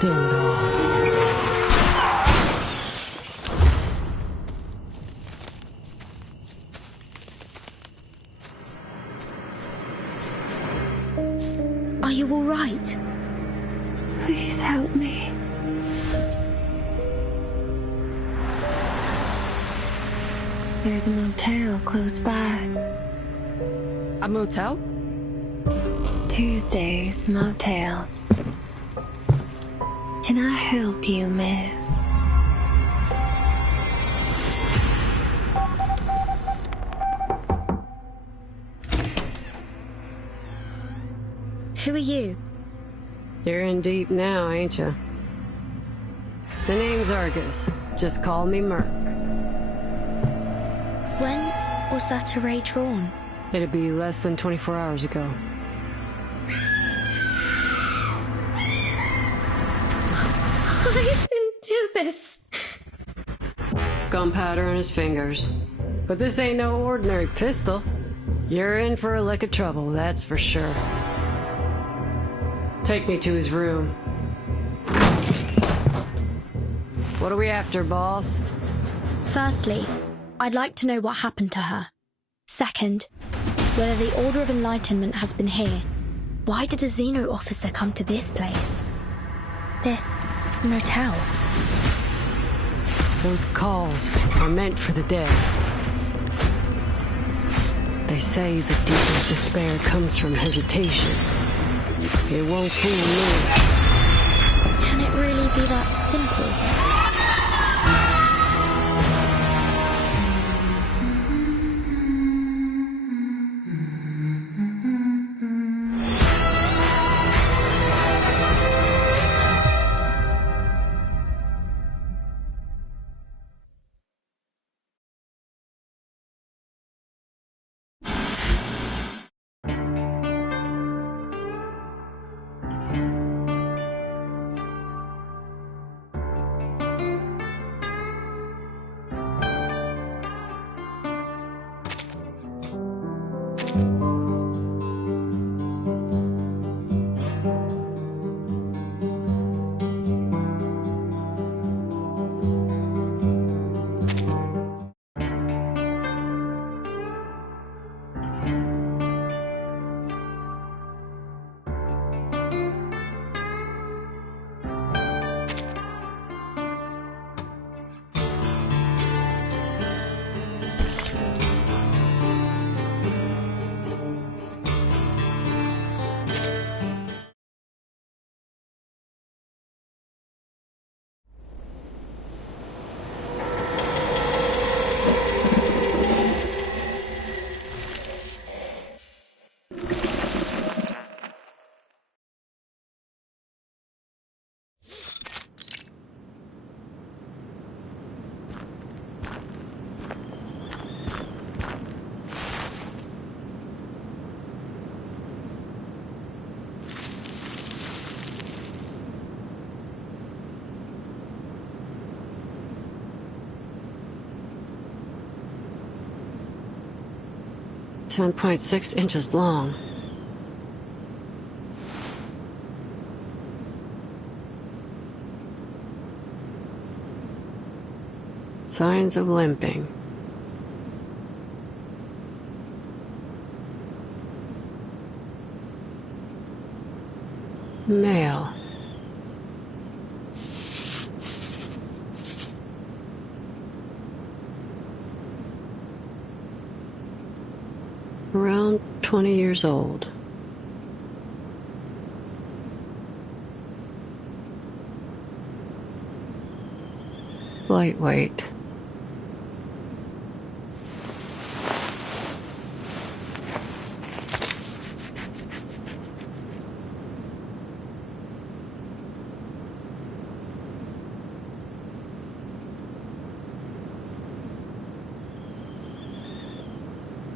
Damn it all. Are you all right? Please help me. There's a motel close by. A motel? Tuesday's Motel. Can I help you, miss? Who are you? You're in deep now, ain't ya? The name's Argus. Just call me Merc. When was that array drawn? It'd be less than 24 hours ago. I didn't do this. Gunpowder in his fingers. But this ain't no ordinary pistol. You're in for a lick of trouble, that's for sure. Take me to his room. What are we after, boss? Firstly, I'd like to know what happened to her. Second, whether the Order of Enlightenment has been here. Why did a Xeno officer come to this place? This motel? Those calls are meant for the dead. They say the deepest despair comes from hesitation. It won't fool me. Can it really be that simple? .6 long. Signs of limping. Male. Around 20 years old. Lightweight.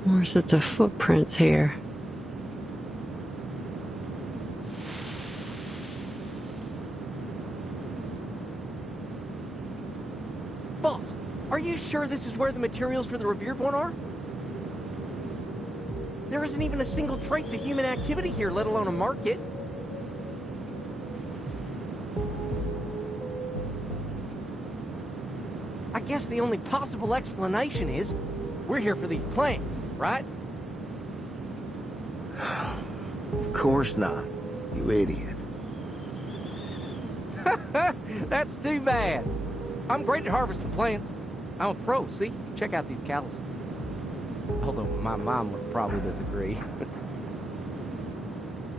More sets of footprints here. Boss, are you sure this is where the materials for the revered one are? There isn't even a single trace of human activity here, let alone a market. guess the only possible explanation is we're here for these plants, right? Of course not, you idiot. That's too bad. I'm great at harvesting plants. I'm a pro, see? Check out these calluses. Although my mom would probably disagree. Do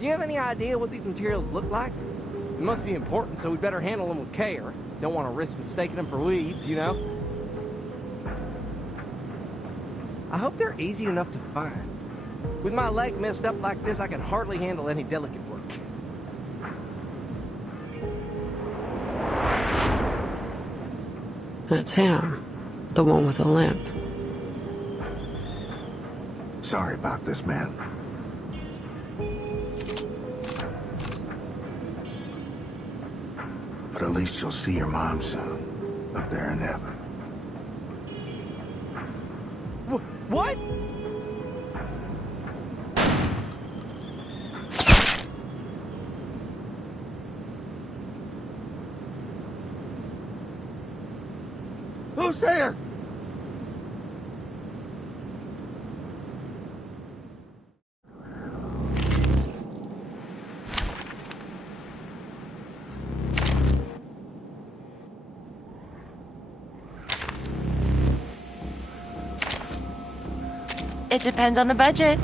you have any idea what these materials look like? It must be important, so we better handle them with care. Don't want to risk mistaking them for weeds, you know? I hope they're easy enough to find. With my leg messed up like this, I can hardly handle any delicate work. That's him. The one with the limp. Sorry about this, man. But at least you'll see your mom soon, up there in heaven. What? Who's there? It depends on the budget.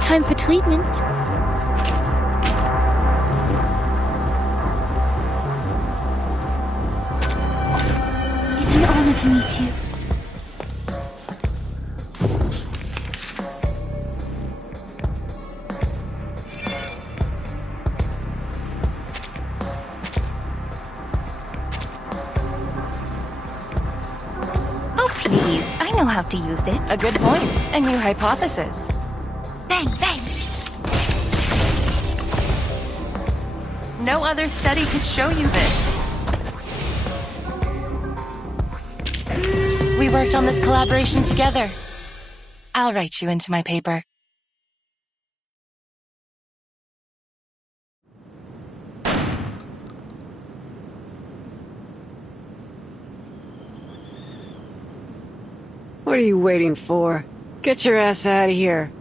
Time for treatment. It's an honor to meet you. Oh, please. I know how to use it. A good point. A new hypothesis. Bang, bang. No other study could show you this. We worked on this collaboration together. I'll write you into my paper. What are you waiting for? Get your ass out of here.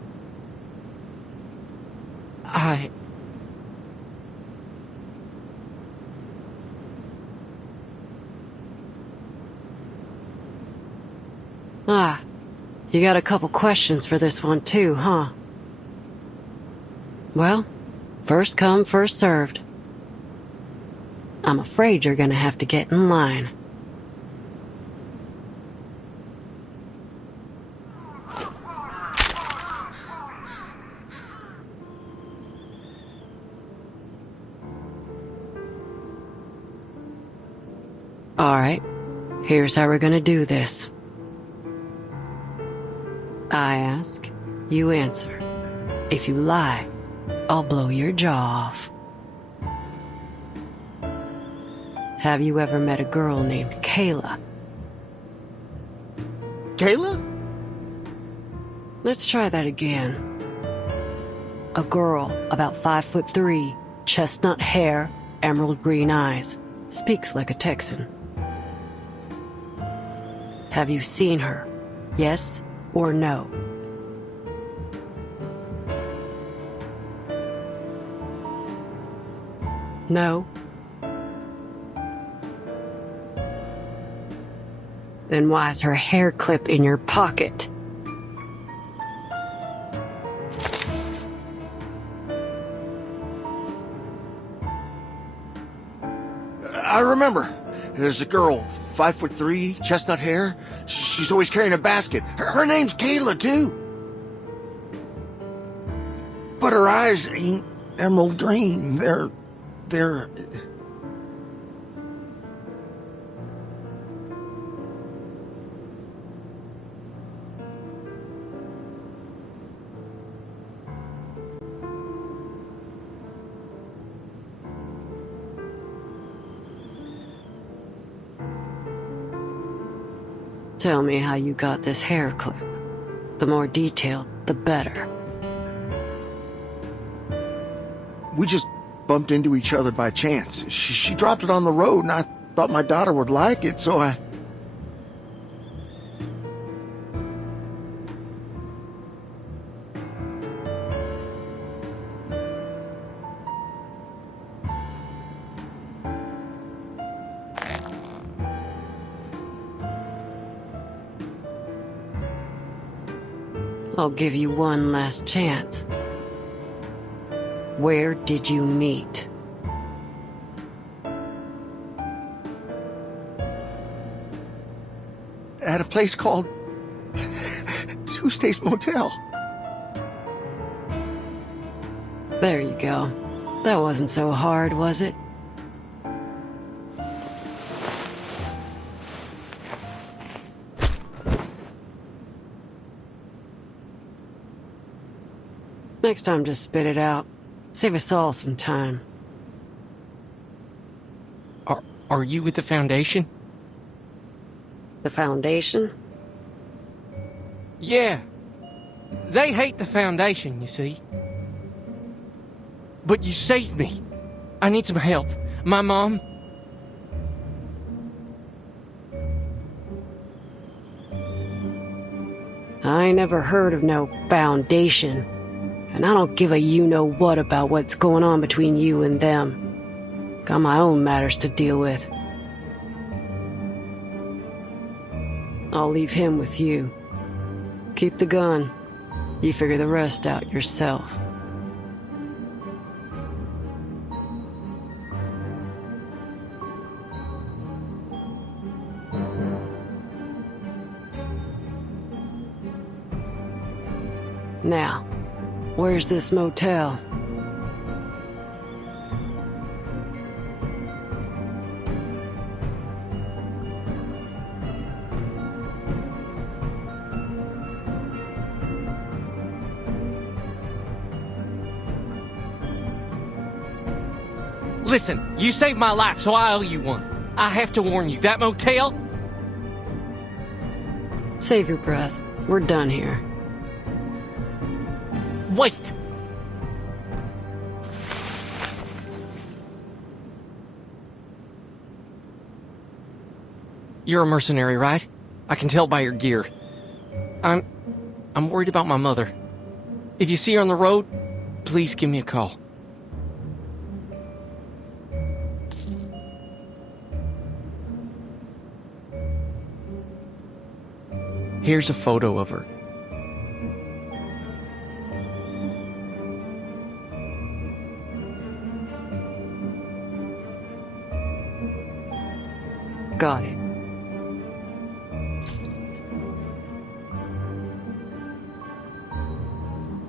Ah, you got a couple questions for this one too, huh? Well, first come, first served. I'm afraid you're gonna have to get in line. Alright, here's how we're gonna do this. I ask, you answer. If you lie, I'll blow your jaw off. Have you ever met a girl named Kayla? Kayla? Let's try that again. A girl about 5'3", chestnut hair, emerald green eyes, speaks like a Texan. Have you seen her? Yes or no? No? Then why is her hair clip in your pocket? I remember. There's a girl, 5'3", chestnut hair. She's always carrying a basket. Her name's Kayla, too. But her eyes ain't emerald green. They're... Tell me how you got this hair clip. The more detailed, the better. We just bumped into each other by chance. She dropped it on the road, and I thought my daughter would like it, so I... I'll give you one last chance. Where did you meet? At a place called... Tuesday's Motel. There you go. That wasn't so hard, was it? Next time, just spit it out. Save us all some time. Are you with the Foundation? The Foundation? Yeah. They hate the Foundation, you see. But you saved me. I need some help. My mom... I ain't never heard of no Foundation. And I don't give a you-know-what about what's going on between you and them. Got my own matters to deal with. I'll leave him with you. Keep the gun. You figure the rest out yourself. Now, where's this motel? Listen, you saved my life, so I owe you one. I have to warn you, that motel... Save your breath. We're done here. Wait! You're a mercenary, right? I can tell by your gear. I'm worried about my mother. If you see her on the road, please give me a call. Here's a photo of her. Got it.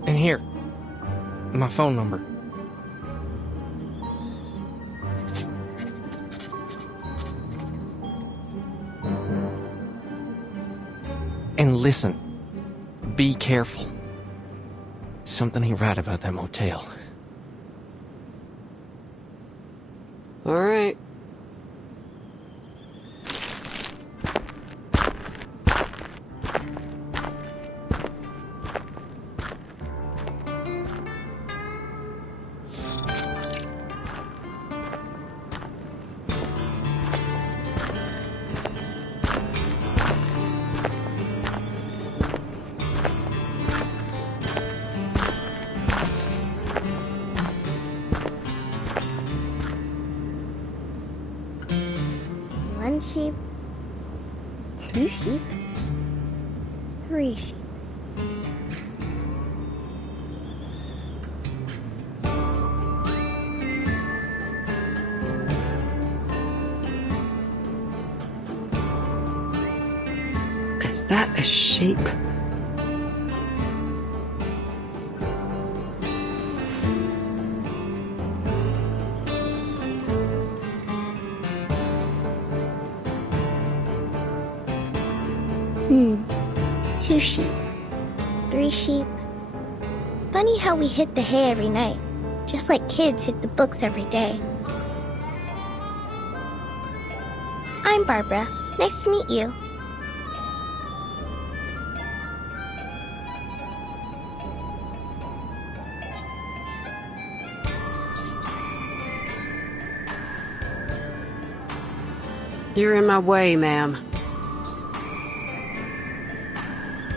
And here, my phone number. And listen, be careful. Something ain't right about that motel. All right. One sheep, two sheep, three sheep. Is that a sheep? Two sheep, three sheep. Funny how we hit the hay every night, just like kids hit the books every day. I'm Barbara. Nice to meet you. You're in my way, ma'am.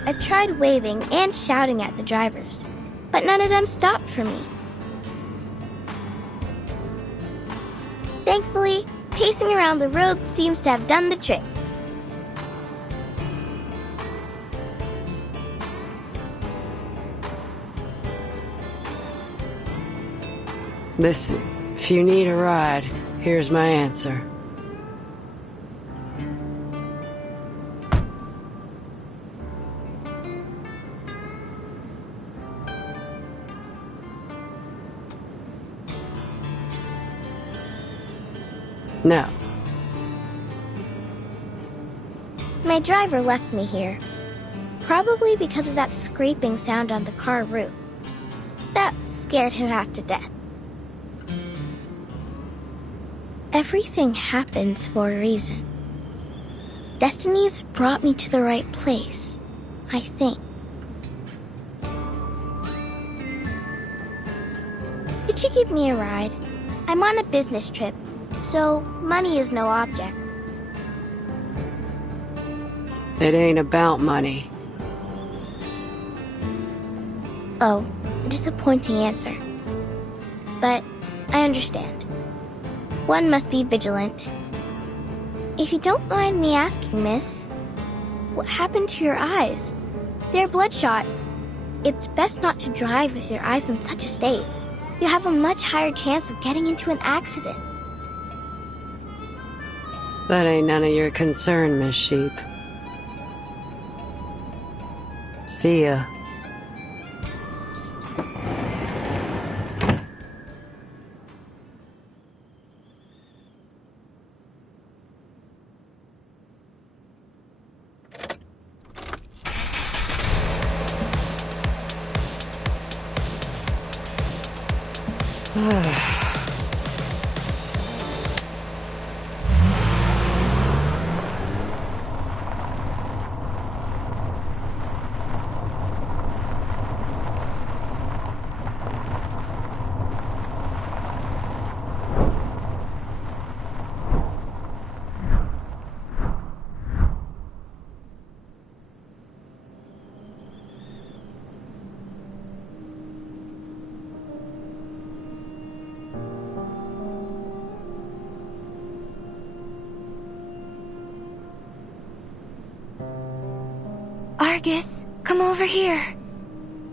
I've tried waving and shouting at the drivers, but none of them stopped for me. Thankfully, pacing around the road seems to have done the trick. Listen, if you need a ride, here's my answer. No. My driver left me here, probably because of that scraping sound on the car roof. That scared him half to death. Everything happens for a reason. Destiny's brought me to the right place, I think. Could you give me a ride? I'm on a business trip, so money is no object. It ain't about money. Oh, a disappointing answer. But I understand. One must be vigilant. If you don't mind me asking, miss, what happened to your eyes? They're bloodshot. It's best not to drive with your eyes in such a state. You have a much higher chance of getting into an accident. That ain't none of your concern, Miss Sheep. See ya. Argus, come over here.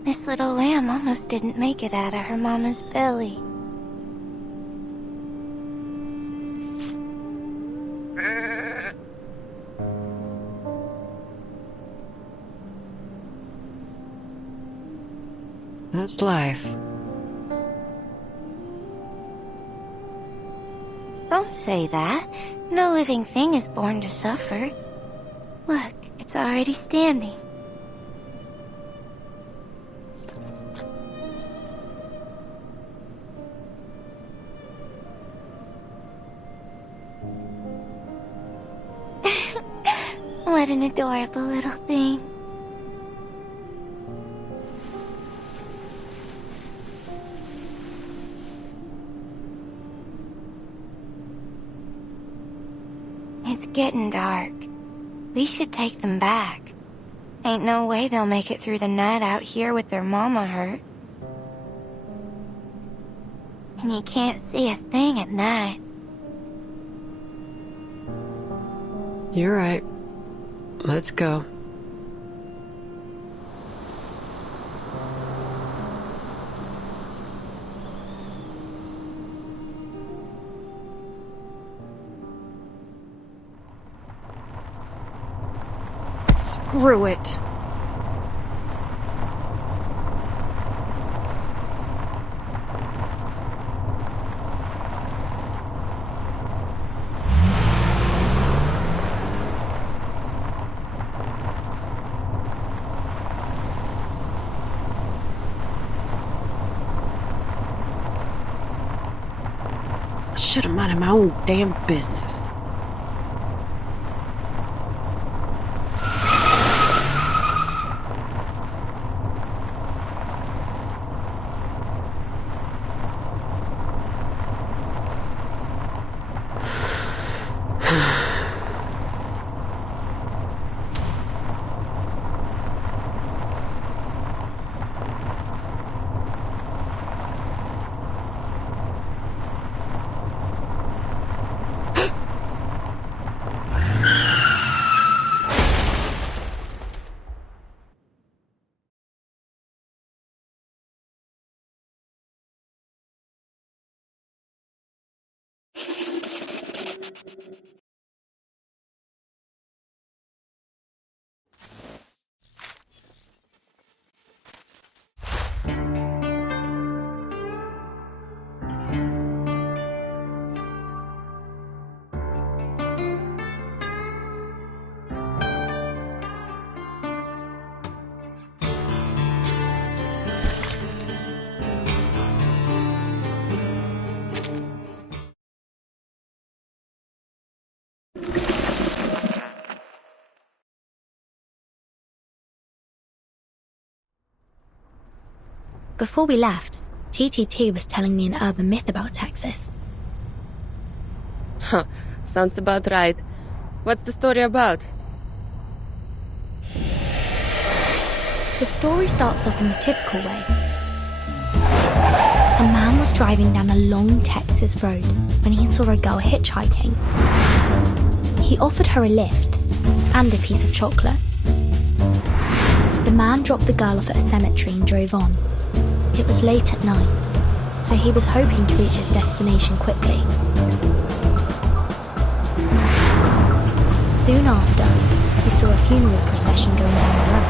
This little lamb almost didn't make it out of her mama's belly. That's life. Don't say that. No living thing is born to suffer. Look, it's already standing. What an adorable little thing. It's getting dark. We should take them back. Ain't no way they'll make it through the night out here with their mama hurt. And you can't see a thing at night. You're right. Let's go. Screw it. I should have minded my own damn business. Before we left, TTT was telling me an urban myth about Texas. Huh, sounds about right. What's the story about? The story starts off in the typical way. A man was driving down a long Texas road when he saw a girl hitchhiking. He offered her a lift and a piece of chocolate. The man dropped the girl off at a cemetery and drove on. It was late at night, so he was hoping to reach his destination quickly. Soon after, he saw a funeral procession going down the road.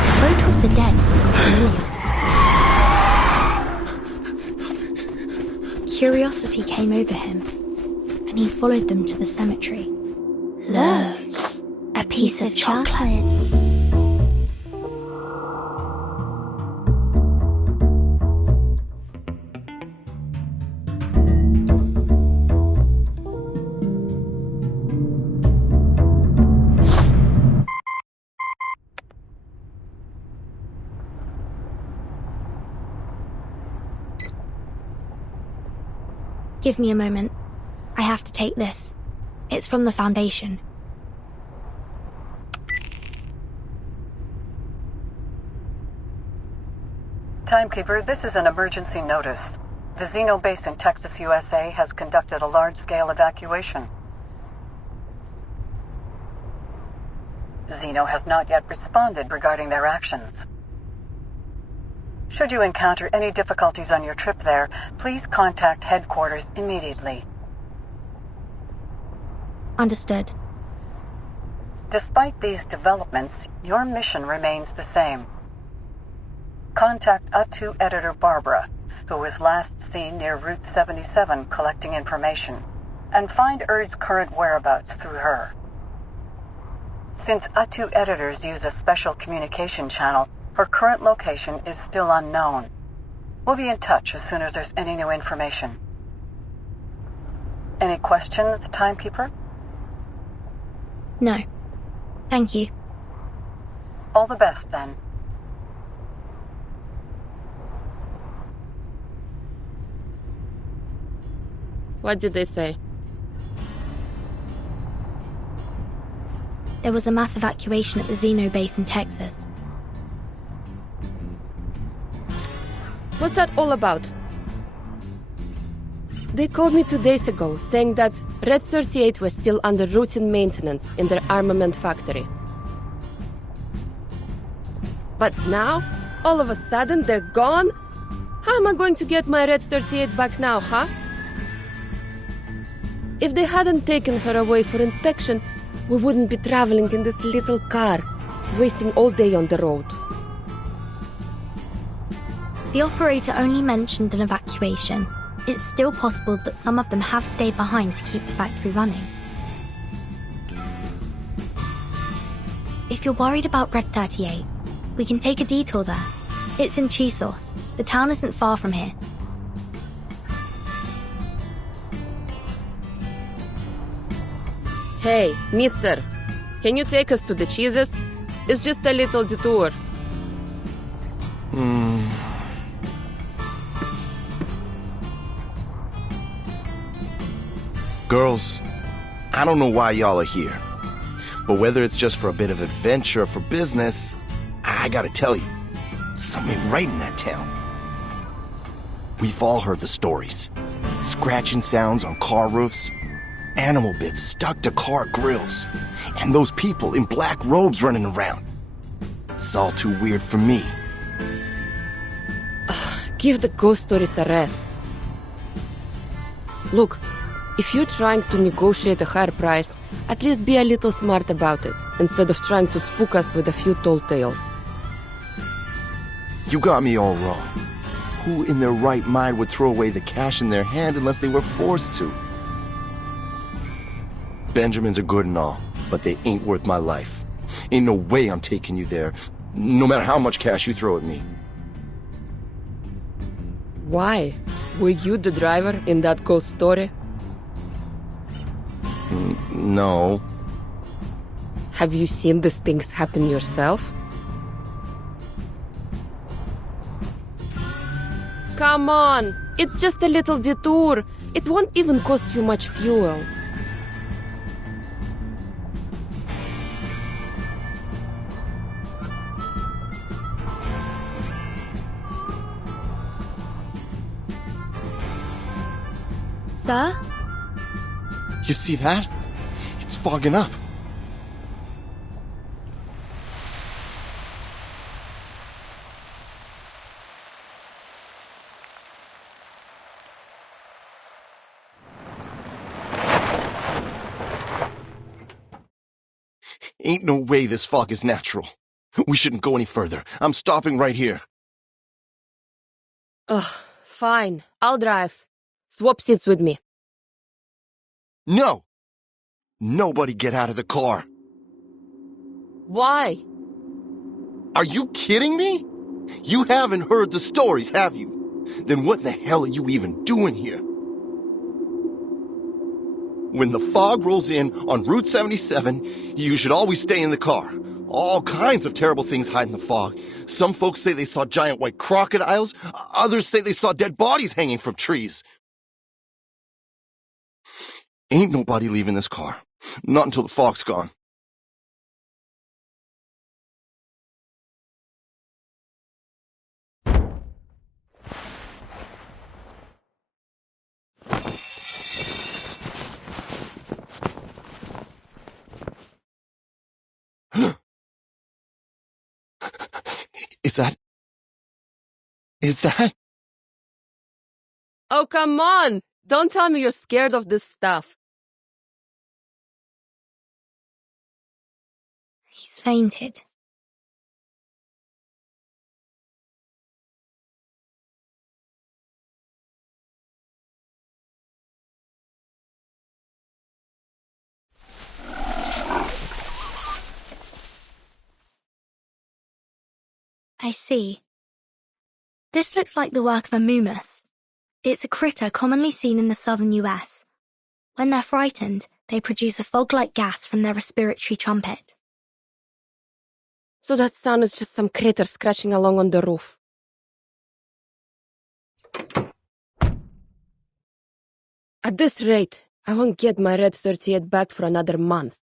The photo of the dead seemed familiar. Curiosity came over him, and he followed them to the cemetery. Look, a piece of chocolate. Give me a moment. I have to take this. It's from the Foundation. Timekeeper, this is an emergency notice. The Xeno base in Texas, USA has conducted a large-scale evacuation. Xeno has not yet responded regarding their actions. Should you encounter any difficulties on your trip there, please contact headquarters immediately. Understood. Despite these developments, your mission remains the same. Contact U2 editor Barbara, who was last seen near Route 77 collecting information, and find Erd's current whereabouts through her. Since U2 editors use a special communication channel, her current location is still unknown. We'll be in touch as soon as there's any new information. Any questions, Timekeeper? No. Thank you. All the best, then. What did they say? There was a mass evacuation at the Xeno base in Texas. What's that all about? They called me 2 days ago, saying that Red 38 was still under routine maintenance in their armament factory. But now, all of a sudden, they're gone? How am I going to get my Red 38 back now, huh? If they hadn't taken her away for inspection, we wouldn't be traveling in this little car, wasting all day on the road. The operator only mentioned an evacuation. It's still possible that some of them have stayed behind to keep the factory running. If you're worried about Red 38, we can take a detour there. It's in Chisos. The town isn't far from here. Hey, mister, can you take us to the cheeses? It's just a little detour. Girls, I don't know why y'all are here, but whether it's just for a bit of adventure or for business, I gotta tell you, something ain't right in that town. We've all heard the stories. Scratching sounds on car roofs, animal bits stuck to car grills, and those people in black robes running around. It's all too weird for me. Give the ghost stories a rest. Look, if you're trying to negotiate a higher price, at least be a little smart about it, instead of trying to spook us with a few tall tales. You got me all wrong. Who in their right mind would throw away the cash in their hand unless they were forced to? Benjamins are good and all, but they ain't worth my life. Ain't no way I'm taking you there, no matter how much cash you throw at me. Why? Were you the driver in that ghost story? No. Have you seen these things happen yourself? Come on! It's just a little detour. It won't even cost you much fuel. Sir? You see that? It's fogging up. Ain't no way this fog is natural. We shouldn't go any further. I'm stopping right here. Ugh, fine. I'll drive. Swap seats with me. No! Nobody get out of the car. Why? Are you kidding me? You haven't heard the stories, have you? Then what in the hell are you even doing here? When the fog rolls in on Route 77, you should always stay in the car. All kinds of terrible things hide in the fog. Some folks say they saw giant white crocodiles. Others say they saw dead bodies hanging from trees. Ain't nobody leaving this car. Not until the fog's gone. Is that? Oh, come on! Don't tell me you're scared of this stuff. He's fainted. I see. This looks like the work of a mumus. It's a critter commonly seen in the southern US. When they're frightened, they produce a fog-like gas from their respiratory trumpet. So that sound is just some critter scratching along on the roof. At this rate, I won't get my Red 38 back for another month.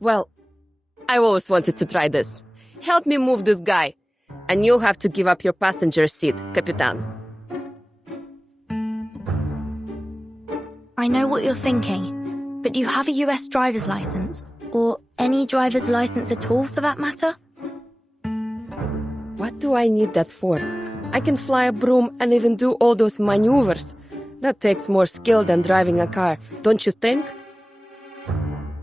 Well, I always wanted to try this. Help me move this guy. And you'll have to give up your passenger seat, Capitan. I know what you're thinking, but do you have a US driver's license? Or any driver's license at all, for that matter? What do I need that for? I can fly a broom and even do all those maneuvers. That takes more skill than driving a car, don't you think?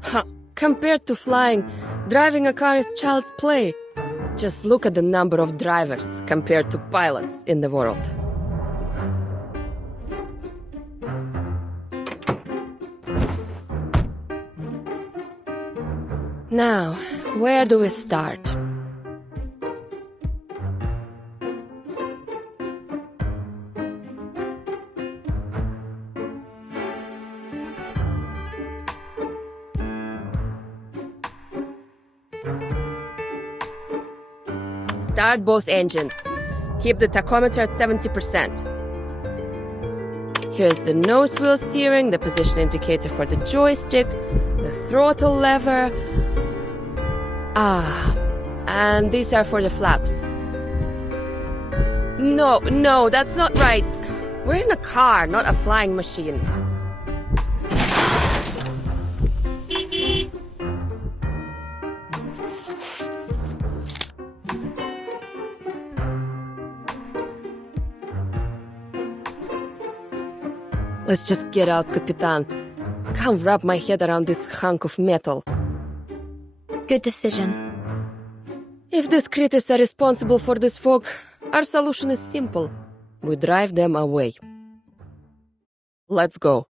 Huh. Compared to flying, driving a car is child's play. Just look at the number of drivers compared to pilots in the world. Now, where do we start? Start both engines. Keep the tachometer at 70%. Here's the nose wheel steering, the position indicator for the joystick, the throttle lever. And these are for the flaps. No, that's not right. We're in a car, not a flying machine. Let's just get out, Capitan. Can't wrap my head around this hunk of metal. Good decision. If these critters are responsible for this fog, our solution is simple. We drive them away. Let's go.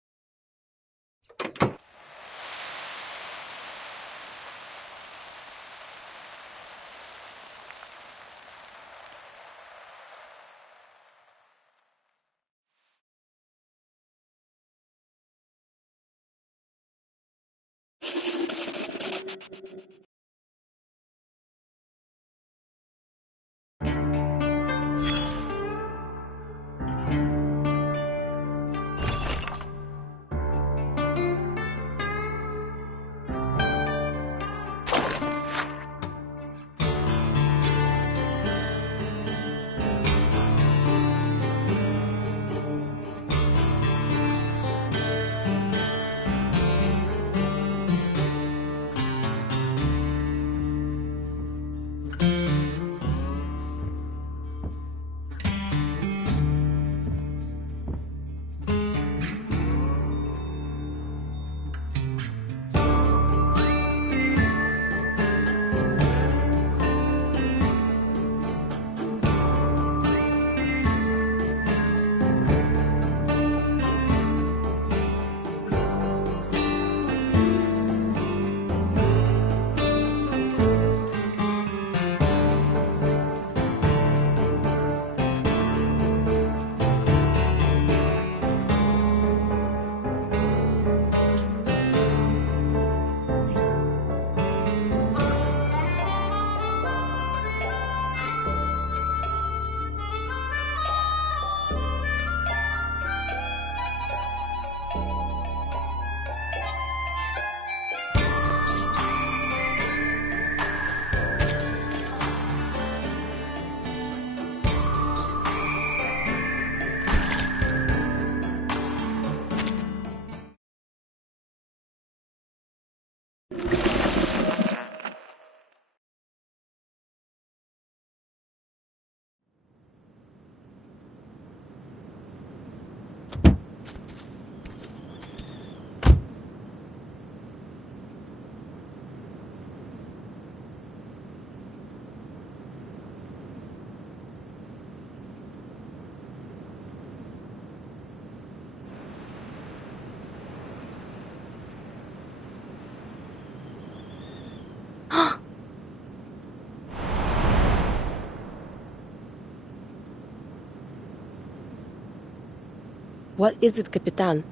What is it, Capitan?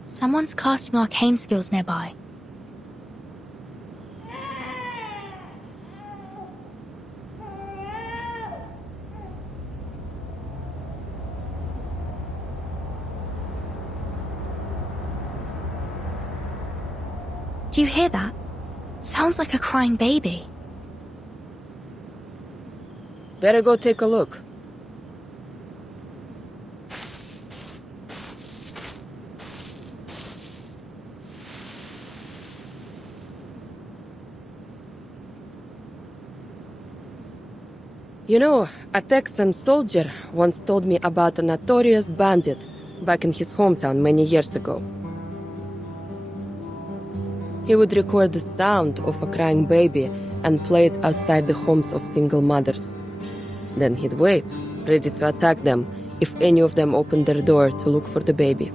Someone's casting arcane skills nearby. Do you hear that? Sounds like a crying baby. Better go take a look. You know, a Texan soldier once told me about a notorious bandit back in his hometown many years ago. He would record the sound of a crying baby and play it outside the homes of single mothers. Then he'd wait, ready to attack them if any of them opened their door to look for the baby.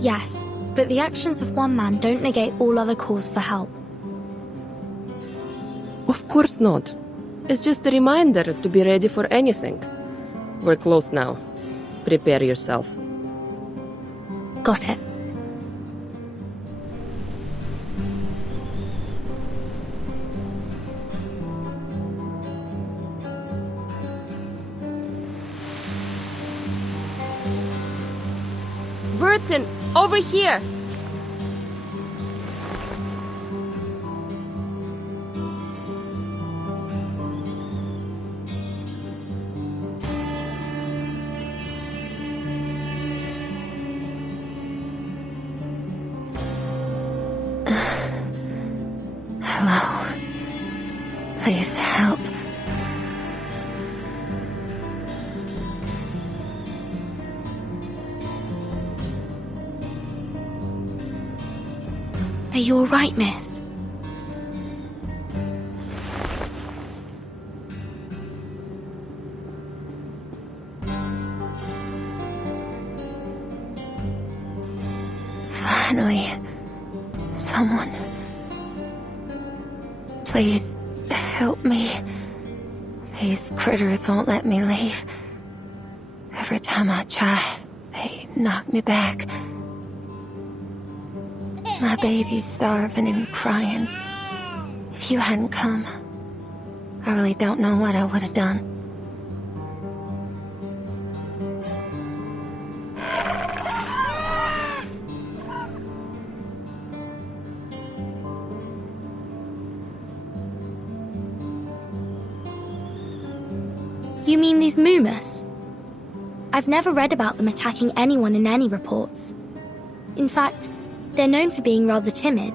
Yes, but the actions of one man don't negate all other calls for help. Of course not. It's just a reminder to be ready for anything. We're close now. Prepare yourself. Got it. Burton, over here! Hello. Please help. Are you alright, miss? Finally, someone. Please, help me. These critters won't let me leave. Every time I try, they knock me back. My baby's starving and crying. If you hadn't come, I really don't know what I would have done. You mean these Moomus? I've never read about them attacking anyone in any reports. In fact, they're known for being rather timid.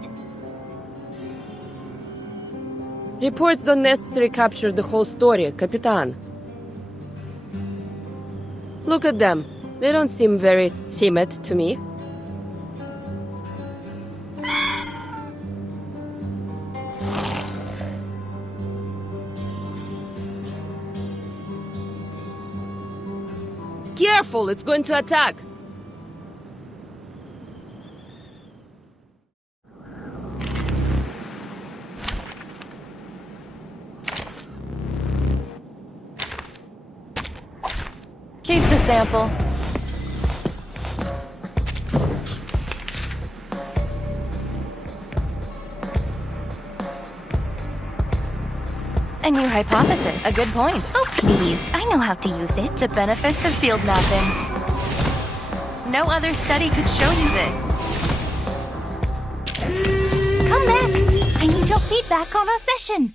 Reports don't necessarily capture the whole story, Capitan. Look at them. They don't seem very timid to me. Careful, it's going to attack! Keep the sample. A new hypothesis. A good point. Oh, please. I know how to use it. The benefits of field mapping. No other study could show you this. Come back. I need your feedback on our session.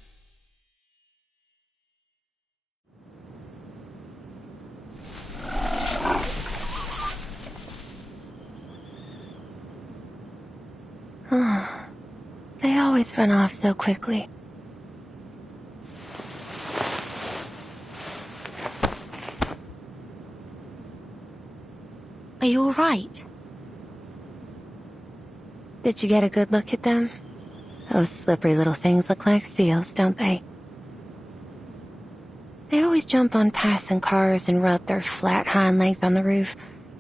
They always run off so quickly. Are you alright? Did you get a good look at them? Those slippery little things look like seals, don't they? They always jump on passing cars and rub their flat hind legs on the roof,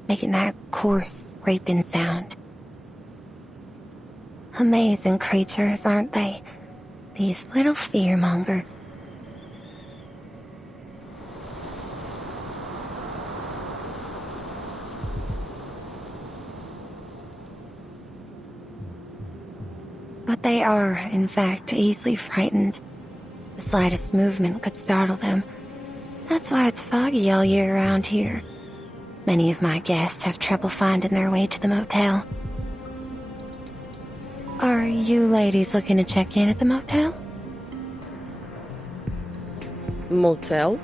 making that coarse, scraping sound. Amazing creatures, aren't they? These little fearmongers. They are, in fact, easily frightened. The slightest movement could startle them. That's why it's foggy all year around here. Many of my guests have trouble finding their way to the motel. Are you ladies looking to check in at the motel? Motel?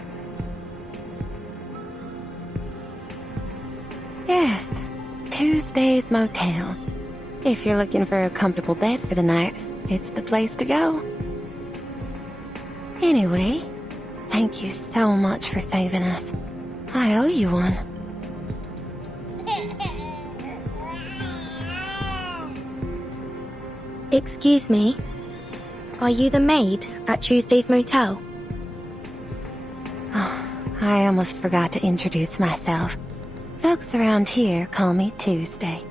Yes, Tuesday's Motel. If you're looking for a comfortable bed for the night, it's the place to go. Anyway, thank you so much for saving us. I owe you one. Excuse me, are you the maid at Tuesday's Motel? Oh, I almost forgot to introduce myself. Folks around here call me Tuesday.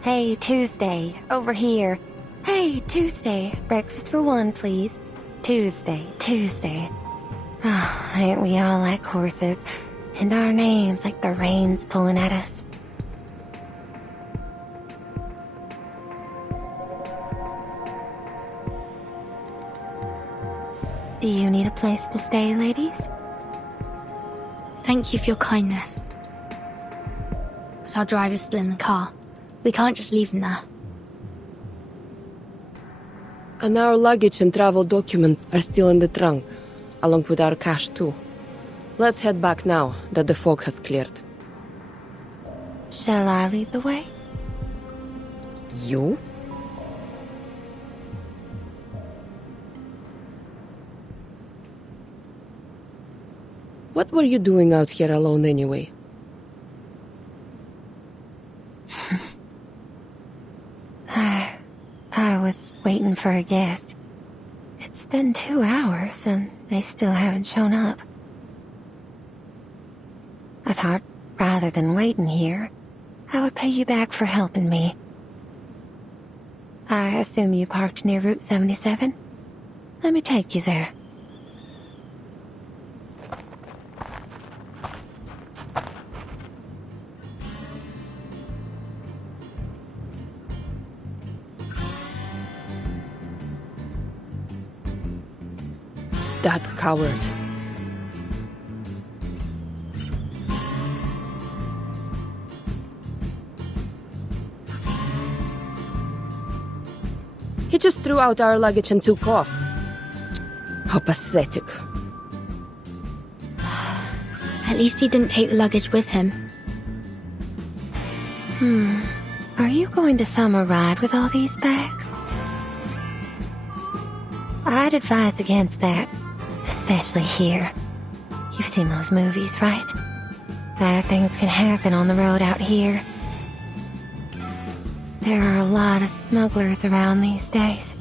Hey, Tuesday, over here. Hey, Tuesday, breakfast for one, please. Tuesday, Tuesday. Oh, ain't we all like horses? And our names like the rain's pulling at us. Do you need a place to stay, ladies? Thank you for your kindness. But our driver's still in the car. We can't just leave him there. And our luggage and travel documents are still in the trunk, along with our cash too. Let's head back now that the fog has cleared. Shall I lead the way? You? What were you doing out here alone anyway? I was waiting for a guest. It's been 2 hours and they still haven't shown up. I thought, rather than waiting here, I would pay you back for helping me. I assume you parked near Route 77? Let me take you there. That coward. He just threw out our luggage and took off. How pathetic. At least he didn't take the luggage with him. Are you going to thumb a ride with all these bags? I'd advise against that. Especially here. You've seen those movies, right? Bad things can happen on the road out here. There are a lot of smugglers around these days.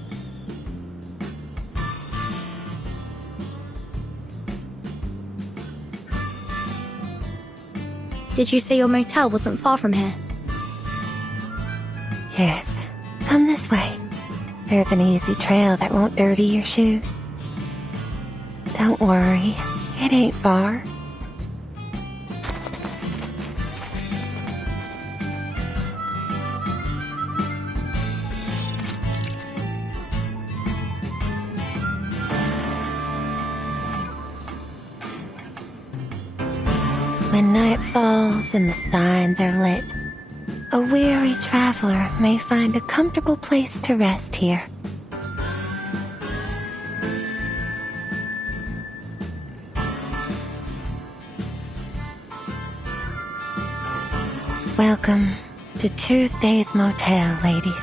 Did you say your motel wasn't far from here? Yes. Come this way. There's an easy trail that won't dirty your shoes. Don't worry, it ain't far. When night falls and the signs are lit, a weary traveler may find a comfortable place to rest here. Welcome to Tuesday's Motel, ladies.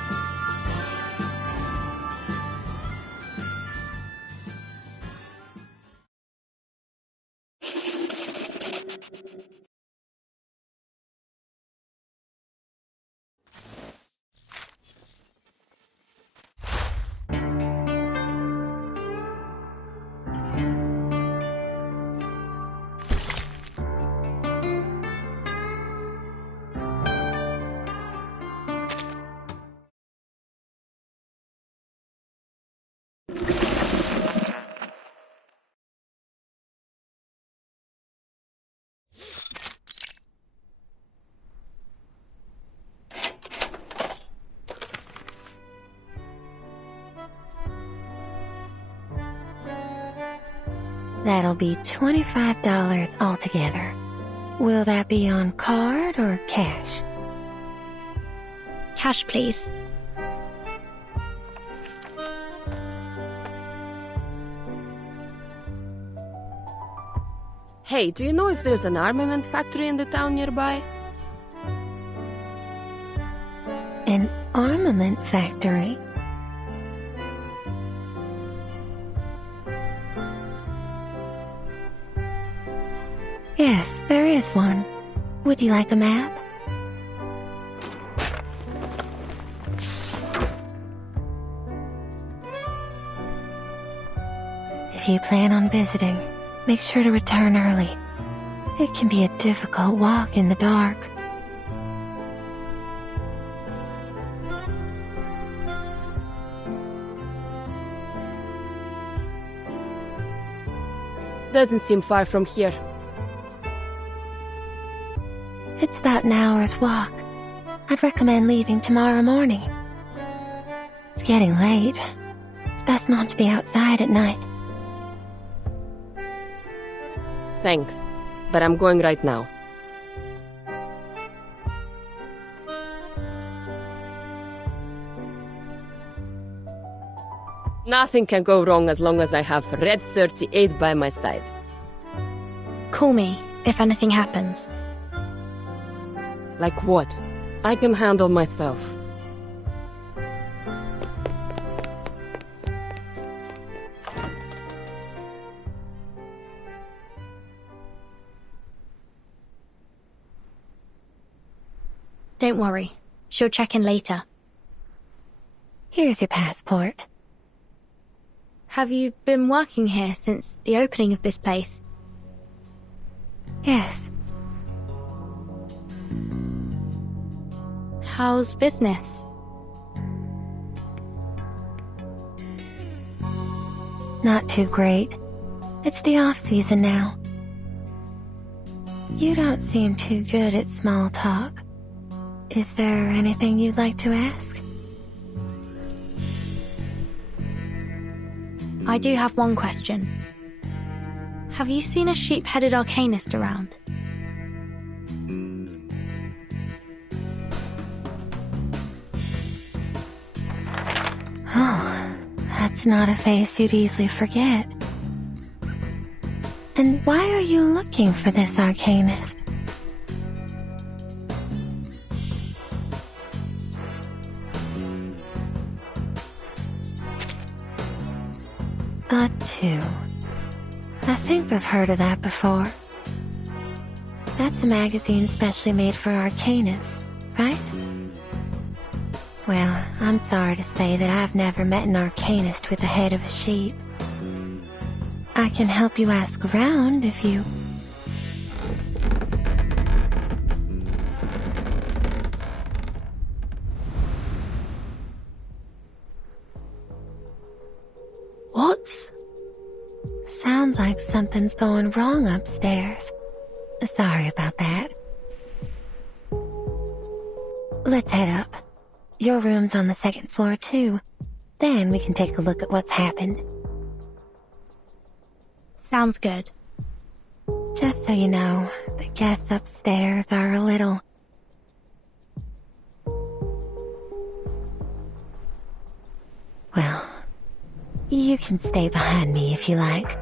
That'll be $25 altogether. Will that be on card or cash? Cash, please. Hey, do you know if there's an armament factory in the town nearby? An armament factory? Yes, there is one. Would you like a map? If you plan on visiting, make sure to return early. It can be a difficult walk in the dark. Doesn't seem far from here. It's about an hour's walk. I'd recommend leaving tomorrow morning. It's getting late. It's best not to be outside at night. Thanks, but I'm going right now. Nothing can go wrong as long as I have Red 38 by my side. Call me if anything happens. Like what? I can handle myself. Don't worry. She'll check in later. Here's your passport. Have you been working here since the opening of this place? Yes. How's business? Not too great. It's the off-season now. You don't seem too good at small talk. Is there anything you'd like to ask? I do have one question. Have you seen a sheep-headed arcanist around? Oh, that's not a face you'd easily forget. And why are you looking for this arcanist? Two. I think I've heard of that before. That's a magazine specially made for arcanists, right? Well, I'm sorry to say that I've never met an arcanist with the head of a sheep. I can help you ask around if you... What? Sounds like something's going wrong upstairs. Sorry about that. Let's head up. Your room's on the second floor, too. Then we can take a look at what's happened. Sounds good. Just so you know, the guests upstairs are a little... Well, you can stay behind me if you like.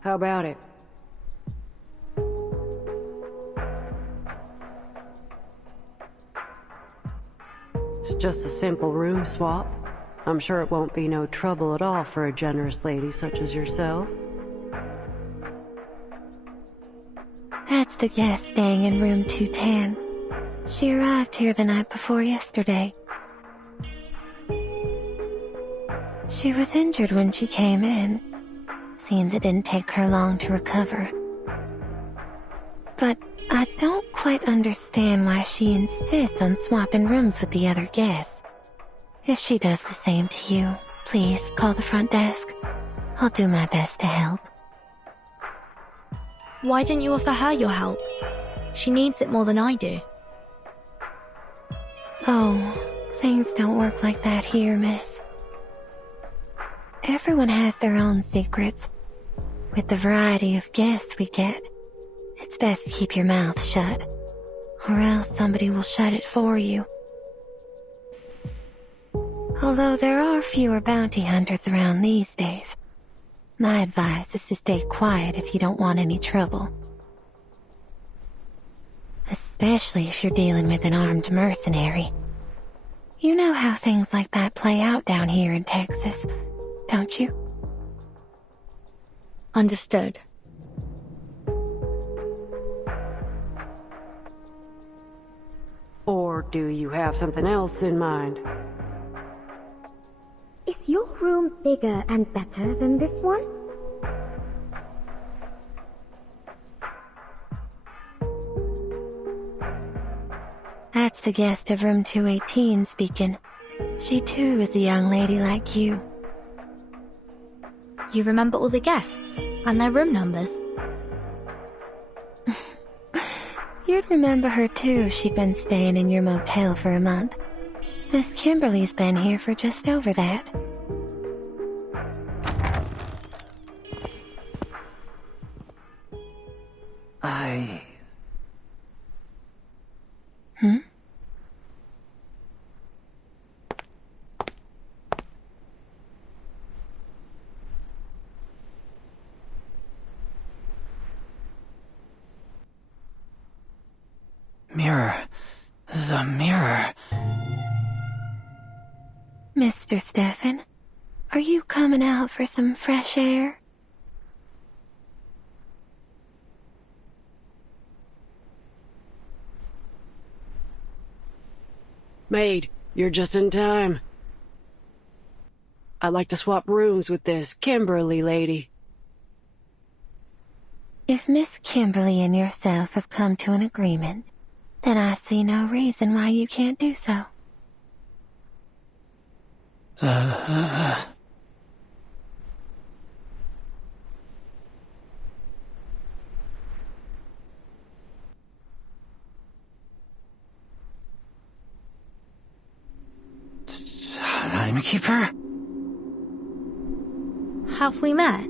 How about it? It's just a simple room swap. I'm sure it won't be no trouble at all for a generous lady such as yourself. That's the guest staying in room 210. She arrived here the night before yesterday. She was injured when she came in. Seems it didn't take her long to recover. But I don't quite understand why she insists on swapping rooms with the other guests. If she does the same to you, please call the front desk. I'll do my best to help. Why didn't you offer her your help? She needs it more than I do. Oh, Things don't work like that here, miss. Everyone has their own secrets. With the variety of guests we get, it's best to keep your mouth shut, or else somebody will shut it for you. Although there are fewer bounty hunters around these days, my advice is to stay quiet if you don't want any trouble. Especially if you're dealing with an armed mercenary. You know how things like that play out down here in Texas, don't you? Understood. Or do you have something else in mind? Is your room bigger and better than this one? That's the guest of room 218 speaking. She too is a young lady like you. You remember all the guests and their room numbers? You'd remember her too if she'd been staying in your motel for a month. Miss Kimberly's been here for just over that. Mirror. The mirror. Mr. Stefan, are you coming out for some fresh air? Maid, you're just in time. I'd like to swap rooms with this Kimberly lady. If Miss Kimberly and yourself have come to an agreement, then I see no reason why you can't do so. Timekeeper? Have we met?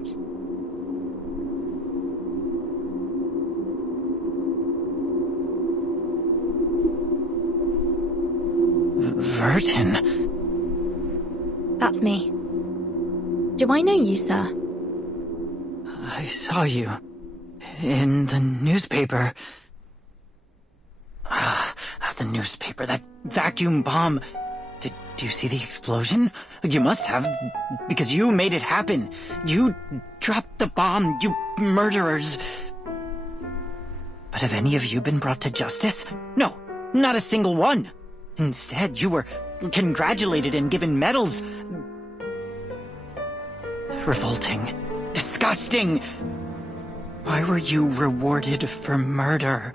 Vertin? That's me. Do I know you, sir? I saw you. In the newspaper. The newspaper, that vacuum bomb. Did you see the explosion? You must have, because you made it happen. You dropped the bomb, you murderers. But have any of you been brought to justice? No, not a single one. Instead, you were congratulated and given medals. Revolting. Disgusting. Why were you rewarded for murder?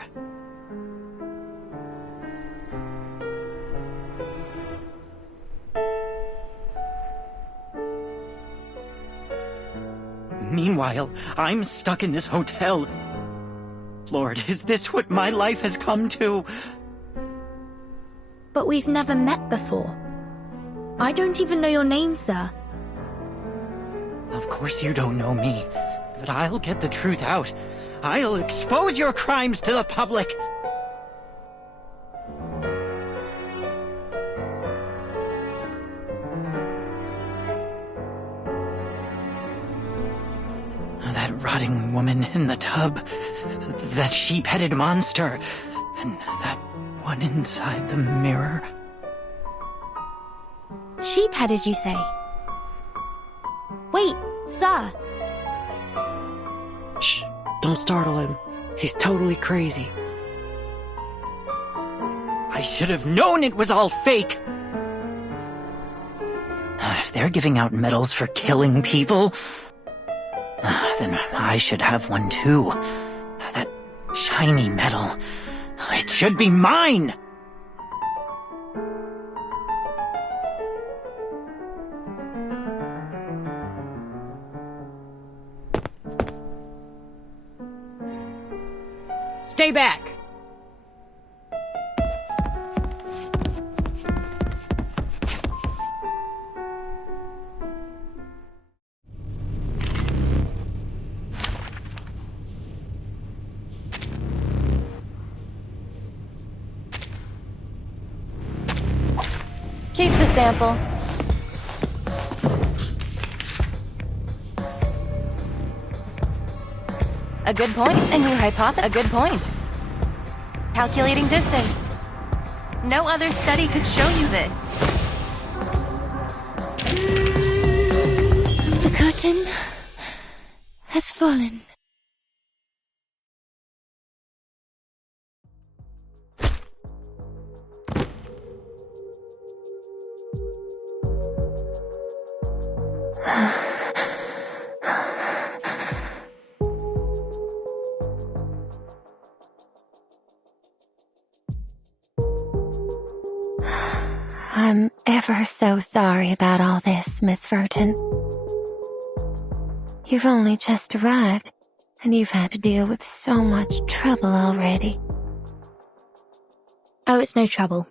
Meanwhile, I'm stuck in this hotel. Lord, is this what my life has come to? But we've never met before. I don't even know your name, sir. Of course you don't know me, but I'll get the truth out. I'll expose your crimes to the public. That rotting woman in the tub, that sheep-headed monster, and that one inside the mirror. Sheep-headed, you say? Wait, sir. Shh, don't startle him. He's totally crazy. I should have known it was all fake! If they're giving out medals for killing people, then I should have one too. That shiny medal. It should be mine! Stay back! sample. A good point. A new hypothesis. A good point. Calculating distance. No other study could show you this. The curtain has fallen. I'm ever so sorry about all this, Miss Verton. You've only just arrived, and you've had to deal with so much trouble already. Oh, it's no trouble.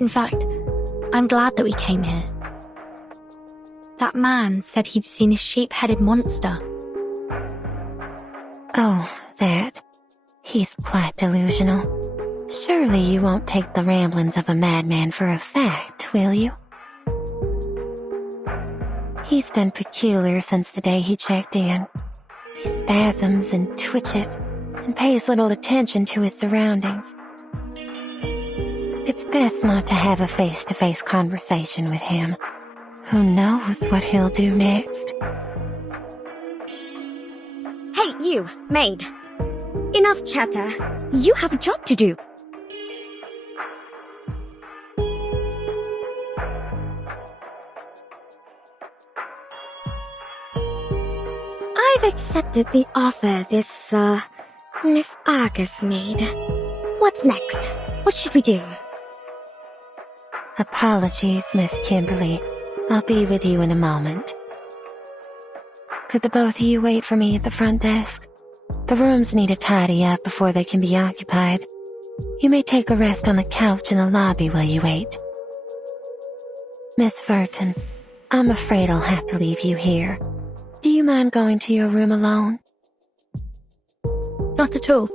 In fact, I'm glad that we came here. That man said he'd seen a sheep-headed monster. Oh, that. He's quite delusional. Surely you won't take the ramblings of a madman for a fact, will you? He's been peculiar since the day he checked in. He spasms and twitches and pays little attention to his surroundings. It's best not to have a face-to-face conversation with him. Who knows what he'll do next? Hey, you, maid. Enough chatter. You have a job to do. I've accepted the offer this, Miss Argus made. What's next? What should we do? Apologies, Miss Kimberly. I'll be with you in a moment. Could the both of you wait for me at the front desk? The rooms need a tidy up before they can be occupied. You may take a rest on the couch in the lobby while you wait. Miss Verton, I'm afraid I'll have to leave you here. Do you mind going to your room alone? Not at all.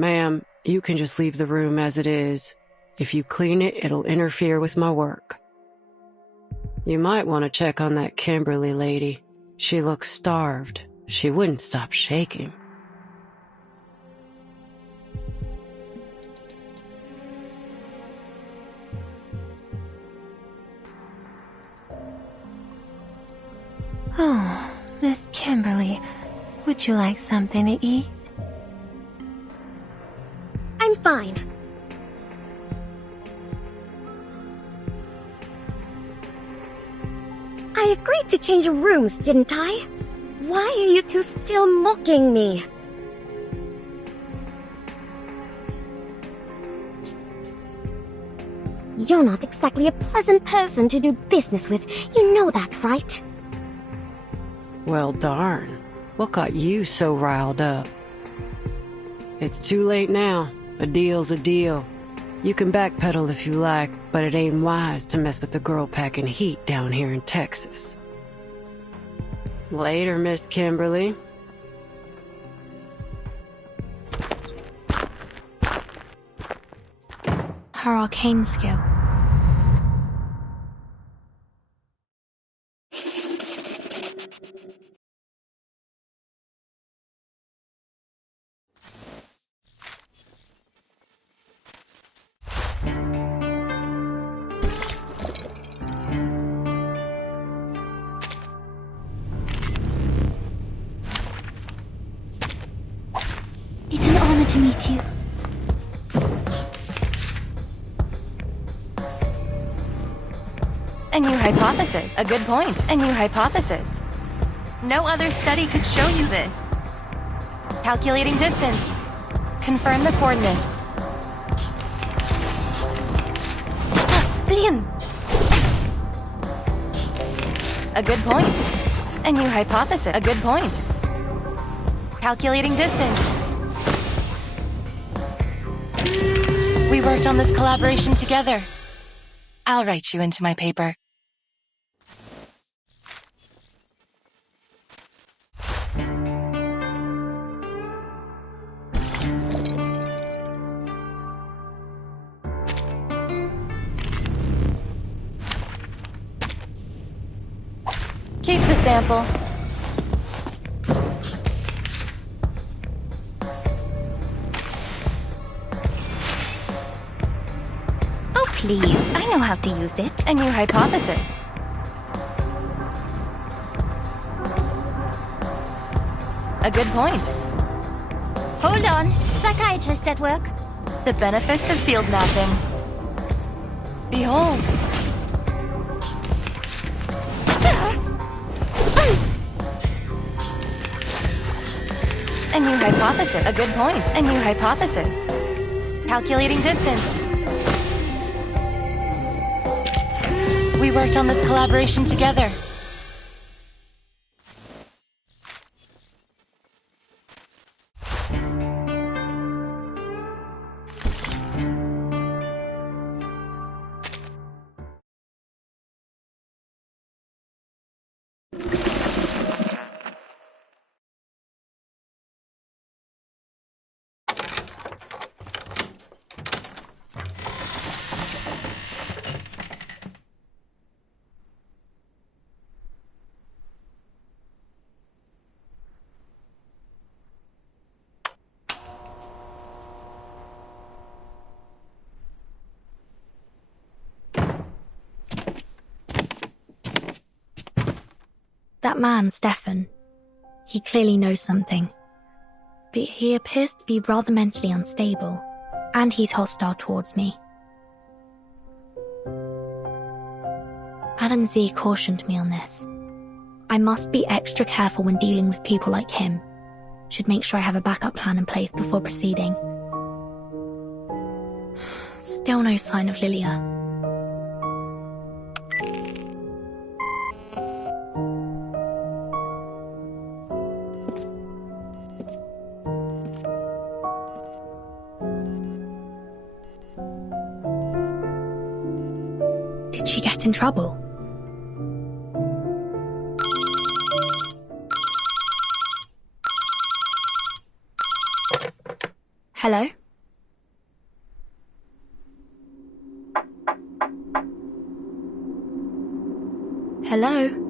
Ma'am, you can just leave the room as it is. If you clean it, it'll interfere with my work. You might want to check on that Kimberly lady. She looks starved. She wouldn't stop shaking. Oh, Miss Kimberly, would you like something to eat? I'm fine. I agreed to change rooms, didn't I? Why are you two still mocking me? You're not exactly a pleasant person to do business with. You know that, right? Well, darn. What got you so riled up? It's too late now. A deal's a deal. You can backpedal if you like, but it ain't wise to mess with the girl packing heat down here in Texas. Later, Miss Kimberly. Her arcane skill. It's an honor to meet you. A new hypothesis. A good point. A new hypothesis. No other study could show you this. Calculating distance. Confirm the coordinates. Billion. A good point. A new hypothesis. A good point. Calculating distance. We worked on this collaboration together. I'll write you into my paper. Keep the sample. Oh, please. I know how to use it. A new hypothesis. A good point. Hold on. Psychiatrist at work. The benefits of field mapping. Behold. A new hypothesis. A good point. A new hypothesis. Calculating distance. We worked on this collaboration together. That man, Stefan, he clearly knows something. But he appears to be rather mentally unstable, and he's hostile towards me. Adam Z cautioned me on this. I must be extra careful when dealing with people like him. Should make sure I have a backup plan in place before proceeding. Still no sign of Lilia. Did she get in trouble? Hello? Hello?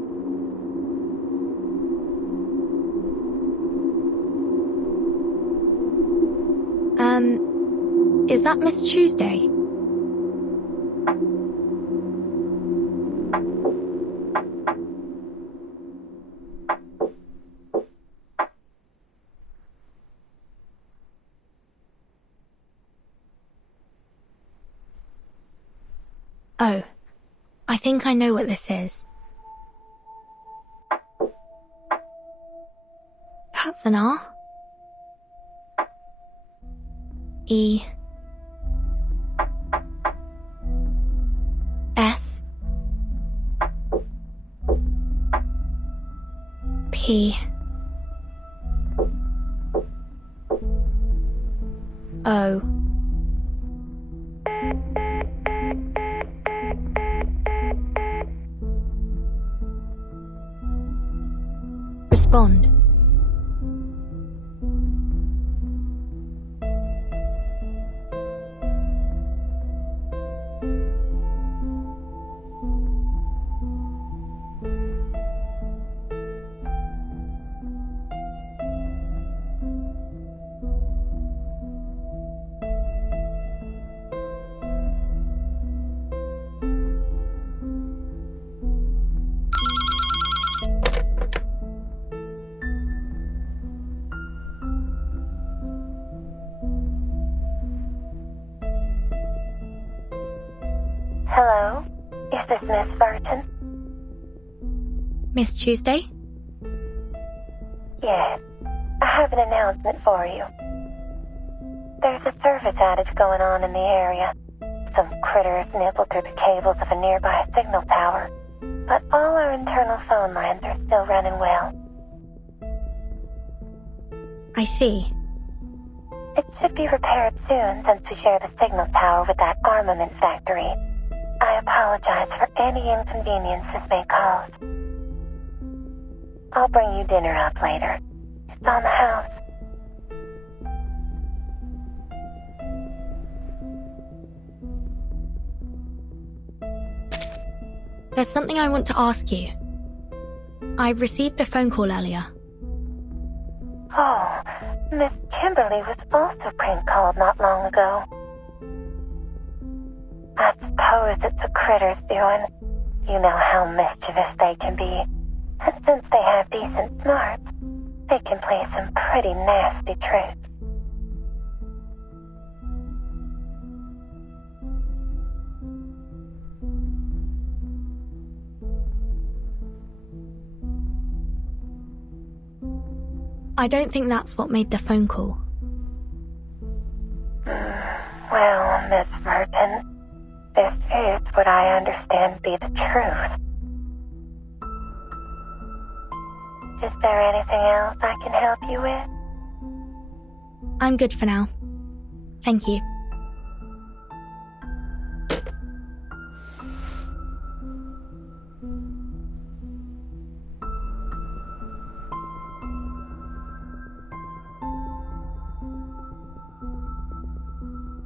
Is that Miss Tuesday? Oh, I think I know what this is. That's an R. E. S. P. O. Respond. Hello? Is this Miss Vartan? Miss Tuesday? Yes. I have an announcement for you. There's a service outage going on in the area. Some critters nibbled through the cables of a nearby signal tower, but all our internal phone lines are still running well. I see. It should be repaired soon since we share the signal tower with that armament factory. I apologize for any inconvenience this may cause. I'll bring you dinner up later. It's on the house. There's something I want to ask you. I received a phone call earlier. Oh, Miss Kimberly was also prank-called not long ago. I suppose it's a critter's doing. You know how mischievous they can be. And since they have decent smarts, they can play some pretty nasty tricks. I don't think that's what made the phone call. Well, Miss Merton, this is what I understand to be the truth. Is there anything else I can help you with? I'm good for now. Thank you.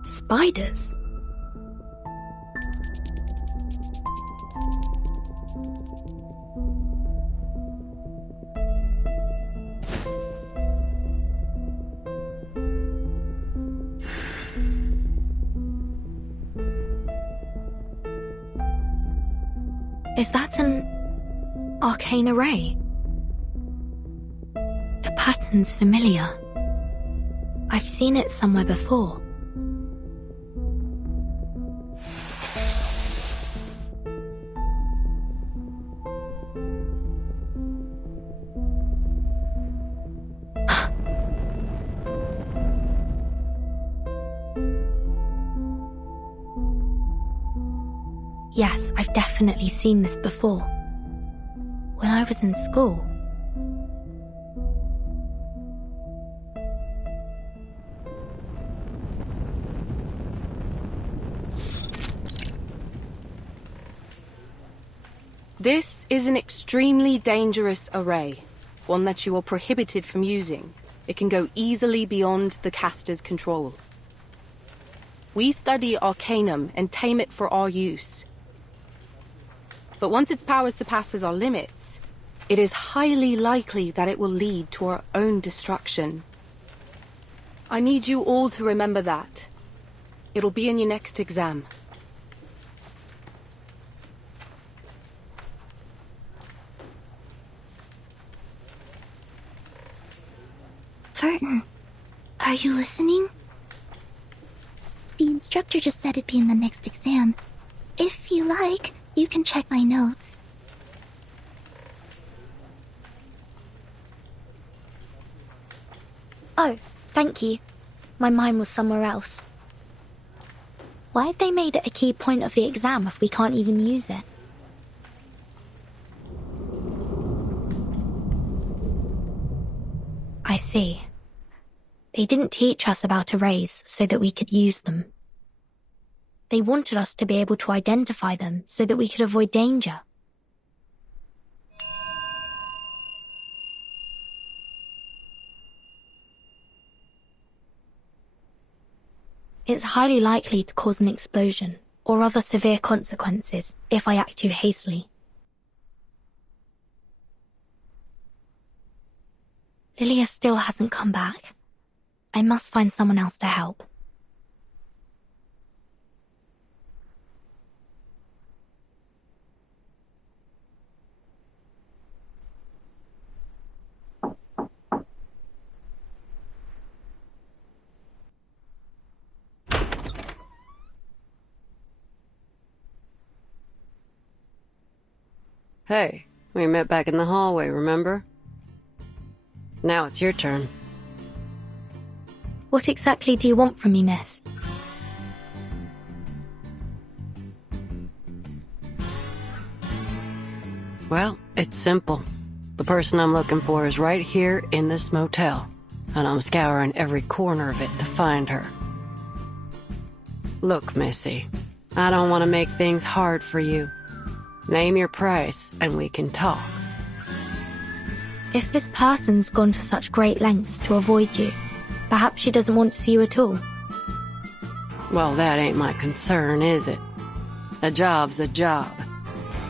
Spiders? Is that an arcane array? The pattern's familiar. I've seen it somewhere before. Yes, I've definitely seen this before. When I was in school. This is an extremely dangerous array, one that you are prohibited from using. It can go easily beyond the caster's control. We study Arcanum and tame it for our use. But once its power surpasses our limits, it is highly likely that it will lead to our own destruction. I need you all to remember that. It'll be in your next exam. Burton, are you listening? The instructor just said it'd be in the next exam. If you like, you can check my notes. Oh, thank you. My mind was somewhere else. Why have they made it a key point of the exam if we can't even use it? I see. They didn't teach us about arrays so that we could use them. They wanted us to be able to identify them so that we could avoid danger. It's highly likely to cause an explosion or other severe consequences if I act too hastily. Lilia still hasn't come back. I must find someone else to help. Hey, we met back in the hallway, remember? Now it's your turn. What exactly do you want from me, miss? Well, it's simple. The person I'm looking for is right here in this motel. and I'm scouring every corner of it to find her. Look, Missy, I don't want to make things hard for you. Name your price, and we can talk. If this person's gone to such great lengths to avoid you, perhaps she doesn't want to see you at all. Well, that ain't my concern, is it? A job's a job.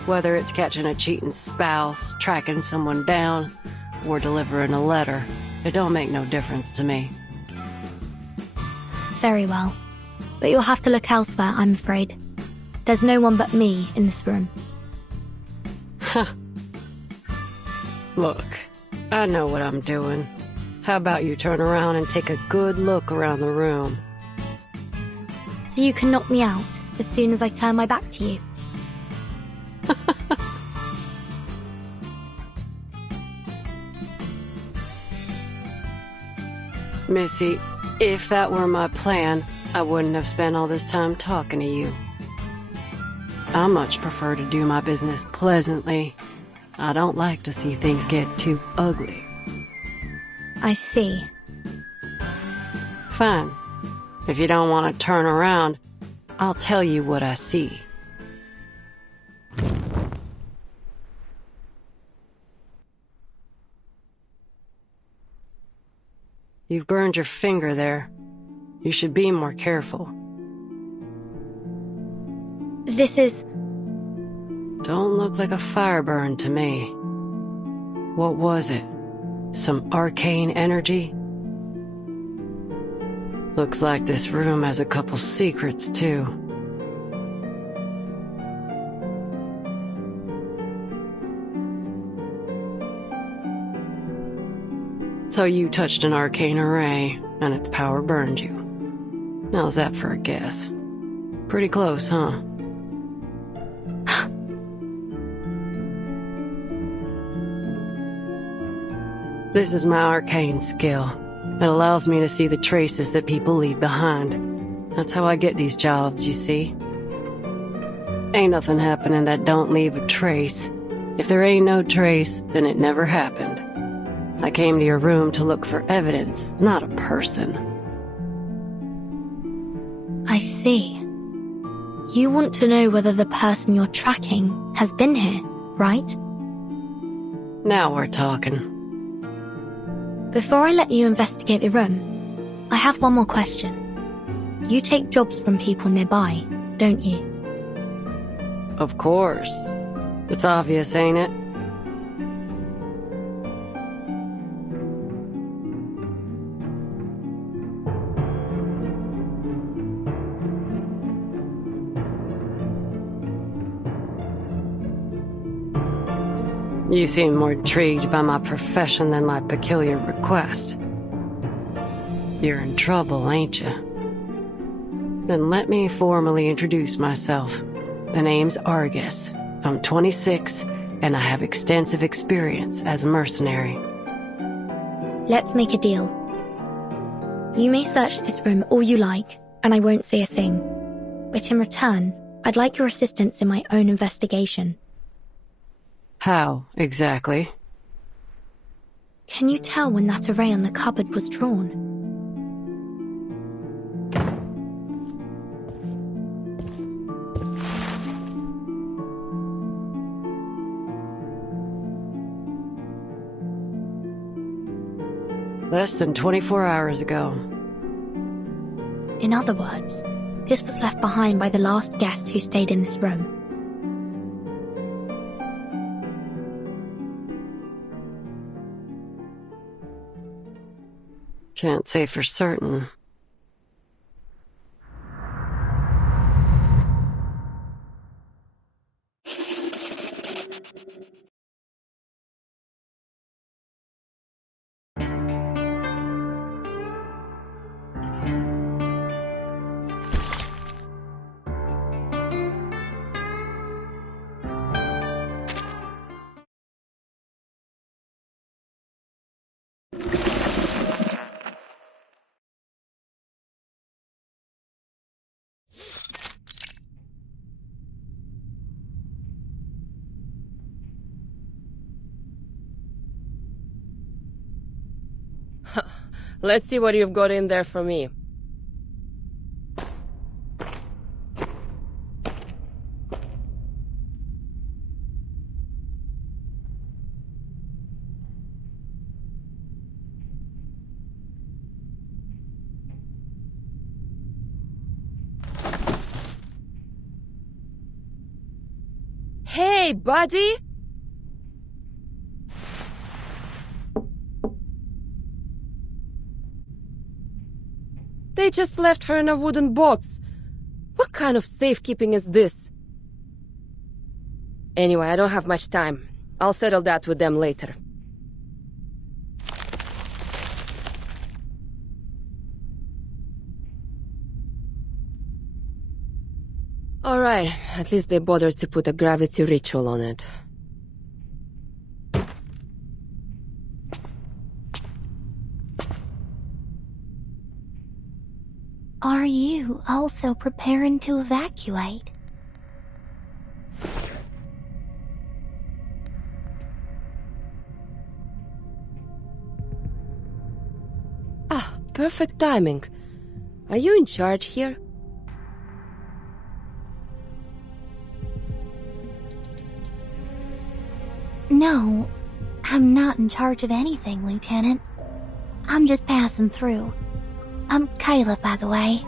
Whether it's catching a cheating spouse, tracking someone down, or delivering a letter, it don't make no difference to me. Very well. But you'll have to look elsewhere, I'm afraid. There's no one but me in this room. Look, I know what I'm doing. How about you turn around and take a good look around the room? So you can knock me out as soon as I turn my back to you. Missy, if that were my plan, I wouldn't have spent all this time talking to you. I much prefer to do my business pleasantly. I don't like to see things get too ugly. I see. Fine. If you don't want to turn around, I'll tell you what I see. You've burned your finger there. You should be more careful. This is... Don't look like a fire burn to me. What was it? Some arcane energy? Looks like this room has a couple secrets, too. So you touched an arcane array, and its power burned you. How's that for a guess? Pretty close, huh? This is my arcane skill. It allows me to see the traces that people leave behind. That's how I get these jobs, you see. Ain't nothing happening that don't leave a trace. If there ain't no trace, then it never happened. I came to your room to look for evidence, not a person. I see. You want to know whether the person you're tracking has been here, right? Now we're talking. Before I let you investigate the room, I have one more question. You take jobs from people nearby, don't you? Of course. It's obvious, ain't it? You seem more intrigued by my profession than my peculiar request. You're in trouble, ain't you? Then let me formally introduce myself. The name's Argus. I'm 26, and I have extensive experience as a mercenary. Let's make a deal. You may search this room all you like, and I won't say a thing. But in return, I'd like your assistance in my own investigation. How, exactly? Can you tell when that array on the cupboard was drawn? Less than 24 hours ago. In other words, this was left behind by the last guest who stayed in this room. Can't say for certain. Let's see what you've got in there for me. Hey, buddy! They just left her in a wooden box. What kind of safekeeping is this? Anyway, I don't have much time. I'll settle that with them later. Alright, at least they bothered to put a gravity ritual on it. Are you also preparing to evacuate? Ah, perfect timing. Are you in charge here? No, I'm not in charge of anything, Lieutenant. I'm just passing through. I'm Kayla, by the way.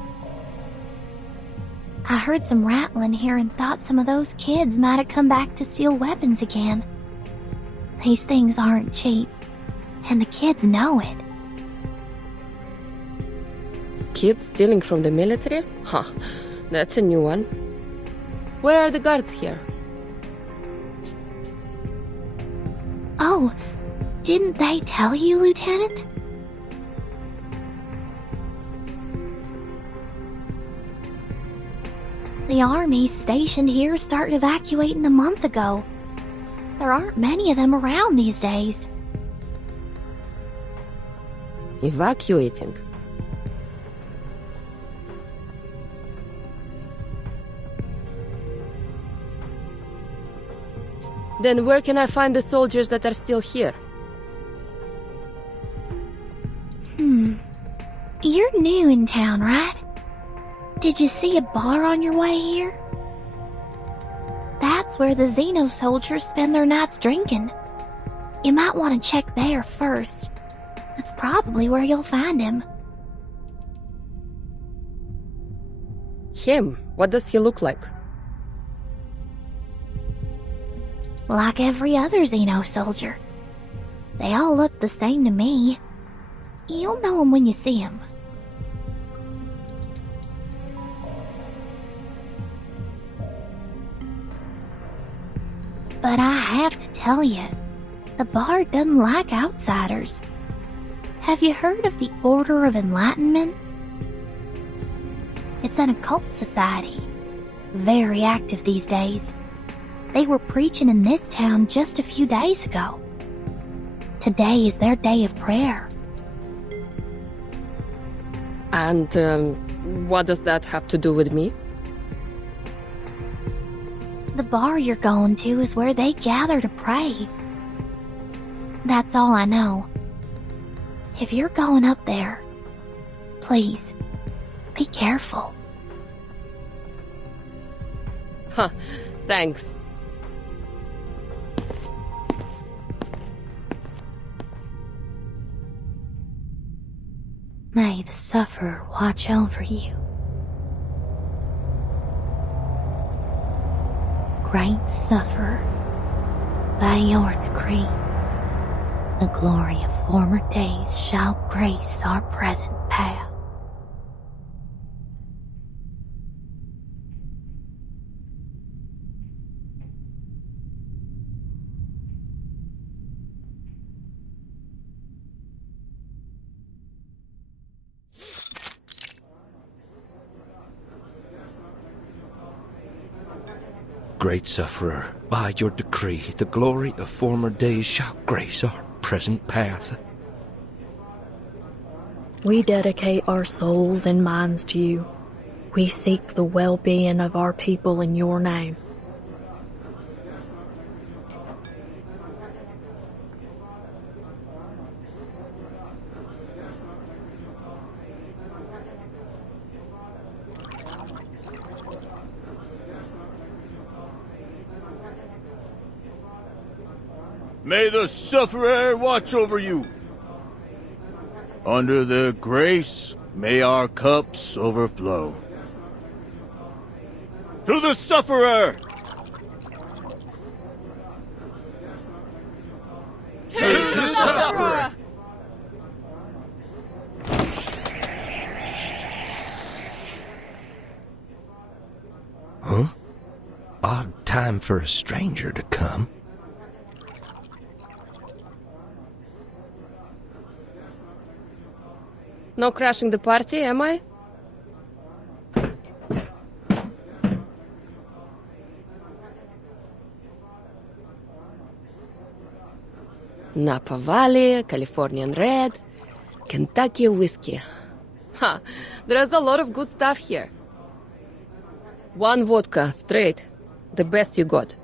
I heard some rattling here and thought some of those kids might have come back to steal weapons again. These things aren't cheap, and the kids know it. Kids stealing from the military? Huh, that's a new one. Where are the guards here? Oh, didn't they tell you, Lieutenant? The army stationed here started evacuating a month ago. There aren't many of them around these days. Evacuating? Then where can I find the soldiers that are still here? You're new in town, right? Did you see a bar on your way here? That's where the Xeno soldiers spend their nights drinking. You might want to check there first. That's probably where you'll find him. Him? What does he look like? Like every other Xeno soldier. They all look the same to me. You'll know him when you see him. But I have to tell you, the bar doesn't like outsiders. Have you heard of the Order of Enlightenment? It's an occult society. Very active these days. They were preaching in this town just a few days ago. Today is their day of prayer. And, what does that have to do with me? The bar you're going to is where they gather to pray. That's all I know. If you're going up there, please, be careful. Huh, thanks. May the sufferer watch over you. Great sufferer, by your decree, the glory of former days shall grace our present path. Great sufferer, by your decree, the glory of former days shall grace our present path. We dedicate our souls and minds to you. We seek the well-being of our people in your name. May the sufferer watch over you. Under their grace, may our cups overflow. To the sufferer! To the sufferer! Huh? Odd time for a stranger to come. No crashing the party, am I? Napa Valley, Californian Red, Kentucky whiskey. Ha! There's a lot of good stuff here. 1 vodka, straight. The best you got.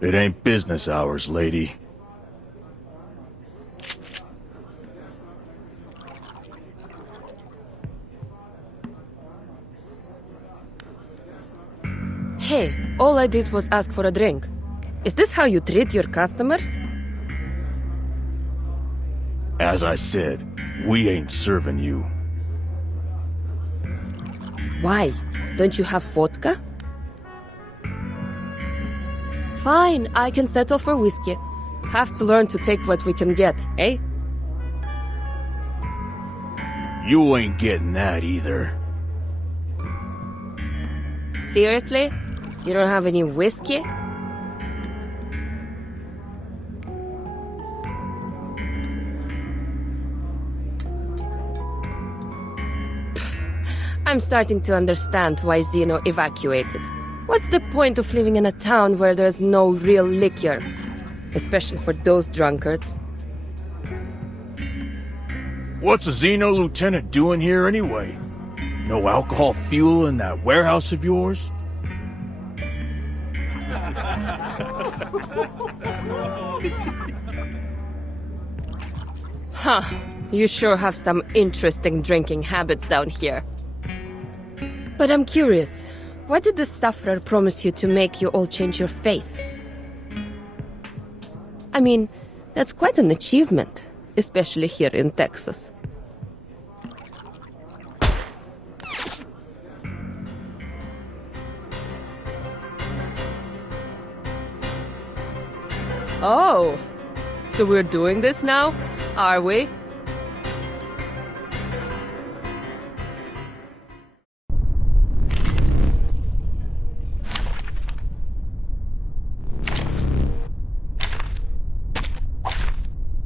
It ain't business hours, lady. Hey, all I did was ask for a drink. Is this how you treat your customers? As I said, we ain't serving you. Why? Don't you have vodka? Fine, I can settle for whiskey. Have to learn to take what we can get, eh? You ain't getting that either. Seriously? You don't have any whiskey? I'm starting to understand why Zeno evacuated. What's the point of living in a town where there's no real liquor? Especially for those drunkards. What's a Xeno lieutenant doing here anyway? No alcohol fuel in that warehouse of yours? Huh. You sure have some interesting drinking habits down here. But I'm curious, what did the sufferer promise you to make you all change your faith? I mean, that's quite an achievement, especially here in Texas. Oh, so we're doing this now, are we?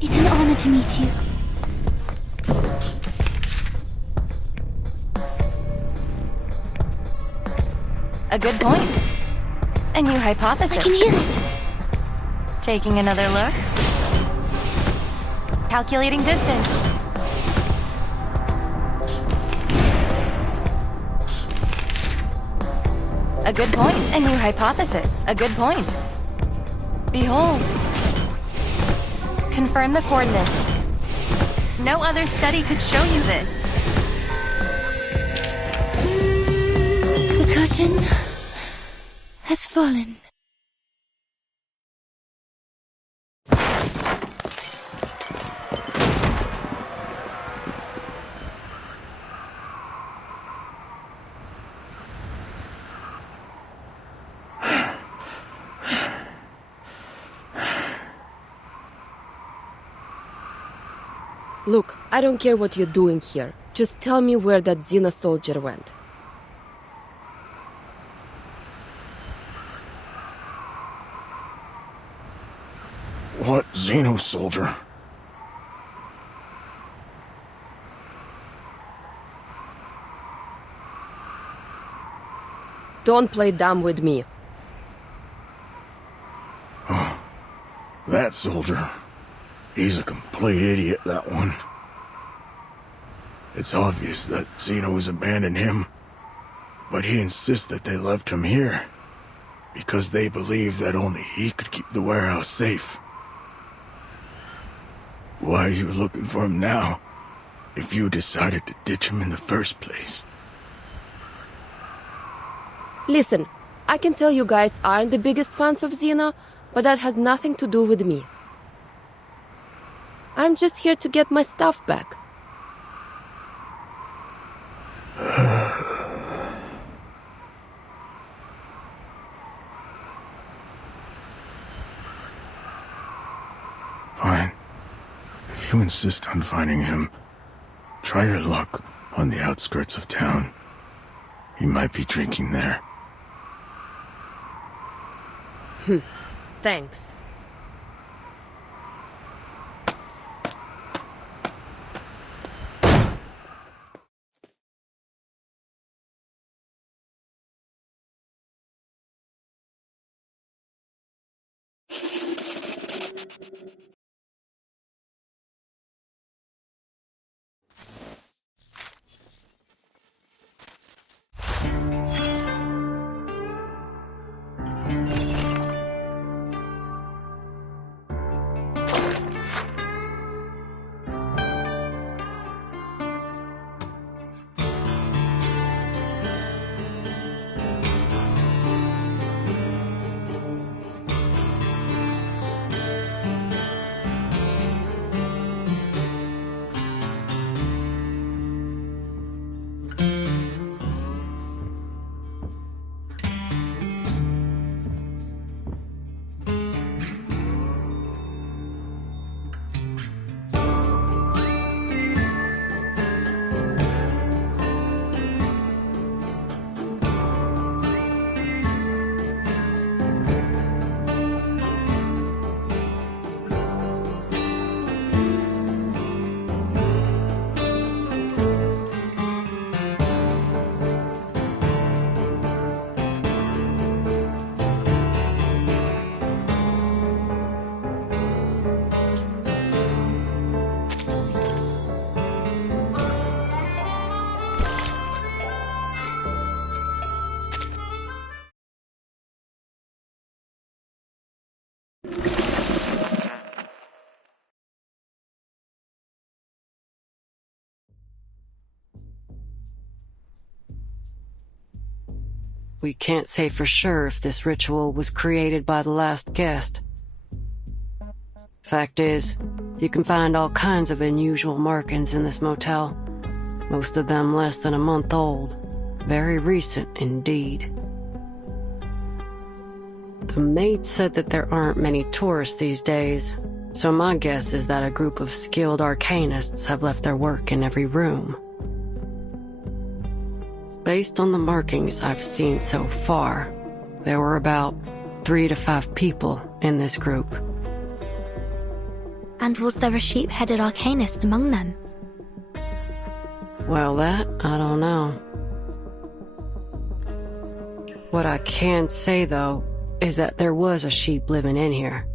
It's an honor to meet you. A good point. A new hypothesis. I can hear it. Taking another look. Calculating distance. A good point. A new hypothesis. A good point. Behold. Confirm the coordinates. No other study could show you this. The curtain has fallen. Look, I don't care what you're doing here. Just tell me where that Xena soldier went. What Xeno soldier? Don't play dumb with me. Oh, that soldier. He's a complete idiot, that one. It's obvious that Xeno's abandoned him, but he insists that they left him here because they believe that only he could keep the warehouse safe. Why are you looking for him now, if you decided to ditch him in the first place? Listen, I can tell you guys aren't the biggest fans of Xeno, but that has nothing to do with me. I'm just here to get my stuff back. Fine. If you insist on finding him, try your luck on the outskirts of town. He might be drinking there. Thanks. We can't say for sure if this ritual was created by the last guest. Fact is, you can find all kinds of unusual markings in this motel, most of them less than a month old. Very recent indeed. The maid said that there aren't many tourists these days, so my guess is that a group of skilled arcanists have left their work in every room. Based on the markings I've seen so far, there were about 3 to 5 people in this group. And was there a sheep-headed arcanist among them? Well, that I don't know. What I can say, though, is that there was a sheep living in here.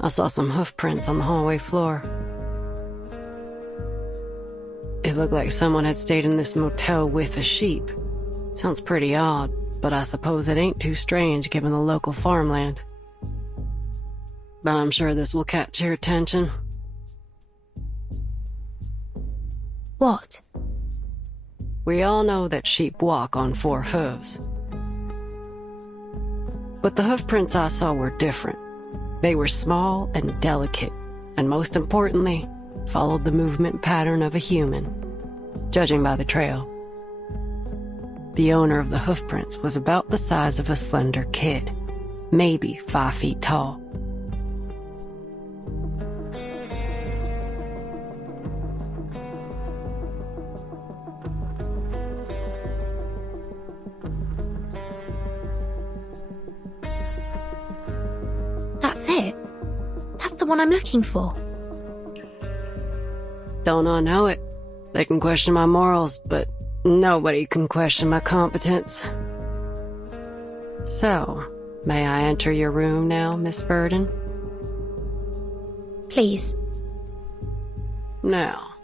I saw some hoof prints on the hallway floor. It looked like someone had stayed in this motel with a sheep. Sounds pretty odd, but I suppose it ain't too strange given the local farmland. But I'm sure this will catch your attention. What? We all know that sheep walk on 4 hooves. But the hoof prints I saw were different. They were small and delicate, and most importantly, followed the movement pattern of a human, judging by the trail. The owner of the hoof prints was about the size of a slender kid, maybe 5 feet tall. That's it? That's the one I'm looking for. Don't I know it? They can question my morals, but nobody can question my competence. So, may I enter your room now, Miss Verdon? Please. Now,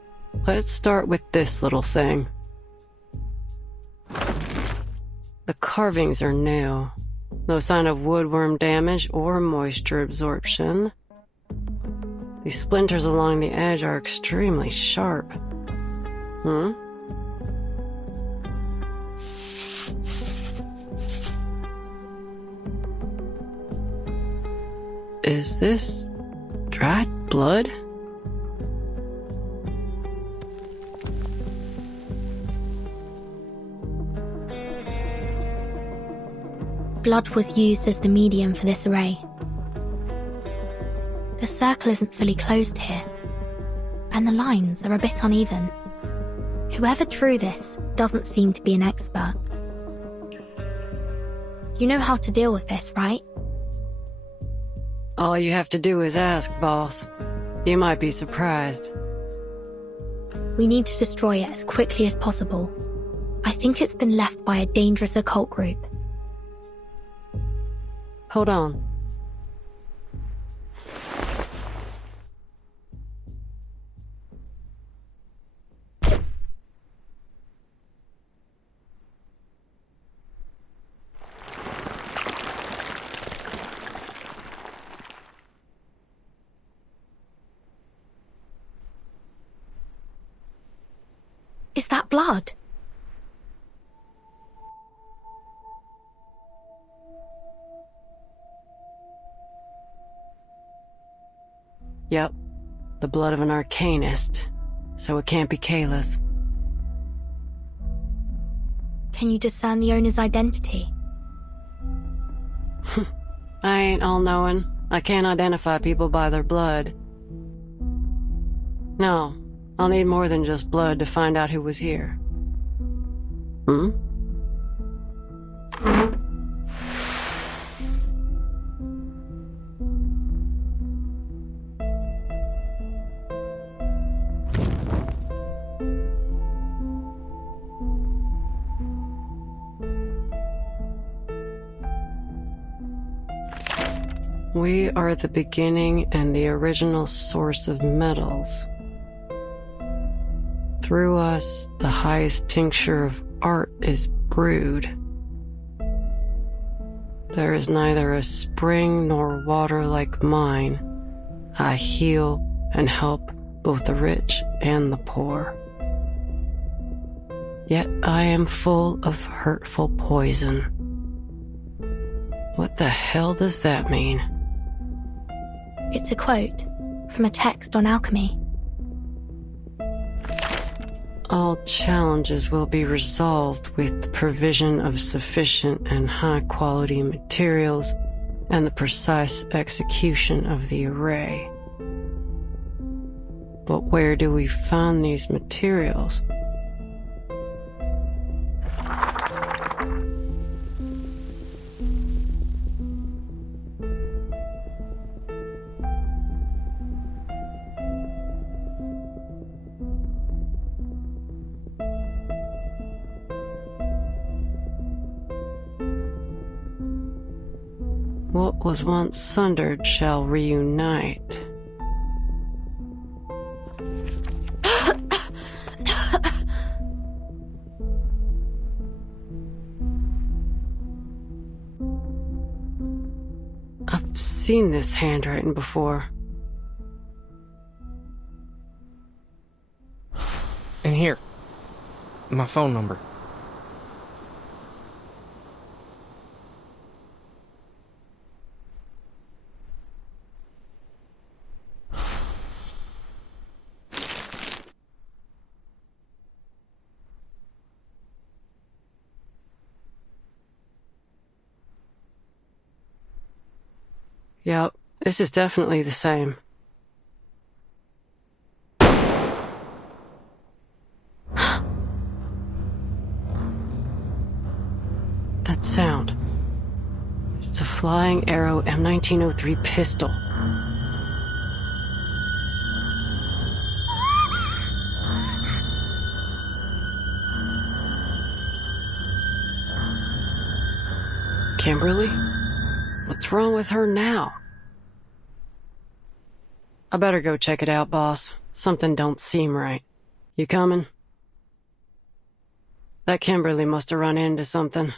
let's start with this little thing. The carvings are new. No sign of woodworm damage or moisture absorption. These splinters along the edge are extremely sharp. Is this dried blood? Blood was used as the medium for this array. The circle isn't fully closed here, and the lines are a bit uneven. Whoever drew this doesn't seem to be an expert. You know how to deal with this, right? All you have to do is ask, boss. You might be surprised. We need to destroy it as quickly as possible. I think it's been left by a dangerous occult group. Hold on. Is that blood? Yep. The blood of an arcanist. So it can't be Kayla's. Can you discern the owner's identity? I ain't all-knowing. I can't identify people by their blood. No, I'll need more than just blood to find out who was here. Hmm? We are the beginning and the original source of metals. Through us, the highest tincture of art is brewed. There is neither a spring nor water like mine. I heal and help both the rich and the poor. Yet I am full of hurtful poison. What the hell does that mean? It's a quote from a text on alchemy. All challenges will be resolved with the provision of sufficient and high-quality materials and the precise execution of the array. But where do we find these materials? What was once sundered shall reunite. I've seen this handwriting before. And here, my phone number. Yep, this is definitely the same. That sound. It's a Flying Arrow M1903 pistol. Kimberly? What's wrong with her now? I better go check it out, boss. Something don't seem right. You coming? That Kimberly must have run into something.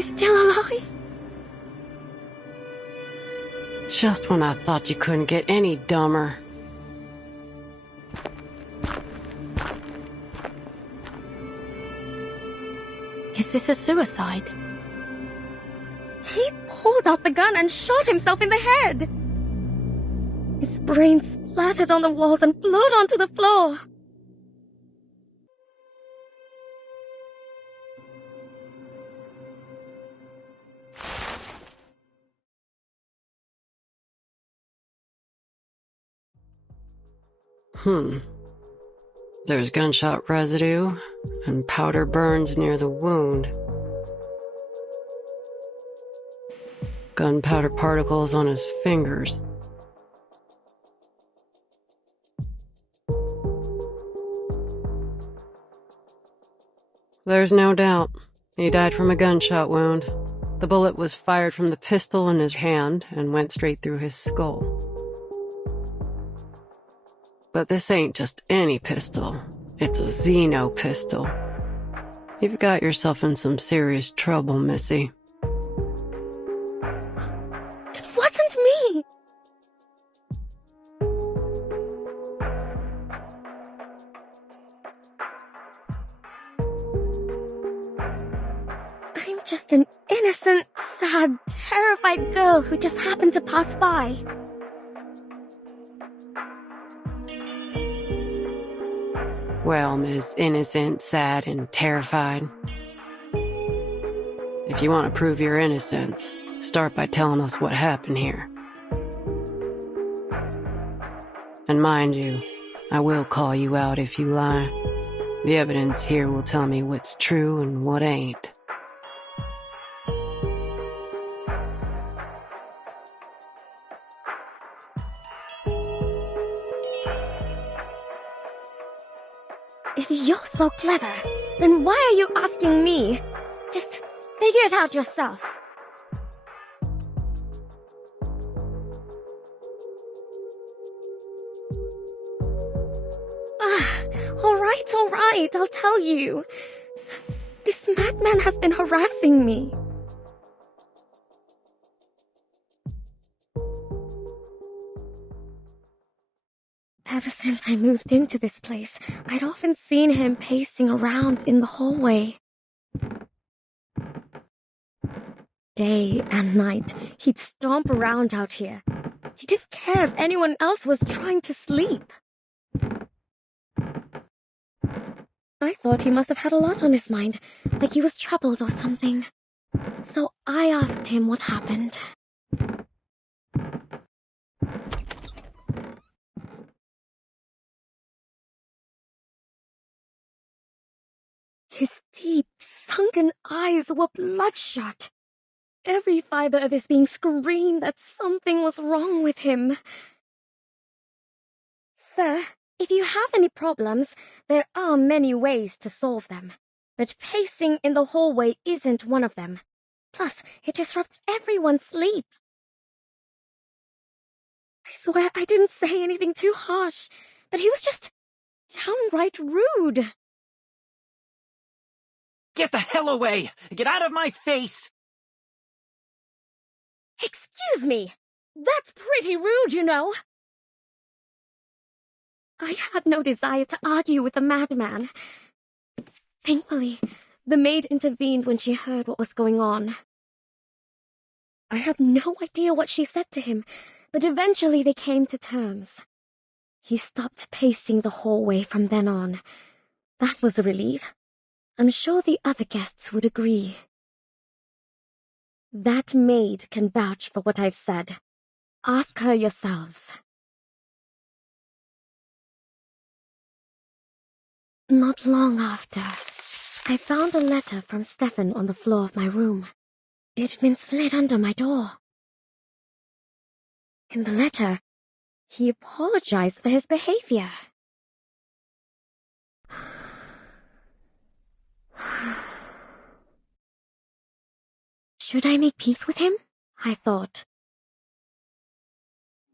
He's still alive? Just when I thought you couldn't get any dumber. Is this a suicide? He pulled out the gun and shot himself in the head. His brain splattered on the walls and flowed onto the floor. There's gunshot residue and powder burns near the wound. Gunpowder particles on his fingers. There's no doubt. He died from a gunshot wound. The bullet was fired from the pistol in his hand and went straight through his skull. But this ain't just any pistol. It's a Xeno pistol. You've got yourself in some serious trouble, Missy. It wasn't me! I'm just an innocent, sad, terrified girl who just happened to pass by. Well, Miss Innocent, Sad, and Terrified. If you want to prove your innocence, start by telling us what happened here. And mind you, I will call you out if you lie. The evidence here will tell me what's true and what ain't. If you're so clever, then why are you asking me? Just figure it out yourself. All right, I'll tell you. This madman has been harassing me. Ever since I moved into this place, I'd often seen him pacing around in the hallway. Day and night, he'd stomp around out here. He didn't care if anyone else was trying to sleep. I thought he must have had a lot on his mind, like he was troubled or something. So I asked him what happened. His deep, sunken eyes were bloodshot. Every fiber of his being screamed that something was wrong with him. Sir, if you have any problems, there are many ways to solve them. But pacing in the hallway isn't one of them. Plus, it disrupts everyone's sleep. I swear I didn't say anything too harsh, but he was just downright rude. Get the hell away! Get out of my face! Excuse me! That's pretty rude, you know! I had no desire to argue with the madman. Thankfully, the maid intervened when she heard what was going on. I had no idea what she said to him, but eventually they came to terms. He stopped pacing the hallway from then on. That was a relief. I'm sure the other guests would agree. That maid can vouch for what I've said. Ask her yourselves. Not long after, I found a letter from Stefan on the floor of my room. It'd been slid under my door. In the letter, he apologized for his behavior. Should I make peace with him? I thought.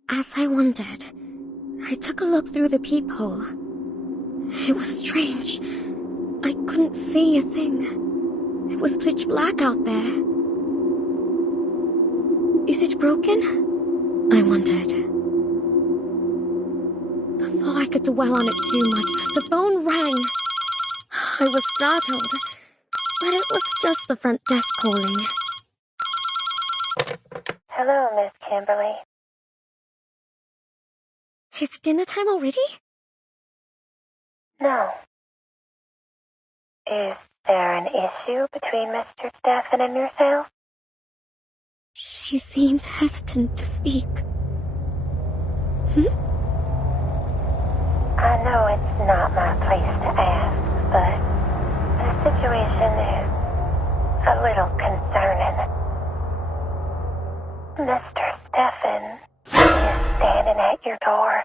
As I wondered, I took a look through the peephole. It was strange. I couldn't see a thing. It was pitch black out there. switch broken? I wondered. Before I could dwell on it too much, the phone rang. I was startled, but it was just the front desk calling. Hello, Miss Kimberly. Is it dinner time already? No. Is there an issue between Mr. Stefan and yourself? She seemed hesitant to speak. I know it's not my place to ask, but the situation is a little concerning. Mr. Stefan is standing at your door,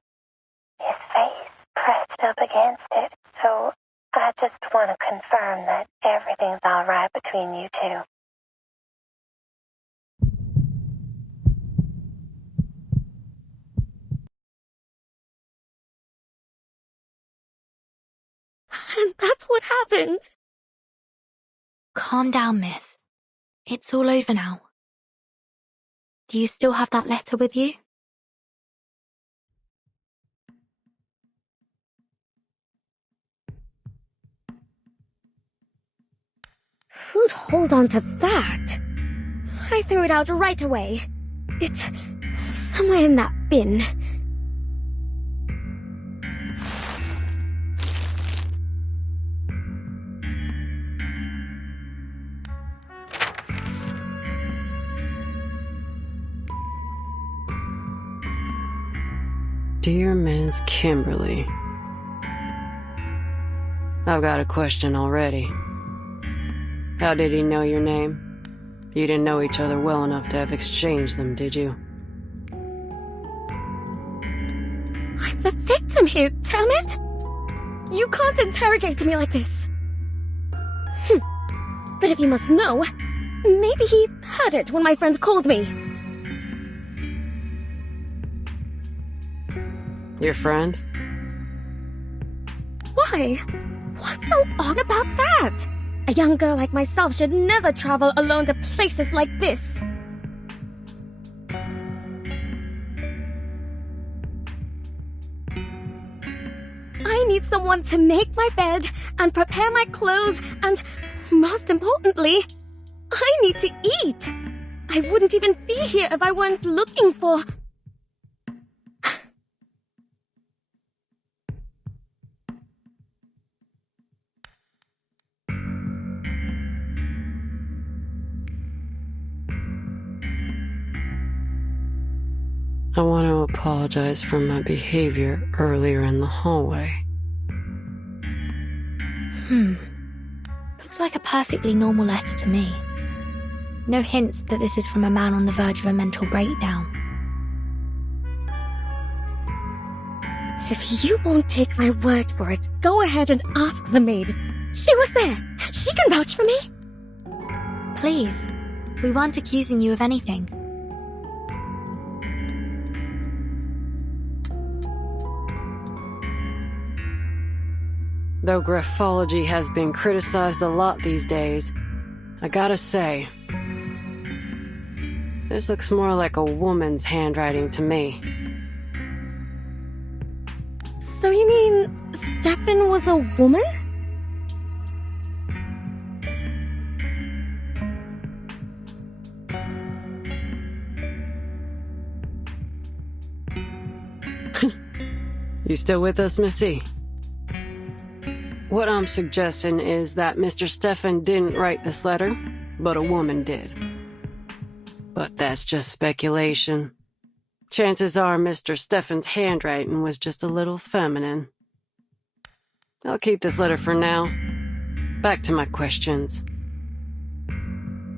his face pressed up against it, so I just want to confirm that everything's all right between you two. And that's what happened. Calm down, miss. It's all over now. Do you still have that letter with you? Who'd hold on to that? I threw it out right away. It's somewhere in that bin. Dear Ms. Kimberly, I've got a question already. How did he know your name? You didn't know each other well enough to have exchanged them, did you? I'm the victim here, damn it! You can't interrogate me like this. But if you must know, maybe he heard it when my friend called me. Your friend? Why? What's so odd about that? A young girl like myself should never travel alone to places like this. I need someone to make my bed and prepare my clothes and, most importantly, I need to eat. I wouldn't even be here if I weren't looking for... I want to apologize for my behavior earlier in the hallway. Looks like a perfectly normal letter to me. No hints that this is from a man on the verge of a mental breakdown. If you won't take my word for it, go ahead and ask the maid. She was there. She can vouch for me. Please, we weren't accusing you of anything. Though graphology has been criticized a lot these days, I gotta say, this looks more like a woman's handwriting to me. So you mean Stefan was a woman? You still with us, Missy? What I'm suggesting is that Mr. Stefan didn't write this letter, but a woman did. But that's just speculation. Chances are Mr. Stefan's handwriting was just a little feminine. I'll keep this letter for now. Back to my questions.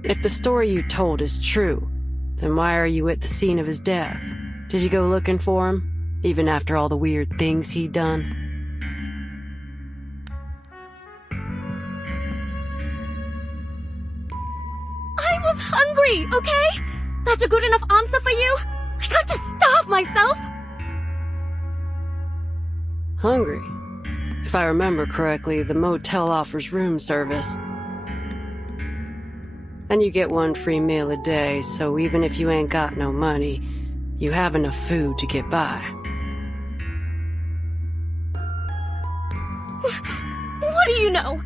If the story you told is true, then why are you at the scene of his death? Did you go looking for him, even after all the weird things he'd done? I was hungry, okay? That's a good enough answer for you? I can't just starve myself. Hungry? If I remember correctly, the motel offers room service. And you get 1 free meal a day, so even if you ain't got no money, you have enough food to get by. What do you know?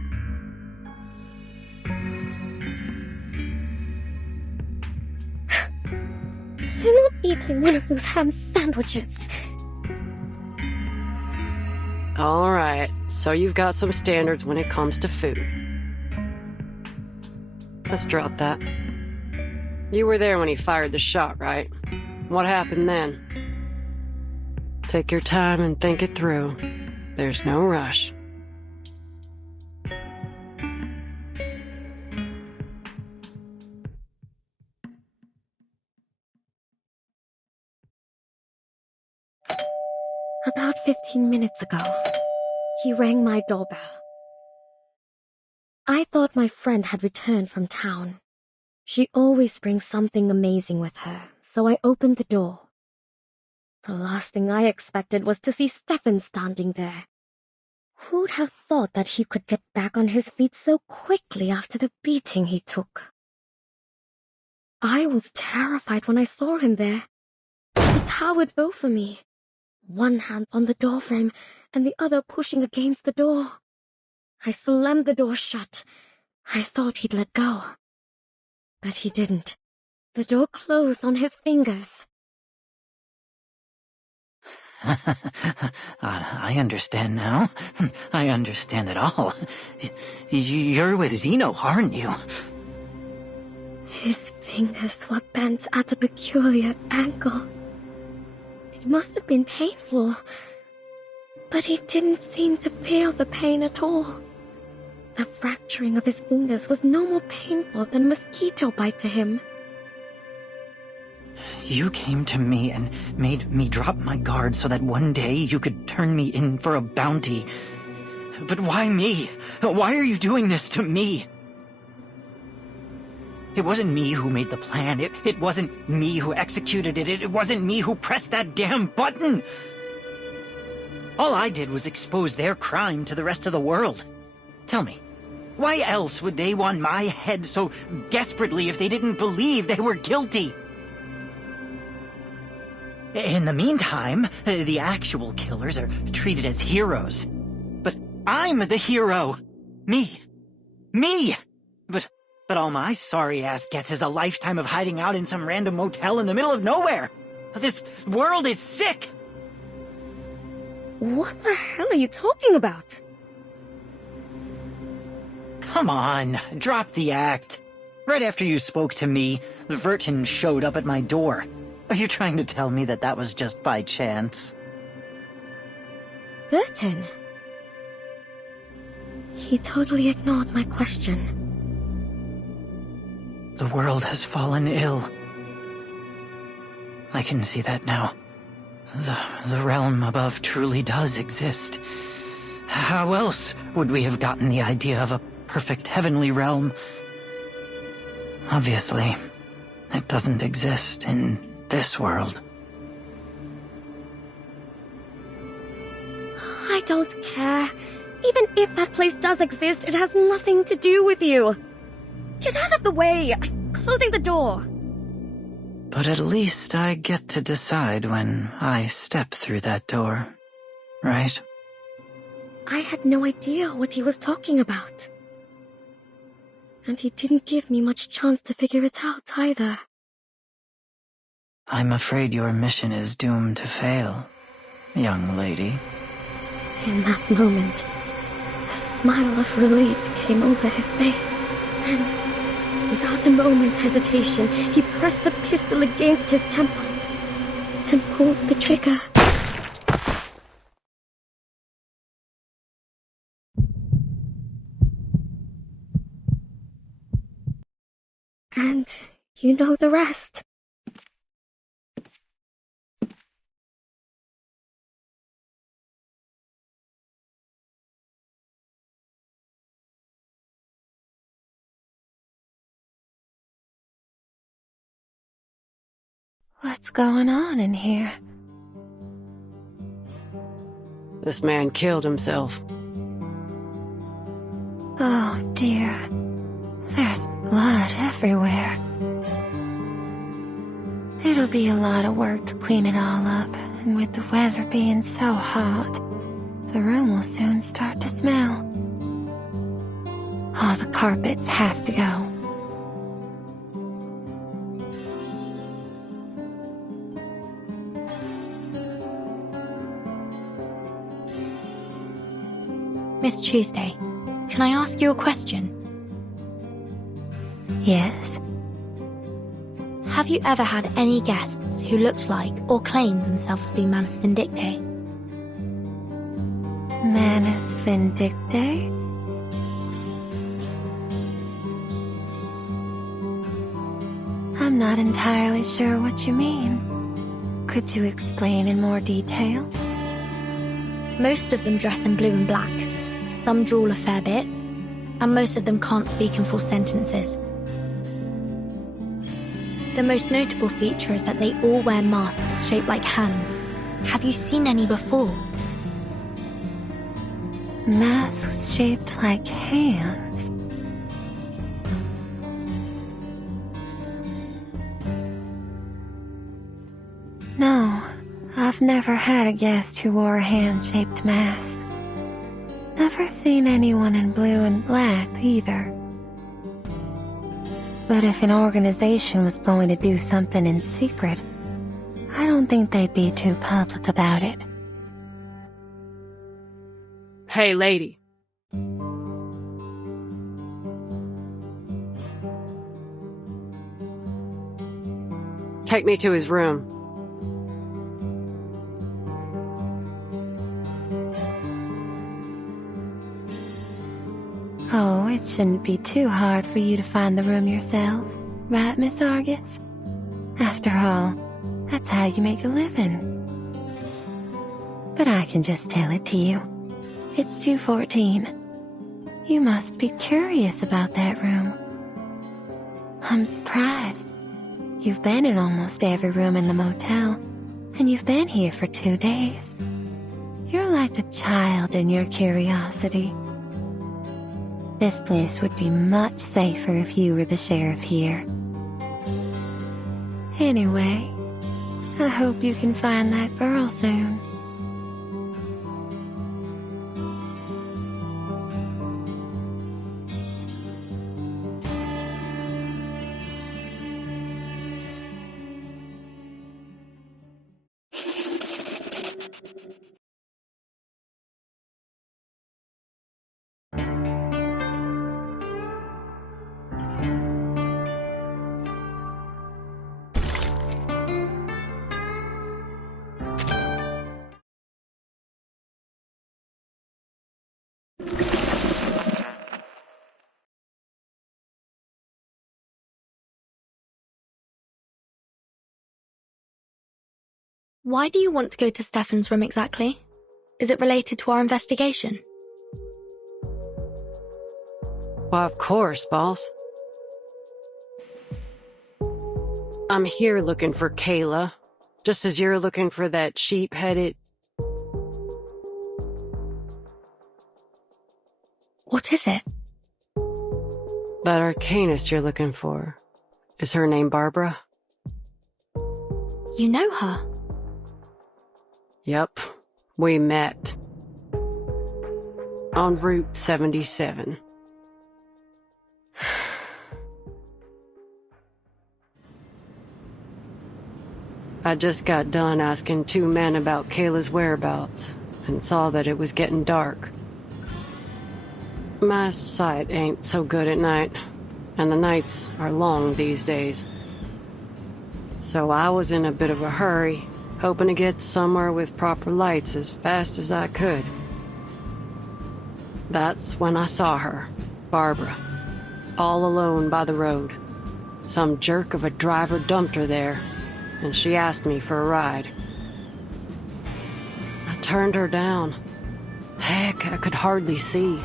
I'm not eating one of those ham sandwiches. Alright, so you've got some standards when it comes to food. Let's drop that. You were there when he fired the shot, right? What happened then? Take your time and think it through. There's no rush. About 15 minutes ago, he rang my doorbell. I thought my friend had returned from town. She always brings something amazing with her, so I opened the door. The last thing I expected was to see Stefan standing there. Who'd have thought that he could get back on his feet so quickly after the beating he took? I was terrified when I saw him there. He towered over me, one hand on the doorframe and the other pushing against the door. I slammed the door shut. I thought he'd let go. But he didn't. The door closed on his fingers. I understand now. I understand it all. You're with Zeno, aren't you? His fingers were bent at a peculiar angle. It must have been painful, but he didn't seem to feel the pain at all. The fracturing of his fingers was no more painful than a mosquito bite to him. You came to me and made me drop my guard so that one day you could turn me in for a bounty. But why me? Why are you doing this to me? It wasn't me who made the plan. It wasn't me who executed it. It wasn't me who pressed that damn button. All I did was expose their crime to the rest of the world. Tell me, why else would they want my head so desperately if they didn't believe they were guilty? In the meantime, the actual killers are treated as heroes. But I'm the hero. Me. But all my sorry ass gets is a lifetime of hiding out in some random motel in the middle of nowhere. This world is sick. What the hell are you talking about? Come on, drop the act. Right after you spoke to me, Vertin showed up at my door. Are you trying to tell me that that was just by chance? Vertin? He totally ignored my question. The world has fallen ill. I can see that now. The realm above truly does exist. How else would we have gotten the idea of a perfect heavenly realm? Obviously, it doesn't exist in this world. I don't care. Even if that place does exist, it has nothing to do with you. Get out of the way! I'm closing the door. But at least I get to decide when I step through that door, right? I had no idea what he was talking about. And he didn't give me much chance to figure it out either. I'm afraid your mission is doomed to fail, young lady. In that moment, a smile of relief came over his face, and without a moment's hesitation, he pressed the pistol against his temple and pulled the trigger. And you know the rest. What's going on in here? This man killed himself. Oh, dear. There's blood everywhere. It'll be a lot of work to clean it all up, and with the weather being so hot, the room will soon start to smell. All the carpets have to go. Miss Tuesday, can I ask you a question? Yes? Have you ever had any guests who looked like or claimed themselves to be Manus Vindictae? Manus Vindictae? I'm not entirely sure what you mean. Could you explain in more detail? Most of them dress in blue and black. Some drool a fair bit, and most of them can't speak in full sentences. The most notable feature is that they all wear masks shaped like hands. Have you seen any before? Masks shaped like hands? No, I've never had a guest who wore a hand-shaped mask. Never seen anyone in blue and black either. But if an organization was going to do something in secret, I don't think they'd be too public about it. Hey, lady. Take me to his room. Oh, it shouldn't be too hard for you to find the room yourself, right, Miss Argus? After all, that's how you make a living. But I can just tell it to you. It's 214. You must be curious about that room. I'm surprised. You've been in almost every room in the motel, and you've been here for 2 days. You're like a child in your curiosity. This place would be much safer if you were the sheriff here. Anyway, I hope you can find that girl soon. Why do you want to go to Stefan's room exactly? Is it related to our investigation? Why, of course, boss. I'm here looking for Kayla, just as you're looking for that sheep-headed... What is it? That arcanist you're looking for. Is her name Barbara? You know her? Yep, we met. On Route 77. I just got done asking 2 men about Kayla's whereabouts, and saw that it was getting dark. My sight ain't so good at night, and the nights are long these days. So I was in a bit of a hurry, hoping to get somewhere with proper lights as fast as I could. That's when I saw her, Barbara, all alone by the road. Some jerk of a driver dumped her there, and she asked me for a ride. I turned her down. Heck, I could hardly see.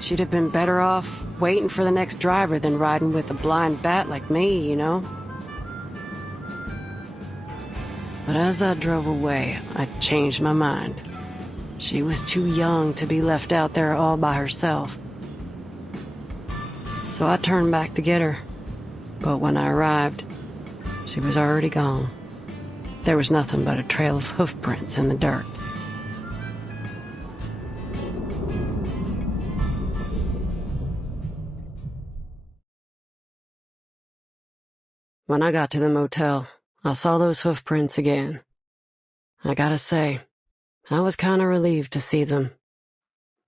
She'd have been better off waiting for the next driver than riding with a blind bat like me, you know? But as I drove away, I changed my mind. She was too young to be left out there all by herself. so I turned back to get her. But when I arrived, she was already gone. There was nothing but a trail of hoof prints in the dirt. When I got to the motel, I saw those hoof prints again. I gotta say, I was kinda relieved to see them.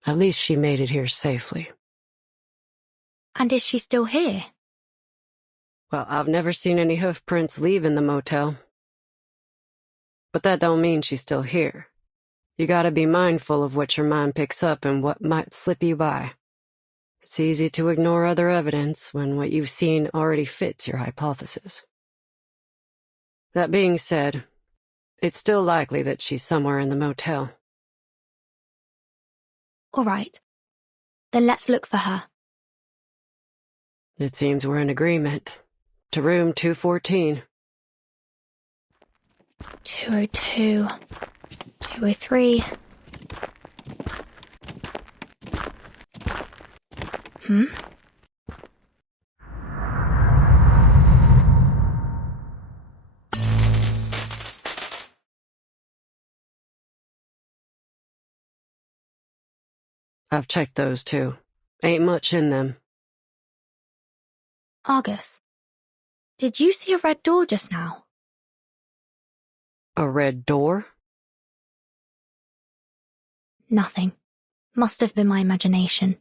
At least she made it here safely. And is she still here? Well, I've never seen any hoof prints leaving the motel. But that don't mean she's still here. You gotta be mindful of what your mind picks up and what might slip you by. It's easy to ignore other evidence when what you've seen already fits your hypothesis. That being said, it's still likely that she's somewhere in the motel. All right. Then let's look for her. It seems we're in agreement. To room 214. 202. 203. I've checked those too. Ain't much in them. Argus, did you see a red door just now? A red door? Nothing. Must have been my imagination.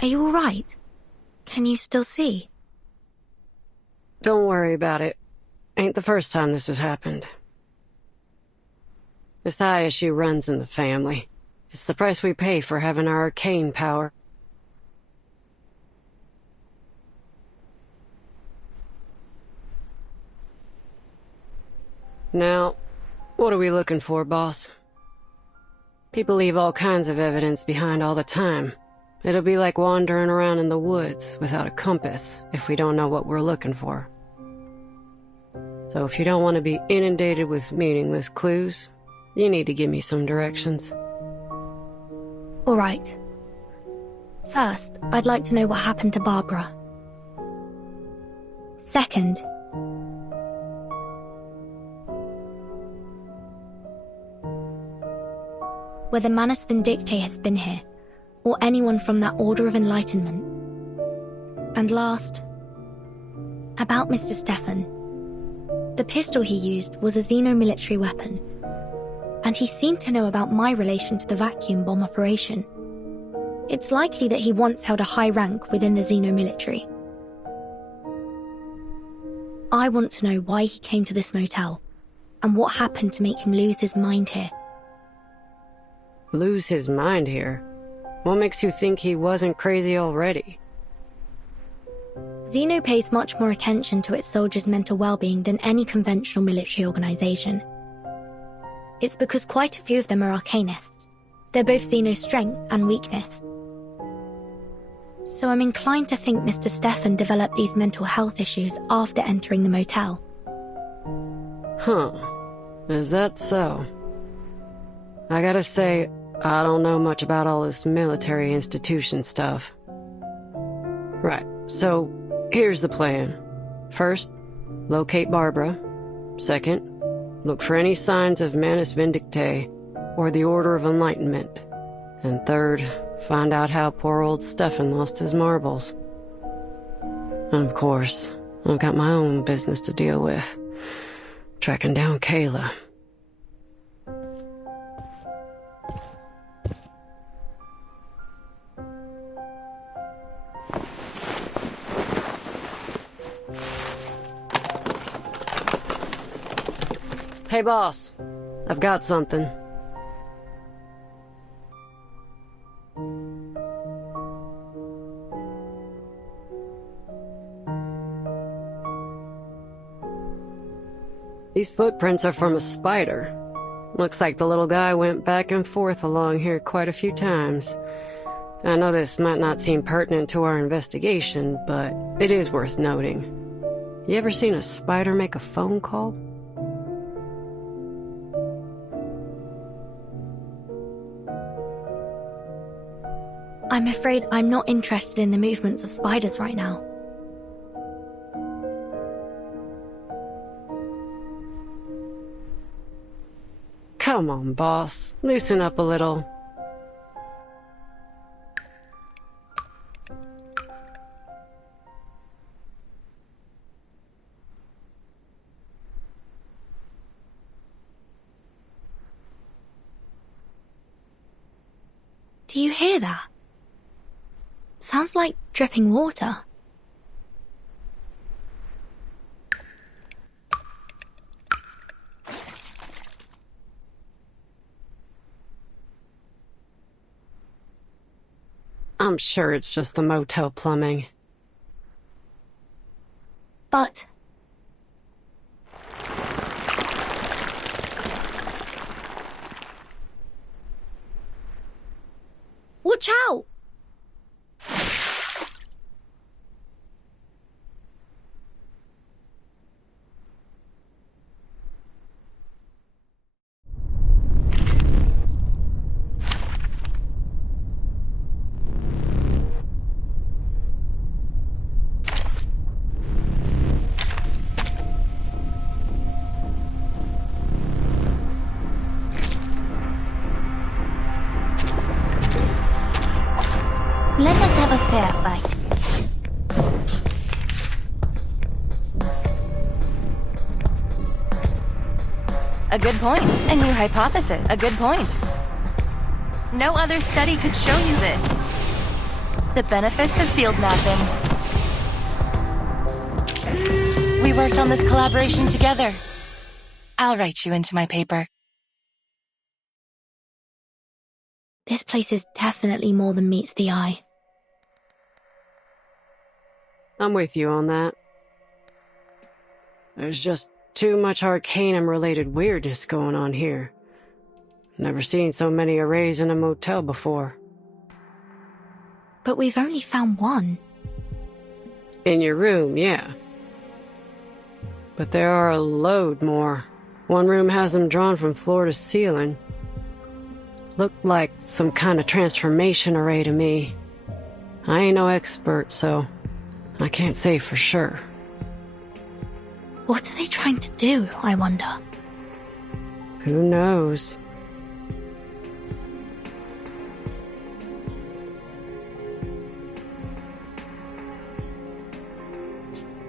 Are you all right? Can you still see? Don't worry about it. Ain't the first time this has happened. This eye issue runs in the family. It's the price we pay for having our arcane power. Now, what are we looking for, boss? People leave all kinds of evidence behind all the time. It'll be like wandering around in the woods without a compass if we don't know what we're looking for. So if you don't want to be inundated with meaningless clues, you need to give me some directions. All right. First, I'd like to know what happened to Barbara. Second, whether Manus Vindictae has been here, or anyone from that Order of Enlightenment. And last, about Mr. Stefan. The pistol he used was a xeno-military weapon, and he seemed to know about my relation to the vacuum bomb operation. It's likely that he once held a high rank within the xeno-military. I want to know why he came to this motel, and what happened to make him lose his mind here. Lose his mind here? What makes you think he wasn't crazy already? Xeno pays much more attention to its soldiers' mental well-being than any conventional military organization. It's because quite a few of them are arcanists. They're both Xeno's strength and weakness. So I'm inclined to think Mr. Stefan developed these mental health issues after entering the motel. Huh. Is that so? I gotta say, I don't know much about all this military institution stuff. Right, so here's the plan. First, locate Barbara. Second, look for any signs of Manus Vindictae or the Order of Enlightenment. And third, find out how poor old Stefan lost his marbles. And of course, I've got my own business to deal with. Tracking down Kayla. Hey, boss. I've got something. These footprints are from a spider. Looks like the little guy went back and forth along here quite a few times. I know this might not seem pertinent to our investigation, but it is worth noting. You ever seen a spider make a phone call? I'm afraid I'm not interested in the movements of spiders right now. Come on, boss. Loosen up a little. Do you hear that? Sounds like dripping water. I'm sure it's just the motel plumbing. But... watch out! Let us have a fair fight. A good point. A new hypothesis. A good point. No other study could show you this. The benefits of field mapping. We worked on this collaboration together. I'll write you into my paper. This place is definitely more than meets the eye. I'm with you on that. There's just too much Arcanum-related weirdness going on here. Never seen so many arrays in a motel before. But we've only found one. In your room, yeah. But there are a load more. One room has them drawn from floor to ceiling. Looked like some kind of transformation array to me. I ain't no expert, so I can't say for sure. What are they trying to do, I wonder? Who knows?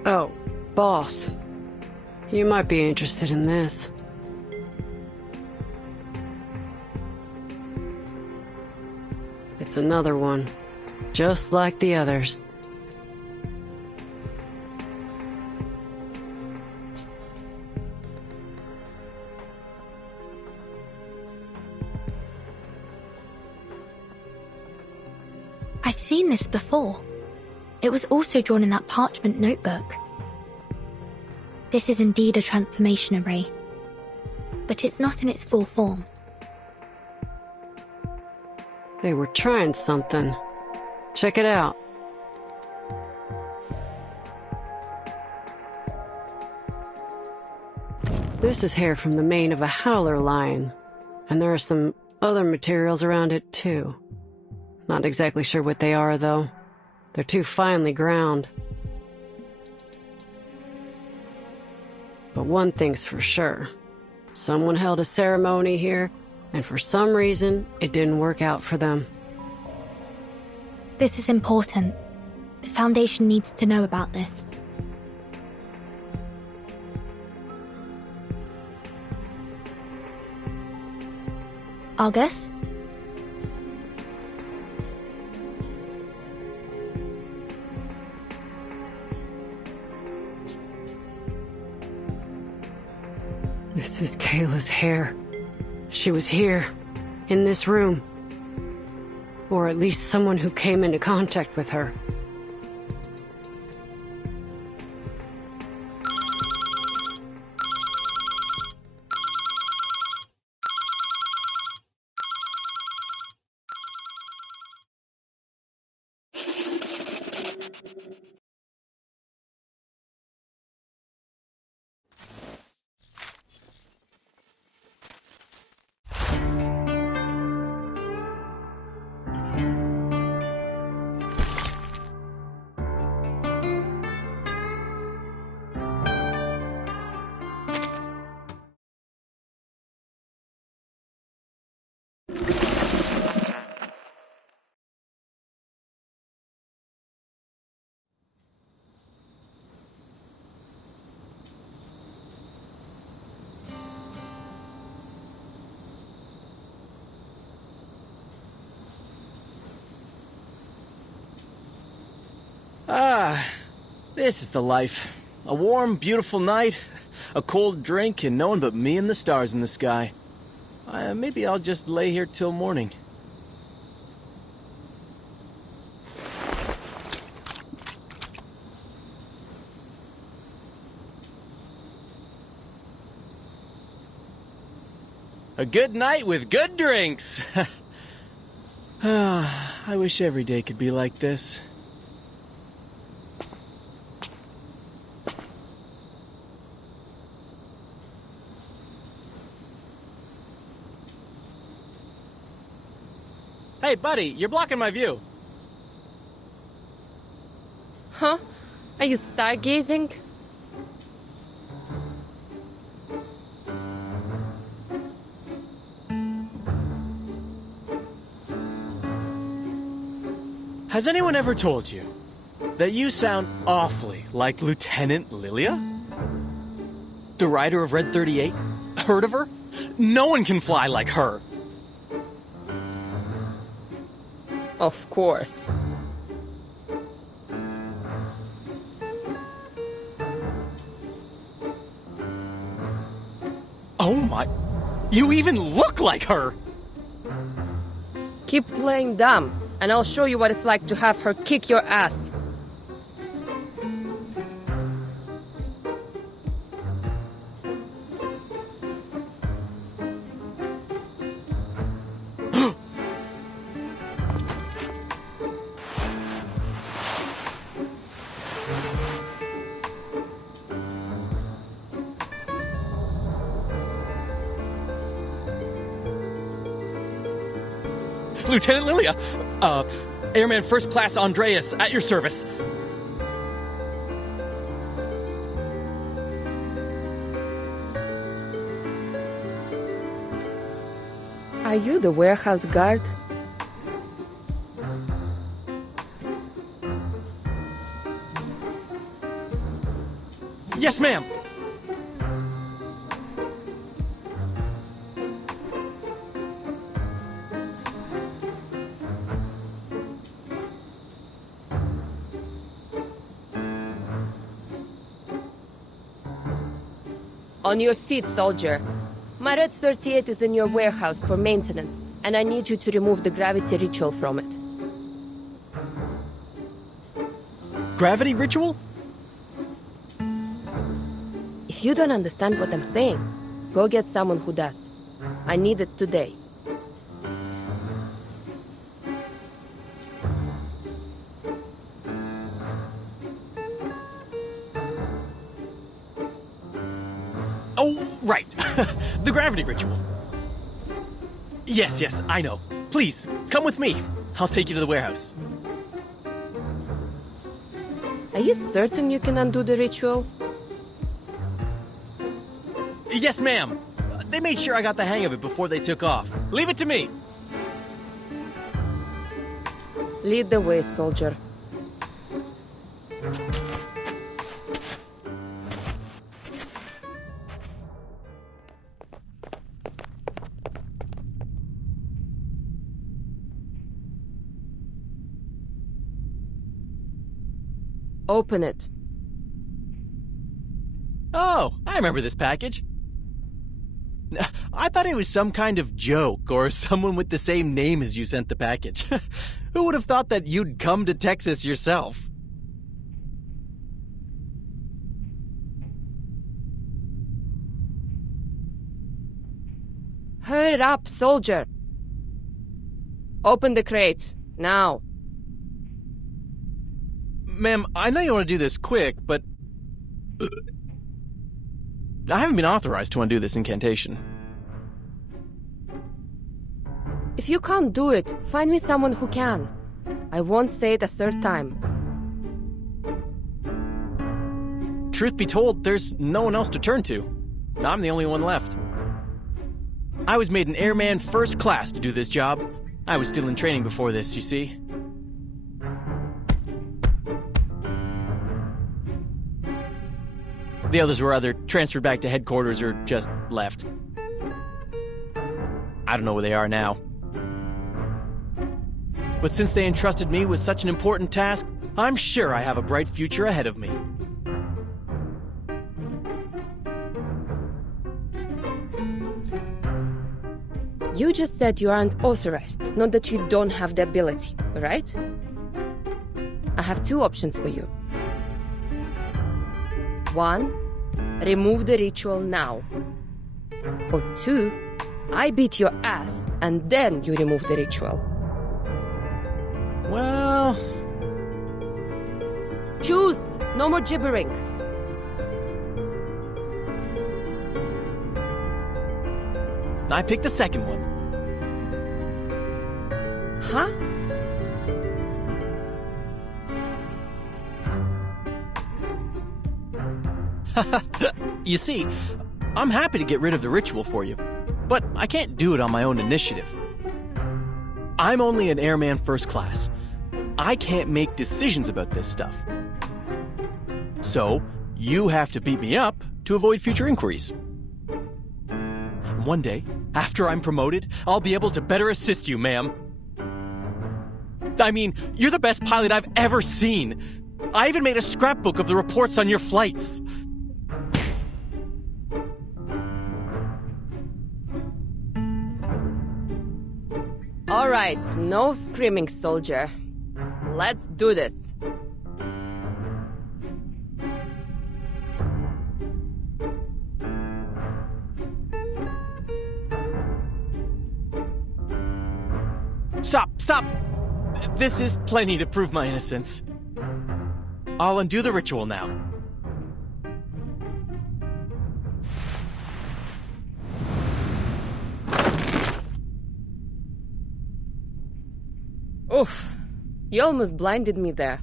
Oh, boss. You might be interested in this. It's another one, just like the others. I've seen this before. It was also drawn in that Parchment notebook. This is indeed a transformation array, but it's not in its full form. They were trying something. Check it out. This is hair from the mane of a howler lion, and there are some other materials around it too. Not exactly sure what they are, though. They're too finely ground. But one thing's for sure. Someone held a ceremony here, and for some reason, it didn't work out for them. This is important. The Foundation needs to know about this. Argus? This is Kayla's hair. She was here, in this room. Or at least someone who came into contact with her. This is the life. A warm, beautiful night, a cold drink, and no one but me and the stars in the sky. Maybe I'll just lay here till morning. A good night with good drinks! I wish every day could be like this. Hey, buddy, you're blocking my view. Huh? Are you stargazing? Has anyone ever told you that you sound awfully like Lieutenant Lilia? The rider of Red 38? Heard of her? No one can fly like her. Of course. Oh my... You even look like her! Keep playing dumb, and I'll show you what it's like to have her kick your ass. Lieutenant Lilia! Airman First Class Andreas, at your service. Are you the warehouse guard? Yes, ma'am! On your feet, soldier. My Red 38 is in your warehouse for maintenance, and I need you to remove the gravity ritual from it. Gravity ritual? If you don't understand what I'm saying, go get someone who does. I need it today. Oh, right. The gravity ritual. Yes, I know. Please, come with me. I'll take you to the warehouse. Are you certain you can undo the ritual? Yes, ma'am. They made sure I got the hang of it before they took off. Leave it to me. Lead the way, soldier. Open it. Oh, I remember this package. I thought it was some kind of joke or someone with the same name as you sent the package. Who would have thought that you'd come to Texas yourself? Hurry up, soldier. Open the crate, now. Ma'am, I know you want to do this quick, but... I haven't been authorized to undo this incantation. If you can't do it, find me someone who can. I won't say it a third time. Truth be told, there's no one else to turn to. I'm the only one left. I was made an airman first class to do this job. I was still in training before this, you see. The others were either transferred back to headquarters or just left. I don't know where they are now. But since they entrusted me with such an important task, I'm sure I have a bright future ahead of me. You just said you aren't authorized, not that you don't have the ability, right? I have two options for you. One, remove the ritual now. Or two, I beat your ass and then you remove the ritual. Well... Choose! No more gibbering. I picked the second one. Huh? You see, I'm happy to get rid of the ritual for you, but I can't do it on my own initiative. I'm only an airman first class. I can't make decisions about this stuff. So, you have to beat me up to avoid future inquiries. One day, after I'm promoted, I'll be able to better assist you, ma'am. I mean, you're the best pilot I've ever seen. I even made a scrapbook of the reports on your flights. All right, no screaming, soldier. Let's do this. Stop! This is plenty to prove my innocence. I'll undo the ritual now. Oof, you almost blinded me there.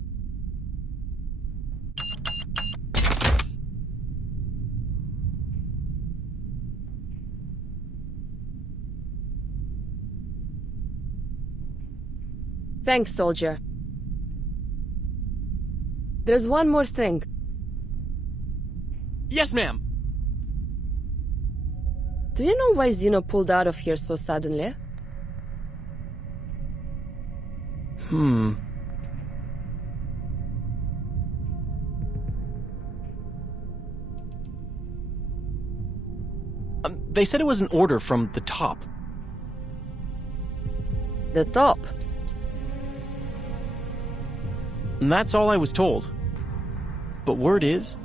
Thanks, soldier. There's one more thing. Yes, ma'am. Do you know why Zeno pulled out of here so suddenly? They said it was an order from the top. The top? And that's all I was told. But word is,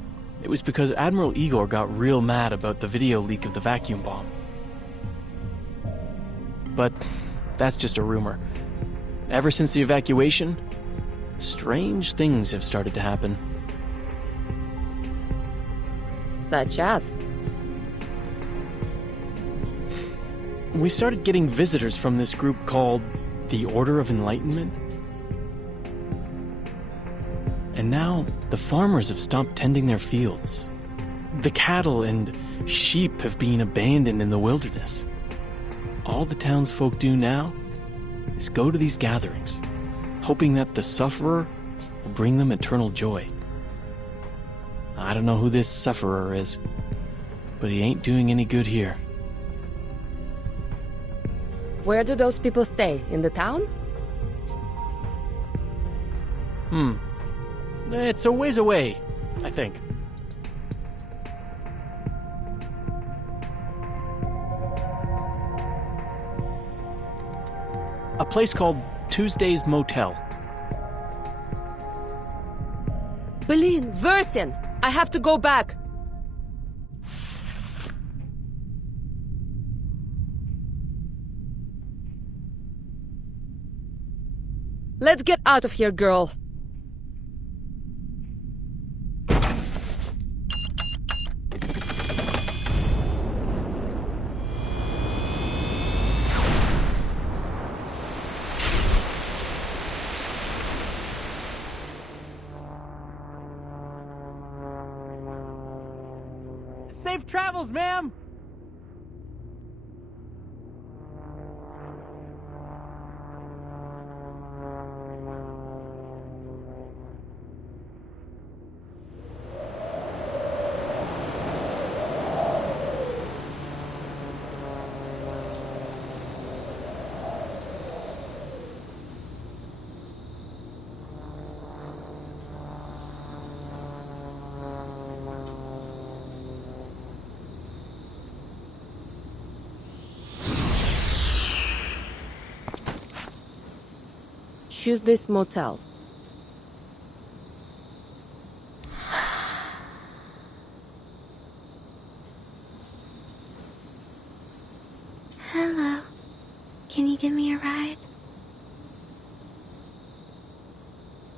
it was because Admiral Igor got real mad about the video leak of the vacuum bomb. But that's just a rumor. Ever since the evacuation, strange things have started to happen. Such as? We started getting visitors from this group called the Order of Enlightenment. And now, the farmers have stopped tending their fields. The cattle and sheep have been abandoned in the wilderness. All the townsfolk do now is go to these gatherings, hoping that the sufferer will bring them eternal joy. I don't know who this sufferer is, but he ain't doing any good here. Where do those people stay? In the town? It's a ways away, I think. A place called Tuesday's Motel. Berlin, Vertin! I have to go back! Let's get out of here, girl. Safe travels, ma'am! choose this motel. Hello. Can you give me a ride?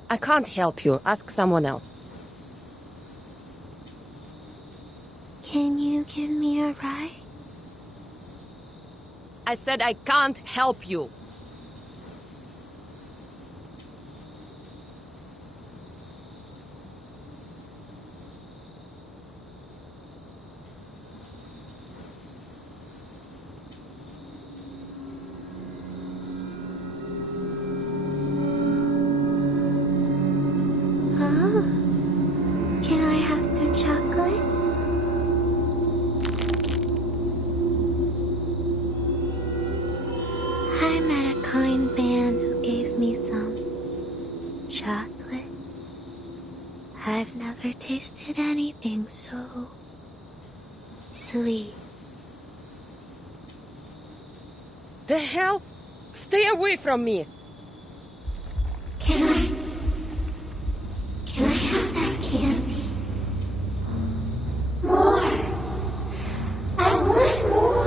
I can't help you. Ask someone else. Can you give me a ride? I said I can't help you. Oh, can I have some chocolate? I met a kind man who gave me some chocolate. I've never tasted anything so sweet. The hell? Stay away from me! Can I have that candy? More! I want more!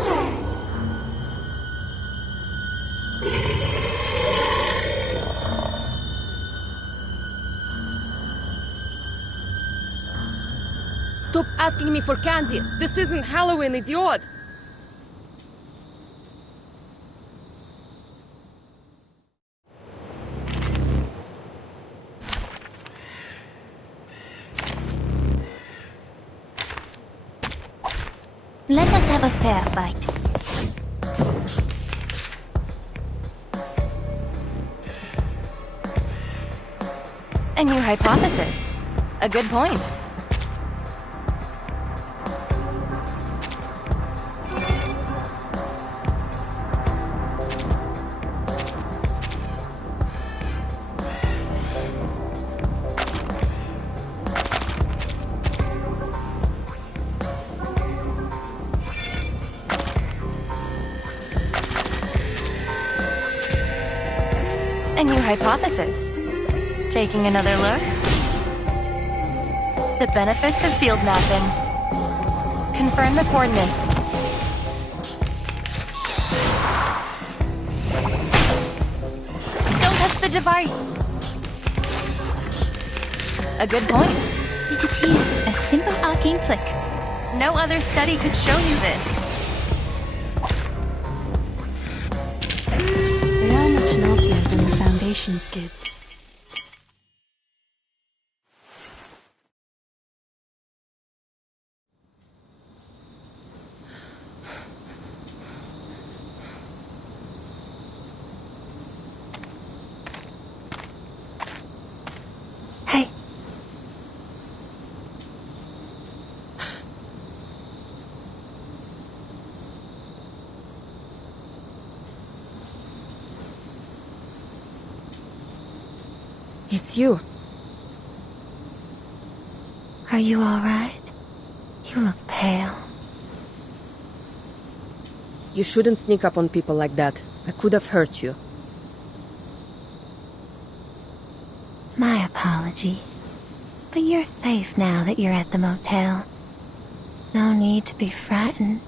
Stop asking me for candy! This isn't Halloween, idiot! Let us have a fair fight. A new hypothesis. A good point. A new hypothesis. Taking another look. The benefits of field mapping. Confirm the coordinates. Don't touch the device. A good point. I just used a simple arcane trick. No other study could show you this. They are much naughtier than the Foundation's kids. Hey. It's you. Are you all right? You look pale. You shouldn't sneak up on people like that. I could have hurt you. My apologies. But you're safe now that you're at the motel. No need to be frightened.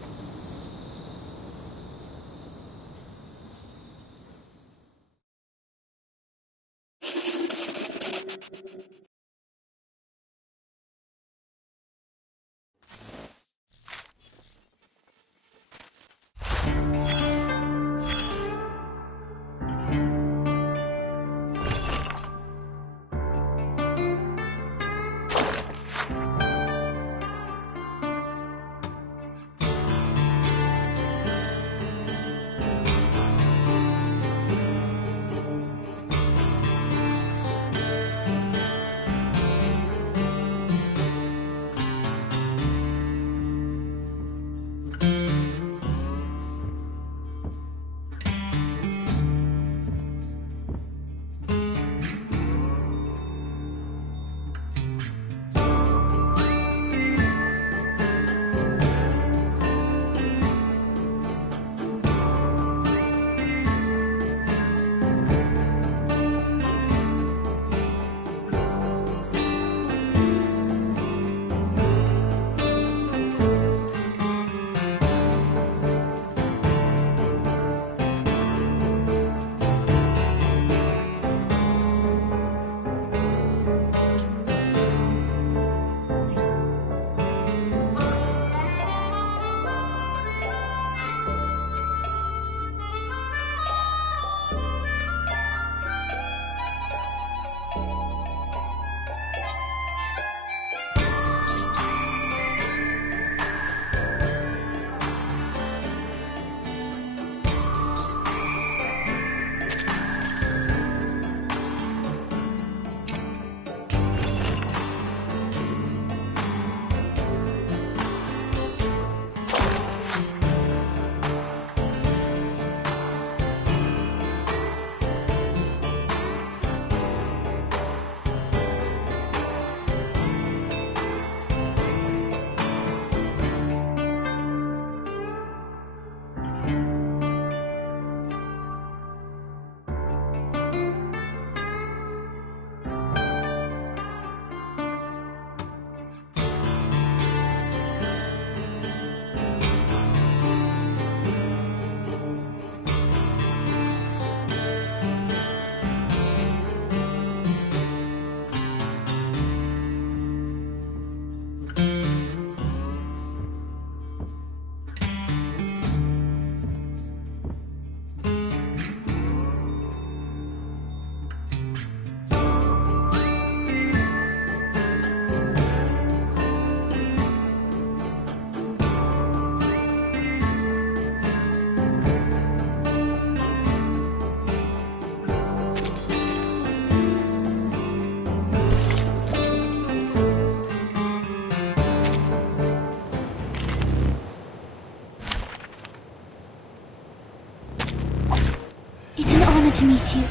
Glad to meet you.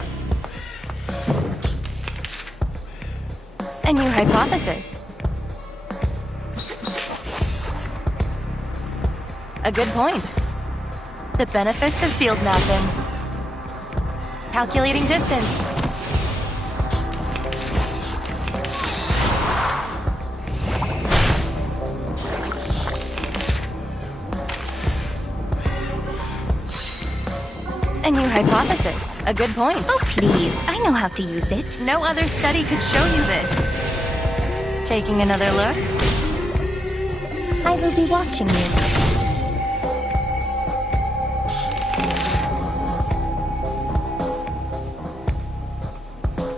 A new hypothesis. A good point. The benefits of field mapping. Calculating distance. A new hypothesis. A good point. Oh, please. I know how to use it. No other study could show you this. Taking another look. I will be watching you.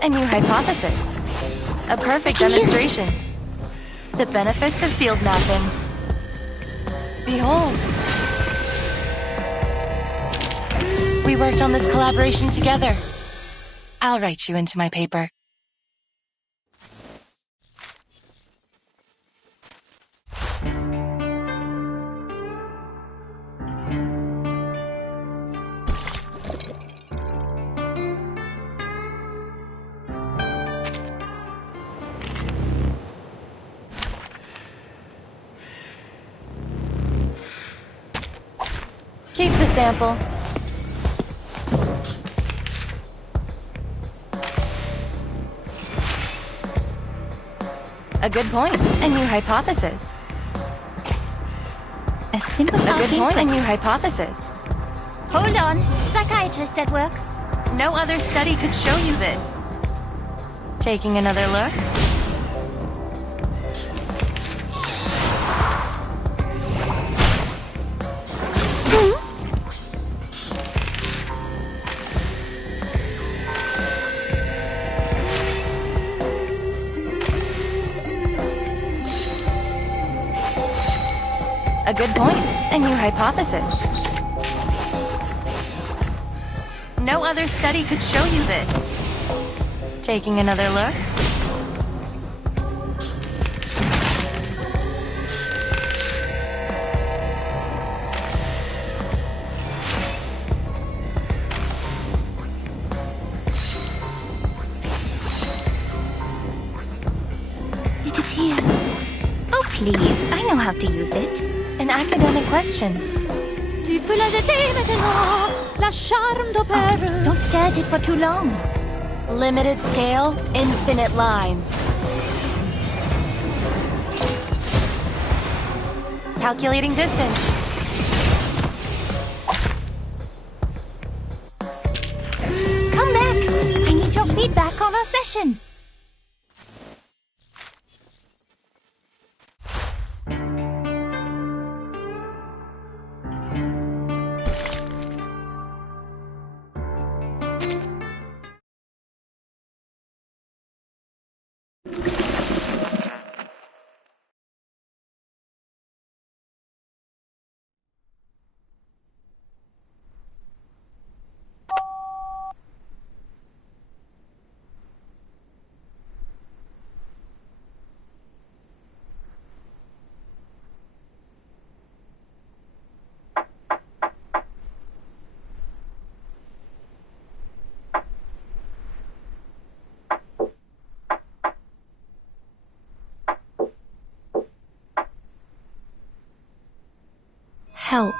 A new hypothesis. A perfect demonstration. The benefits of field mapping. Behold. We worked on this collaboration together. I'll write you into my paper. Keep the sample. A good point. A new hypothesis. A simple A good point. A new hypothesis. Hold on. Psychiatrist at work. No other study could show you this. Taking another look. A good point. A new hypothesis. No other study could show you this. Taking another look. It is here. Oh, please. I know how to use it. An academic question. Tu peux la jeter maintenant. La charme d'opéra. Don't stare at it for too long. Limited scale, infinite lines. Calculating distance. Come back. I need your feedback on our session. Help.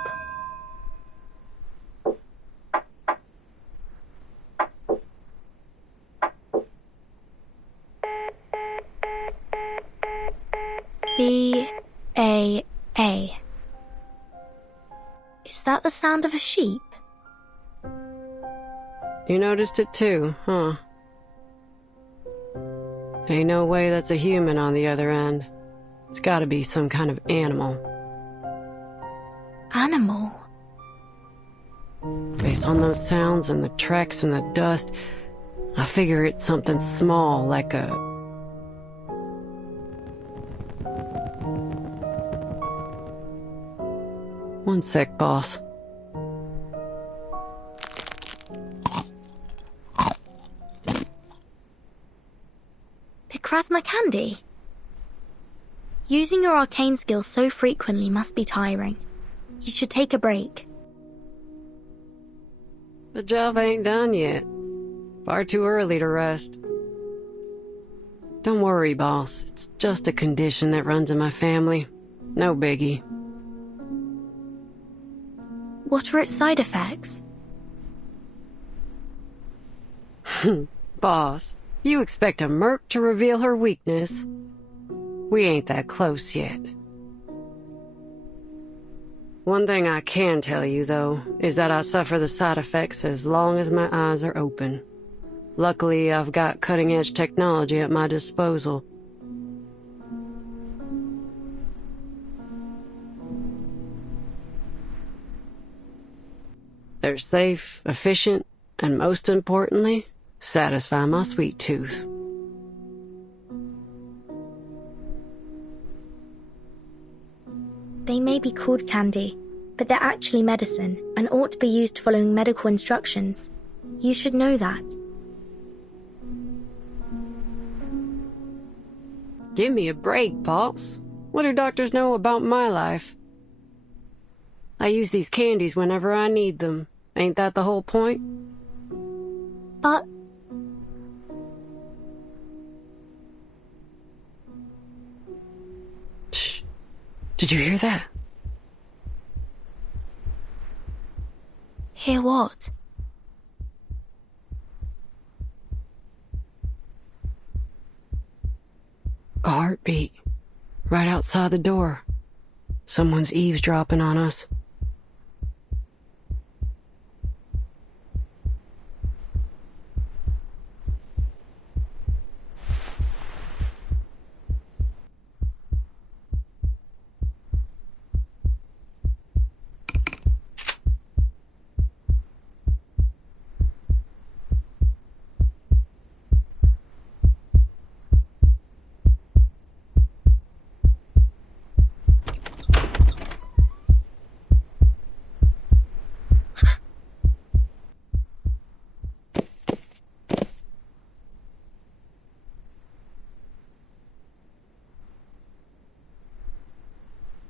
B-A-A. Is that the sound of a sheep? You noticed it too, huh? Ain't no way that's a human on the other end. It's gotta be some kind of animal. Animal? Based on those sounds and the tracks and the dust, I figure it's something small, like a... One sec, boss. Picrasma Candy? Using your arcane skill so frequently must be tiring. You should take a break. The job ain't done yet. Far too early to rest. Don't worry, boss. It's just a condition that runs in my family. No biggie. What are its side effects? Boss, you expect a merc to reveal her weakness? We ain't that close yet. One thing I can tell you, though, is that I suffer the side effects as long as my eyes are open. Luckily, I've got cutting-edge technology at my disposal. They're safe, efficient, and most importantly, satisfy my sweet tooth. They may be called candy, but they're actually medicine and ought to be used following medical instructions. You should know that. Give me a break, boss. What do doctors know about my life? I use these candies whenever I need them. Ain't that the whole point? But... Shh. Did you hear that? Hear what? A heartbeat. Right outside the door. Someone's eavesdropping on us.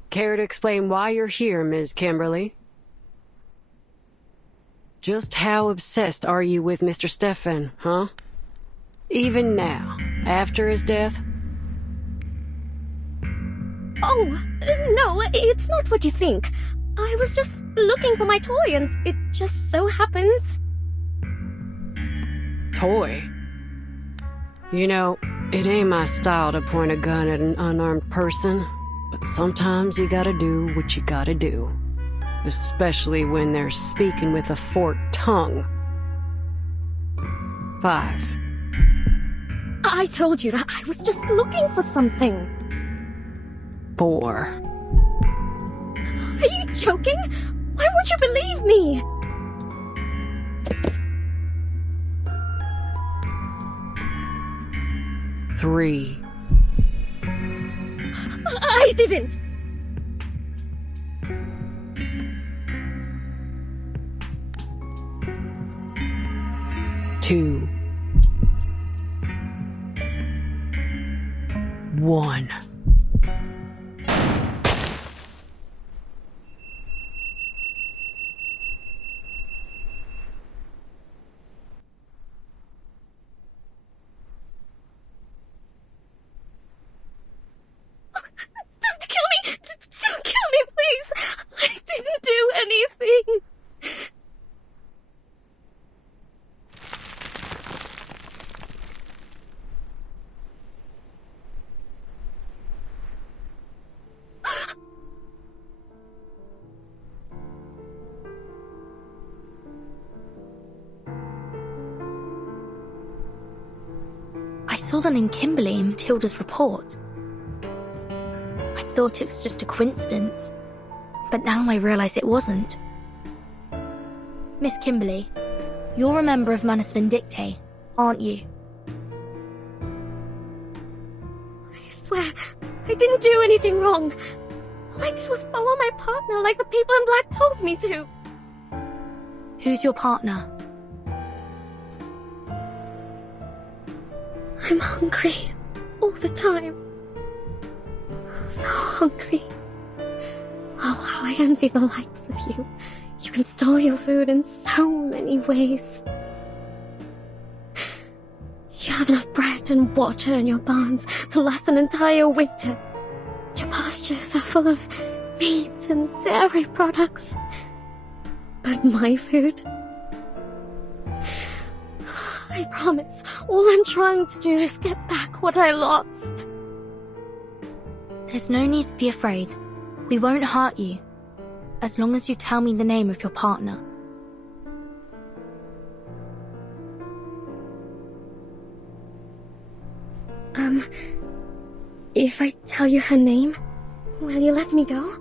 Care to explain why you're here, Ms. Kimberly? Just how obsessed are you with Mr. Stefan, huh? Even now, after his death? Oh, no, it's not what you think. I was just looking for my toy and it just so happens. Toy? You know, it ain't my style to point a gun at an unarmed person. But sometimes you gotta do what you gotta do. Especially when they're speaking with a forked tongue. 5. I told you, I was just looking for something. 4. Are you joking? Why won't you believe me? 3. I didn't. 2. 1. Don't kill me, please! I didn't do anything! I saw the name Kimberly in Matilda's report. I thought it was just a coincidence, but now I realize it wasn't. Miss Kimberly, you're a member of Manus Vindictae, aren't you? I swear, I didn't do anything wrong. All I did was follow my partner like the people in black told me to. Who's your partner? I'm hungry all the time. So hungry. Oh, how I envy the likes of you. You can store your food in so many ways. have enough bread and water in your barns to last an entire winter. Your pastures are full of meat and dairy products. But my food... I promise, all I'm trying to do is get back what I lost. There's no need to be afraid. We won't hurt you, as long as you tell me the name of your partner. If I tell you her name, will you let me go?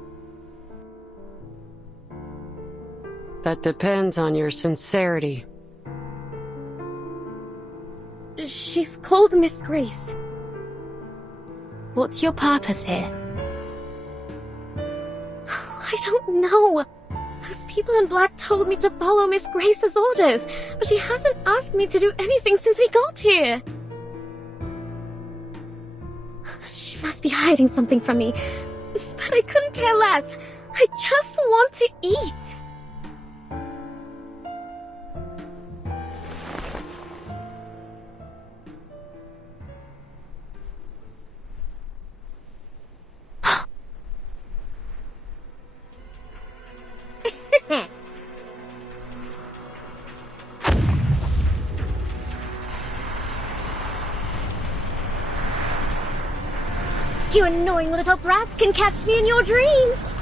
That depends on your sincerity. She's called Miss Grace. What's your purpose here? I don't know. Those people in black told me to follow Miss Grace's orders, but she hasn't asked me to do anything since we got here. She must be hiding something from me, but I couldn't care less. I just want to eat. You annoying little brats can catch me in your dreams!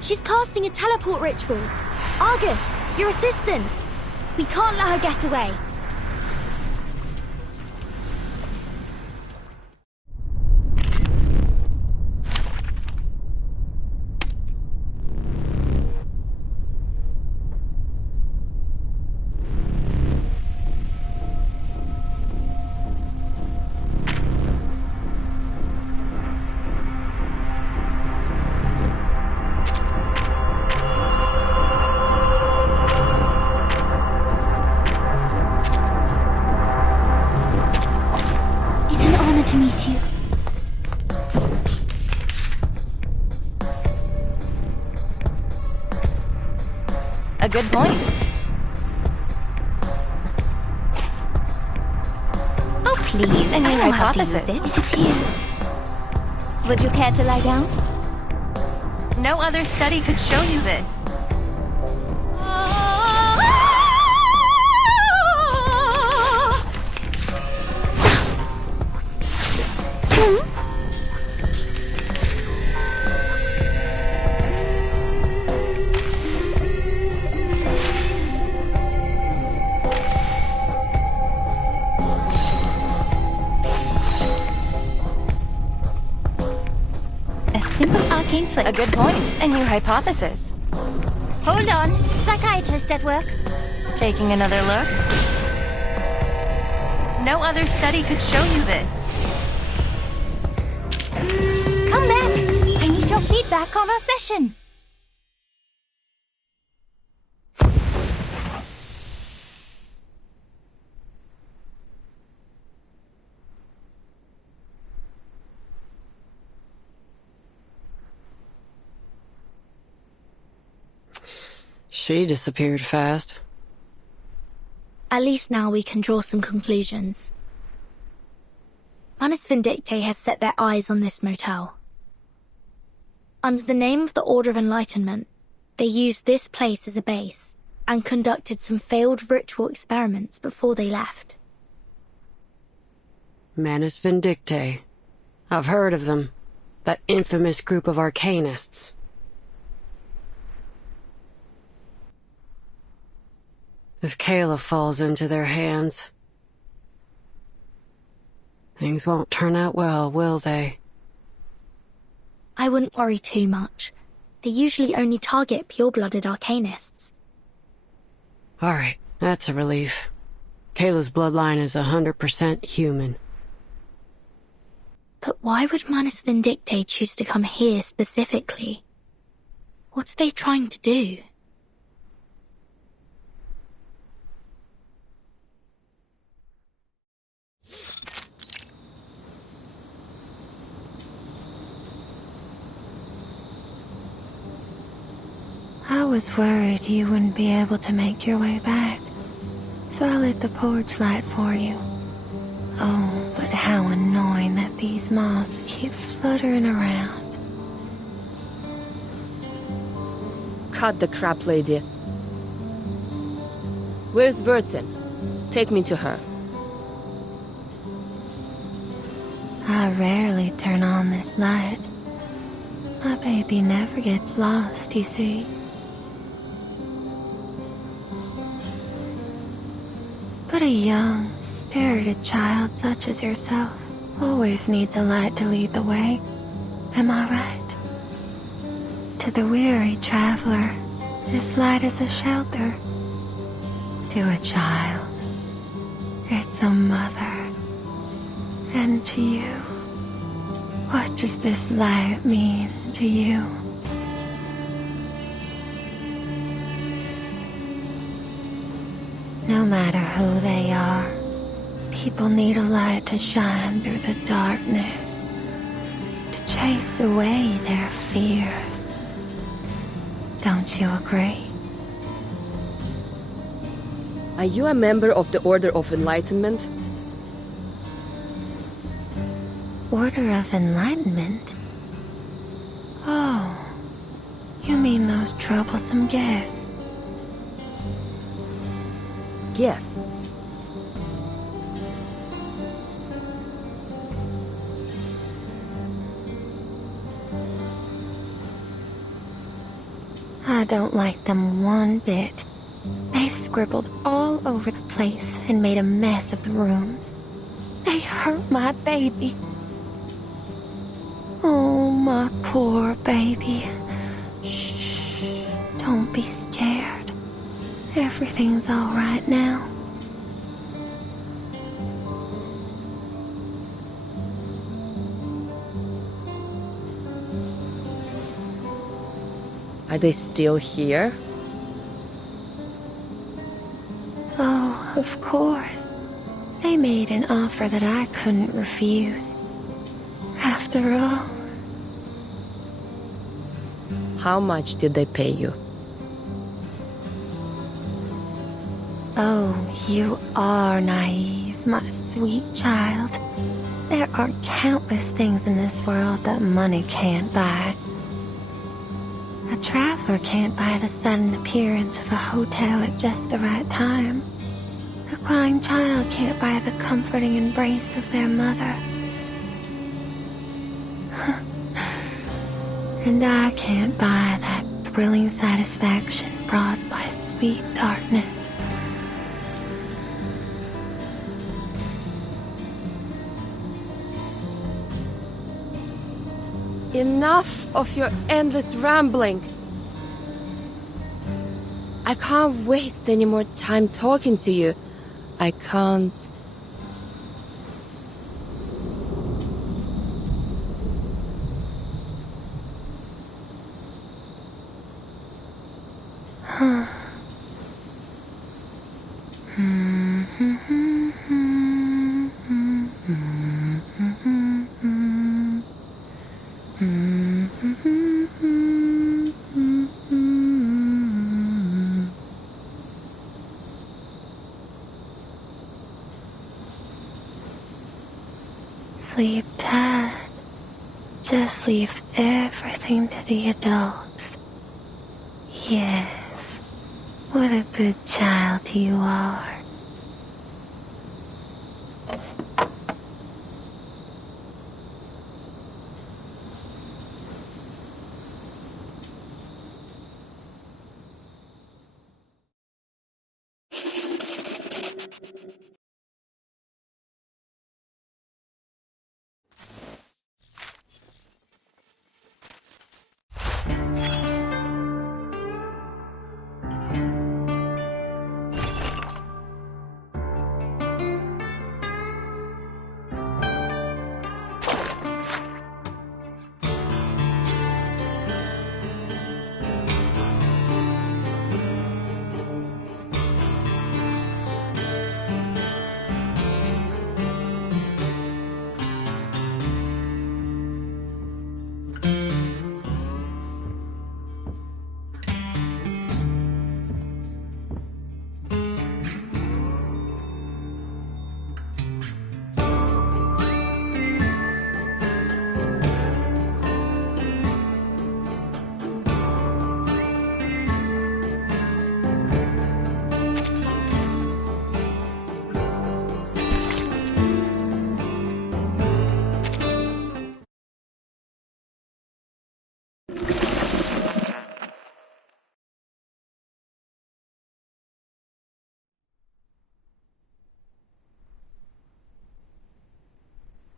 She's casting a teleport ritual. Argus, your assistant! We can't let her get away. To meet you. A good point. Oh, please. And your I know how to use hypothesis. it is here. Would you care to lie down? No other study could show you this. A good point. A new hypothesis. Hold on. Psychiatrist at work. Taking another look. No other study could show you this. Come back. I need your feedback on our session. She disappeared fast. At least now we can draw some conclusions. Manus Vindictae has set their eyes on this motel. Under the name of the Order of Enlightenment, they used this place as a base and conducted some failed ritual experiments before they left. Manus Vindictae. I've heard of them. That infamous group of arcanists. If Kayla falls into their hands, things won't turn out well, will they? I wouldn't worry too much. They usually only target pure-blooded arcanists. Alright, that's a relief. Kayla's bloodline is 100% human. But why would Manus Vindictae choose to come here specifically? What are they trying to do? I was worried you wouldn't be able to make your way back. so I lit the porch light for you. Oh, but how annoying that these moths keep fluttering around. Cut the crap, lady. Where's Vertin? Take me to her. I rarely turn on this light. My baby never gets lost, you see. But a young, spirited child such as yourself always needs a light to lead the way. Am I right? To the weary traveler, this light is a shelter. To a child, it's a mother. And to you, what does this light mean to you? No matter who they are, people need a light to shine through the darkness, to chase away their fears. Don't you agree? Are you a member of the Order of Enlightenment? Order of Enlightenment? Oh, you mean those troublesome guests? Guests? I don't like them one bit. They've scribbled all over the place and made a mess of the rooms. They hurt my baby. Oh, my poor baby. Shh, don't be scared. Everything's all right now. Are they still here? Oh, of course. They made an offer that I couldn't refuse. After all. How much did they pay you? Oh, you are naive, my sweet child. There are countless things in this world that money can't buy. A traveler can't buy the sudden appearance of a hotel at just the right time. A crying child can't buy the comforting embrace of their mother. And I can't buy that thrilling satisfaction brought by sweet darkness. Enough of your endless rambling. I can't waste any more time talking to you. I can't. Huh. Sleep tight. Just leave everything to the adults. Yes. What a good child you are.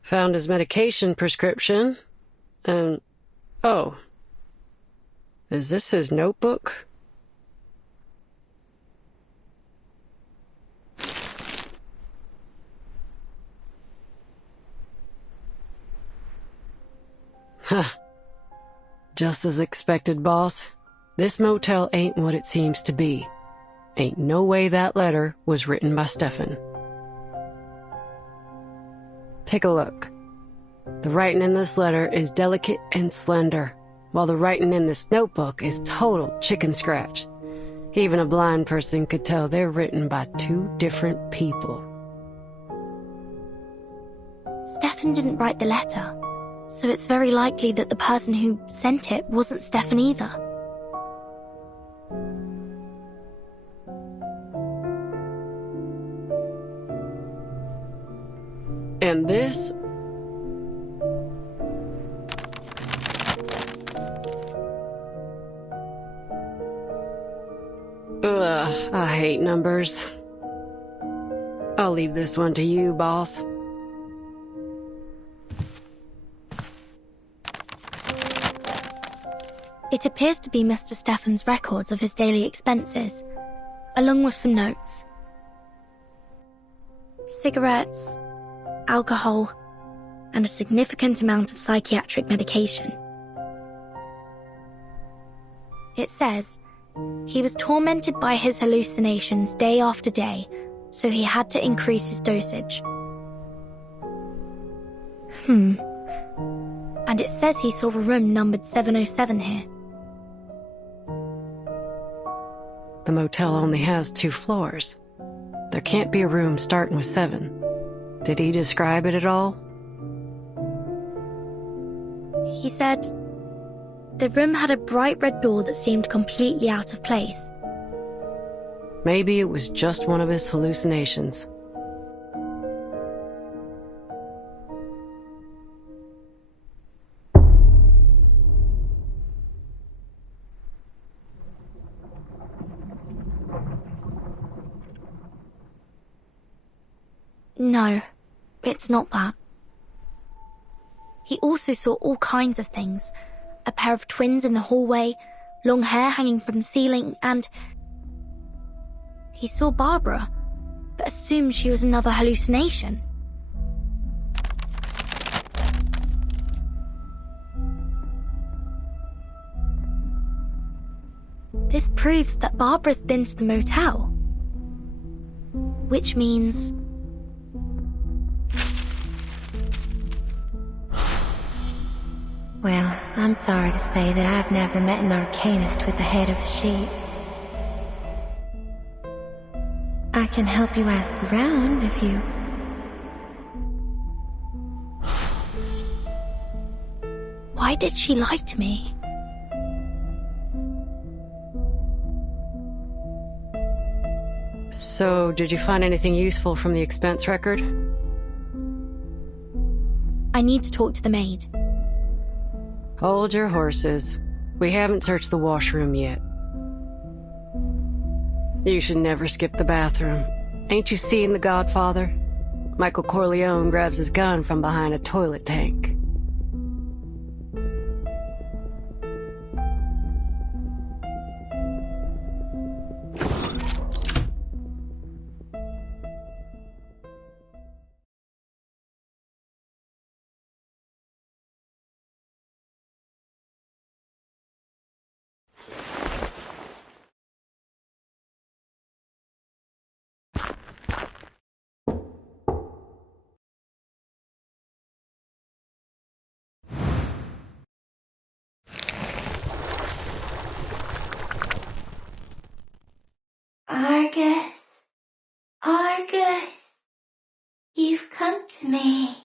Found his medication prescription, and... oh. Is this his notebook? Huh. Just as expected, boss. This motel ain't what it seems to be. Ain't no way that letter was written by Stefan. Take a look. The writing in this letter is delicate and slender, while the writing in this notebook is total chicken scratch. Even a blind person could tell they're written by two different people. Stefan didn't write the letter, so it's very likely that the person who sent it wasn't Stefan either. And this... ugh, I hate numbers. I'll leave this one to you, boss. It appears to be Mr. Stefan's records of his daily expenses, along with some notes. Cigarettes, alcohol, and a significant amount of psychiatric medication. It says he was tormented by his hallucinations day after day, so he had to increase his dosage. And it says he saw a room numbered 707 here. The motel only has 2 floors. There can't be a room starting with 7. Did he describe it at all? He said the room had a bright red door that seemed completely out of place. Maybe it was just one of his hallucinations. No, it's not that. He also saw all kinds of things. A pair of twins in the hallway, long hair hanging from the ceiling, and... he saw Barbara, but assumed she was another hallucination. This proves that Barbara's been to the motel. Which means... Well, I'm sorry to say that I've never met an arcanist with the head of a sheep. I can help you ask around if you... Why did she lie to me? So, did you find anything useful from the expense record? I need to talk to the maid. Hold your horses. We haven't searched the washroom yet. You should never skip the bathroom. Ain't you seen The Godfather? Michael Corleone grabs his gun from behind a toilet tank. Argus, Argus, you've come to me.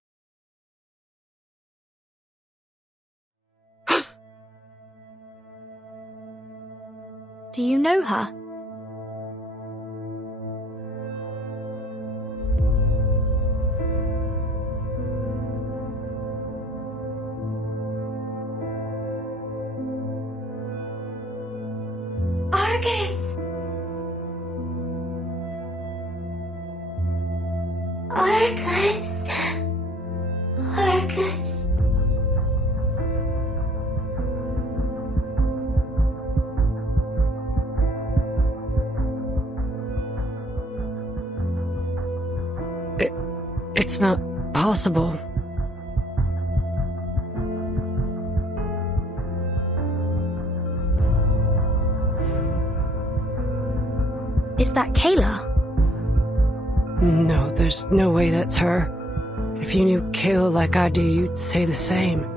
Do you know her? Argus! Argus! It's not possible. Is that Kayla? No, there's no way that's her. If you knew Kayla like I do, you'd say the same.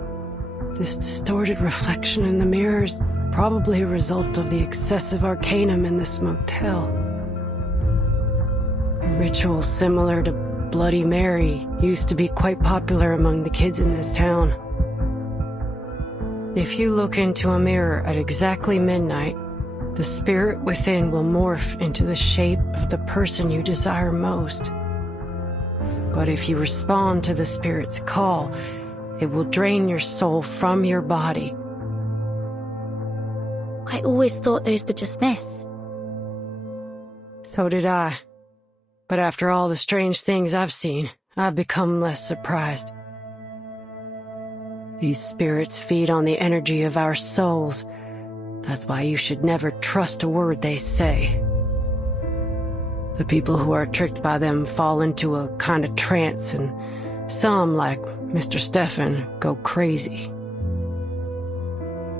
This distorted reflection in the mirror is probably a result of the excessive arcanum in this motel. A ritual similar to Bloody Mary used to be quite popular among the kids in this town. If you look into a mirror at exactly midnight, the spirit within will morph into the shape of the person you desire most. But if you respond to the spirit's call, it will drain your soul from your body. I always thought those were just myths. So did I. But after all the strange things I've seen, I've become less surprised. These spirits feed on the energy of our souls. That's why you should never trust a word they say. The people who are tricked by them fall into a kind of trance, and some, like Mr. Stefan, go crazy.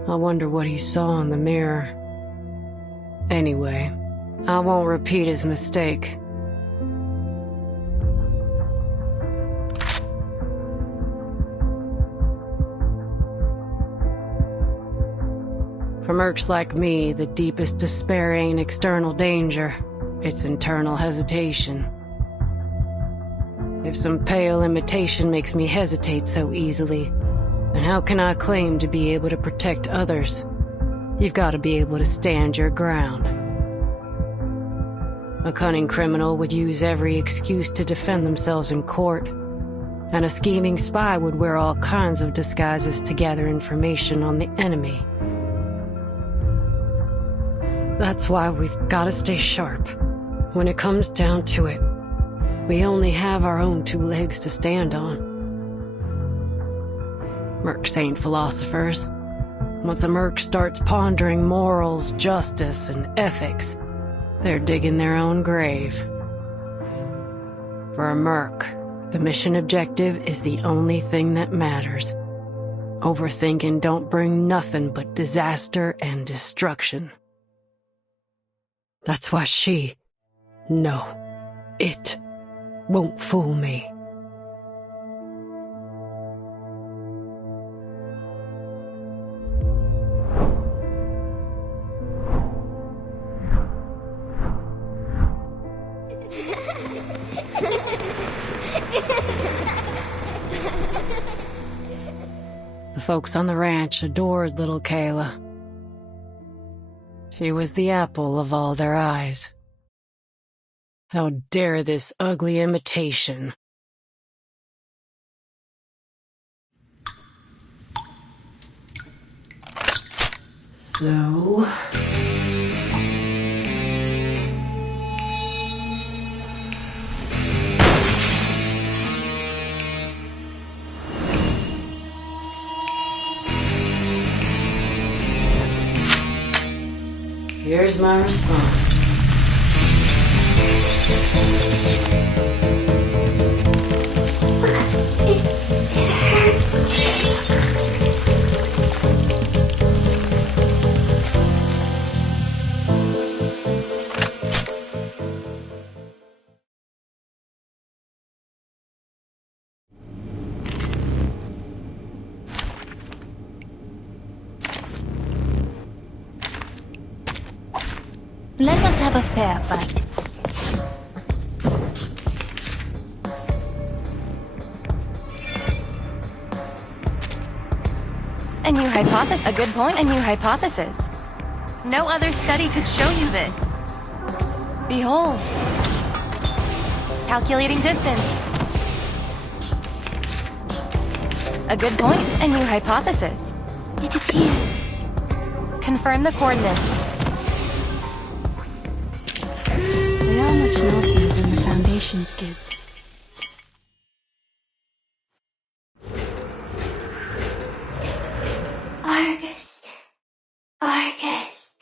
I wonder what he saw in the mirror. Anyway, I won't repeat his mistake. For mercs like me, the deepest despair ain't external danger, it's internal hesitation. If some pale imitation makes me hesitate so easily, then how can I claim to be able to protect others? You've got to be able to stand your ground. A cunning criminal would use every excuse to defend themselves in court, and a scheming spy would wear all kinds of disguises to gather information on the enemy. That's why we've got to stay sharp. When it comes down to it, we only have our own two legs to stand on. Mercs ain't philosophers. Once a merc starts pondering morals, justice, and ethics, they're digging their own grave. For a merc, the mission objective is the only thing that matters. Overthinking don't bring nothing but disaster and destruction. That's why it won't fool me. The folks on the ranch adored little Kayla. She was the apple of all their eyes. How dare this ugly imitation? So... here's my response. Let us have a fair fight. A new hypothesis. A good point. A new hypothesis. No other study could show you this. Behold. Calculating distance. A good point. A new hypothesis. It is here. Confirm the coordinates. They are much naughtier than the Foundation's kids. Argus,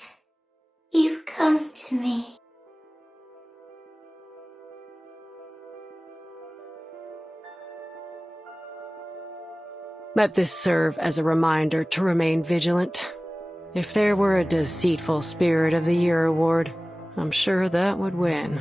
you've come to me. Let this serve as a reminder to remain vigilant. If there were a deceitful Spirit of the Year award, I'm sure that would win.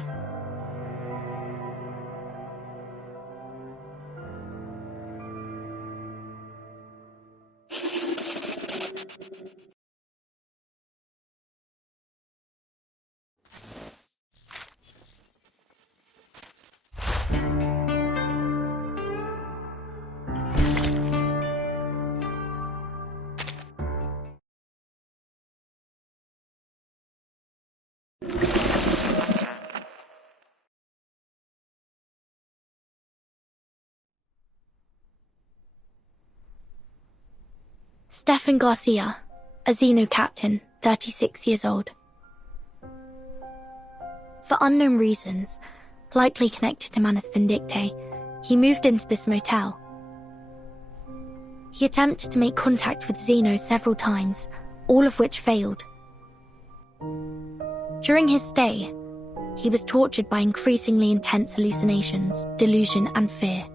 Stefan Garcia, a Xeno captain, 36 years old. For unknown reasons, likely connected to Manus Vindictae, he moved into this motel. He attempted to make contact with Xeno several times, all of which failed. During his stay, he was tortured by increasingly intense hallucinations, delusion, and fear.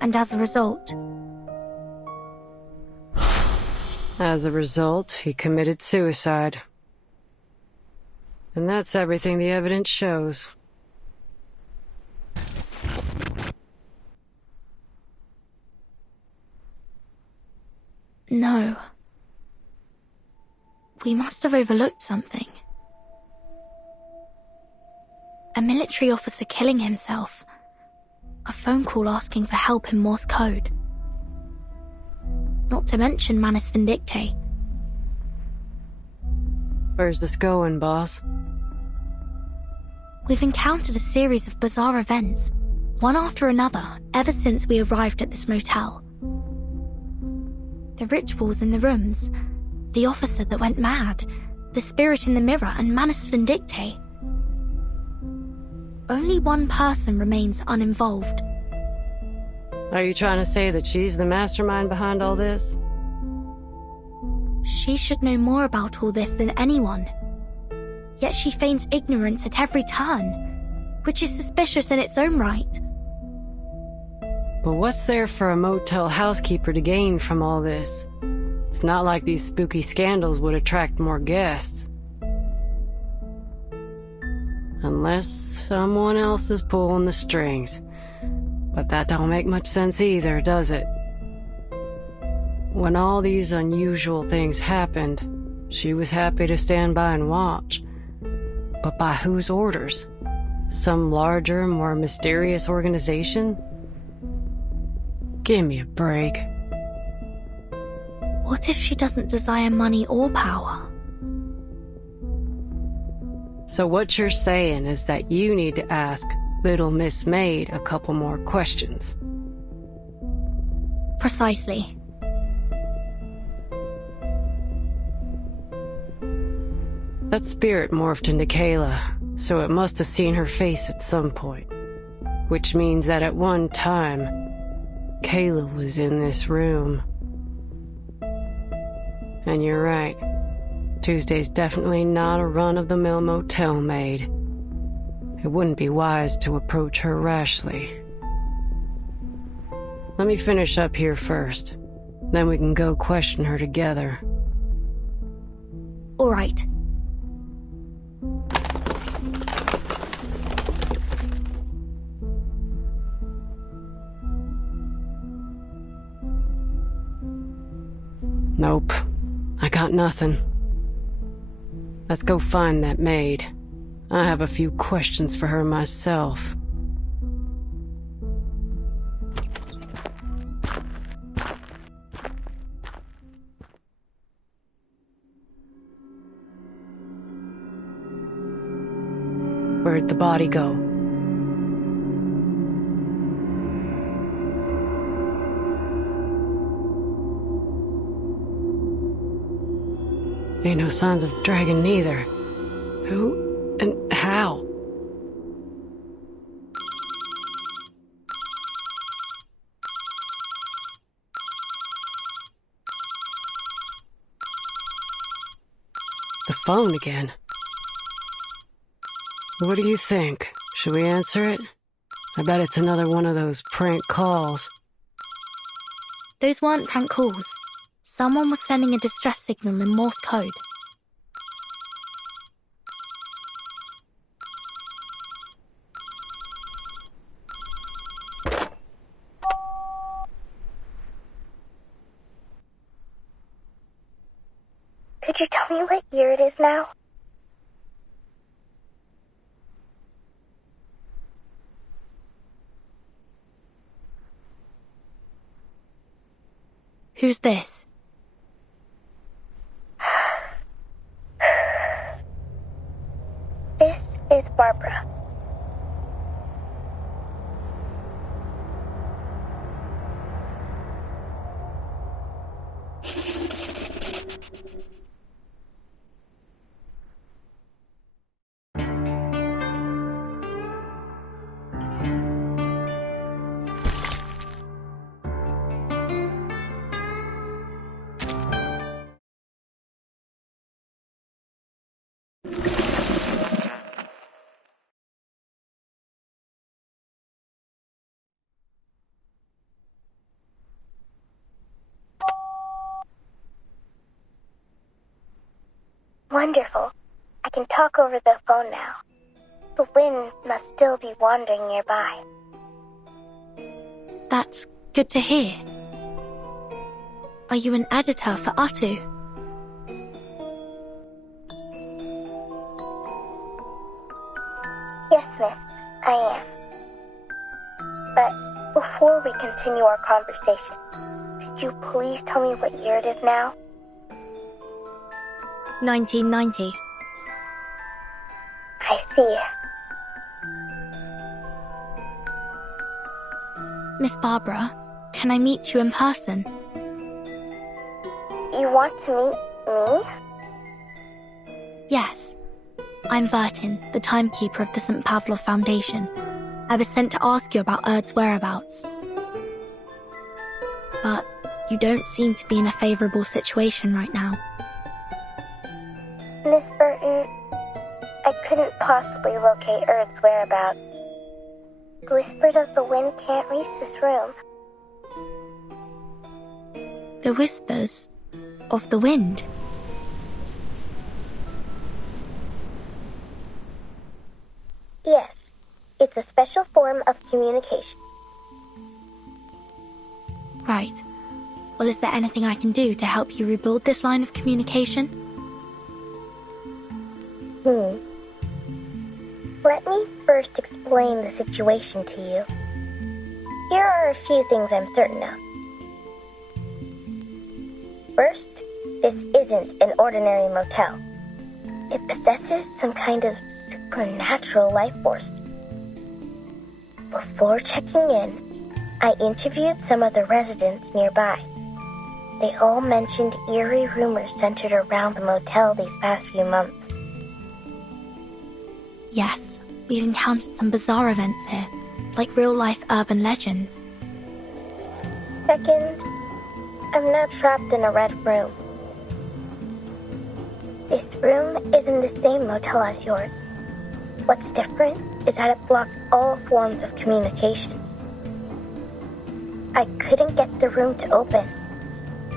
And as a result, he committed suicide. And that's everything the evidence shows. no. We must have overlooked something. A military officer killing himself. A phone call asking for help in Morse code. Not to mention Manus Vindictae. Where's this going, boss? We've encountered a series of bizarre events, one after another, ever since we arrived at this motel. The rituals in the rooms, the officer that went mad, the spirit in the mirror, and Manus Vindictae. Only one person remains uninvolved. Are you trying to say that she's the mastermind behind all this? She should know more about all this than anyone. Yet she feigns ignorance at every turn, which is suspicious in its own right. But what's there for a motel housekeeper to gain from all this? It's not like these spooky scandals would attract more guests. Unless someone else is pulling the strings. But that don't make much sense either, does it? When all these unusual things happened, she was happy to stand by and watch. But by whose orders? Some larger, more mysterious organization? Give me a break. What if she doesn't desire money or power? So what you're saying is that you need to ask Little Miss Maid a couple more questions. Precisely. That spirit morphed into Kayla, so it must have seen her face at some point. Which means that at one time, Kayla was in this room. And you're right. Tuesday's definitely not a run-of-the-mill motel maid. It wouldn't be wise to approach her rashly. Let me finish up here first. Then we can go question her together. All right. Nope. I got nothing. Let's go find that maid. I have a few questions for her myself. Where'd the body go? Ain't no signs of dragon neither. Who and how? The phone again. What do you think? Should we answer it? I bet it's another one of those prank calls. Those weren't prank calls. Someone was sending a distress signal in Morse code. Could you tell me what year it is now? Who's this? This is Barbara. Wonderful. I can talk over the phone now. The wind must still be wandering nearby. That's good to hear. Are you an editor for Atu? Yes, miss, I am. But before we continue our conversation, could you please tell me what year it is now? 1990. I see. Miss Barbara, can I meet you in person? You want to meet me? Yes. I'm Vertin, the timekeeper of the St. Pavlov Foundation. I was sent to ask you about Erd's whereabouts. But you don't seem to be in a favorable situation right now. Miss Burton, I couldn't possibly locate Erd's whereabouts. The whispers of the wind can't reach this room. The whispers of the wind? Yes, it's a special form of communication. Right. Well, is there anything I can do to help you rebuild this line of communication? Let me first explain the situation to you. Here are a few things I'm certain of. First, this isn't an ordinary motel. It possesses some kind of supernatural life force. Before checking in, I interviewed some of the residents nearby. They all mentioned eerie rumors centered around the motel these past few months. Yes, we've encountered some bizarre events here, like real-life urban legends. Second, I'm now trapped in a red room. This room is in the same motel as yours. What's different is that it blocks all forms of communication. I couldn't get the room to open,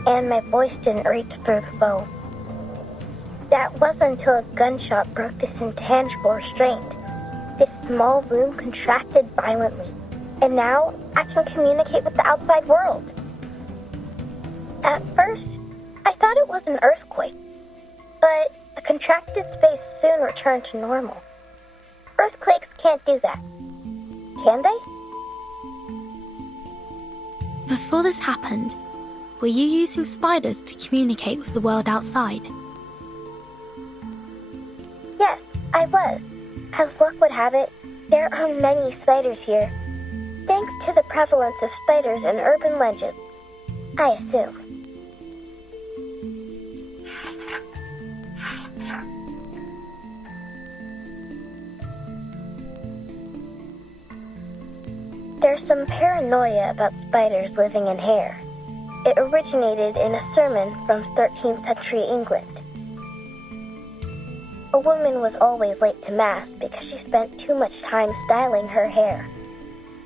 and my voice didn't reach through the phone. That wasn't until a gunshot broke this intangible restraint. This small room contracted violently, and now I can communicate with the outside world. At first, I thought it was an earthquake, but the contracted space soon returned to normal. Earthquakes can't do that, can they? Before this happened, were you using spiders to communicate with the world outside? Yes, I was. As luck would have it, there are many spiders here. Thanks to the prevalence of spiders in urban legends, I assume. There's some paranoia about spiders living in hair. It originated in a sermon from 13th century England. A woman was always late to Mass because she spent too much time styling her hair.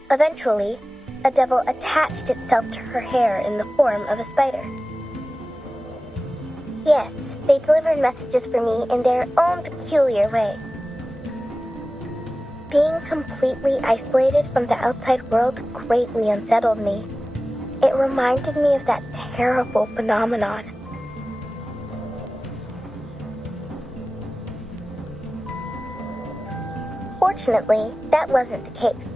Eventually, a devil attached itself to her hair in the form of a spider. Yes, they delivered messages for me in their own peculiar way. Being completely isolated from the outside world greatly unsettled me. It reminded me of that terrible phenomenon. Fortunately, that wasn't the case.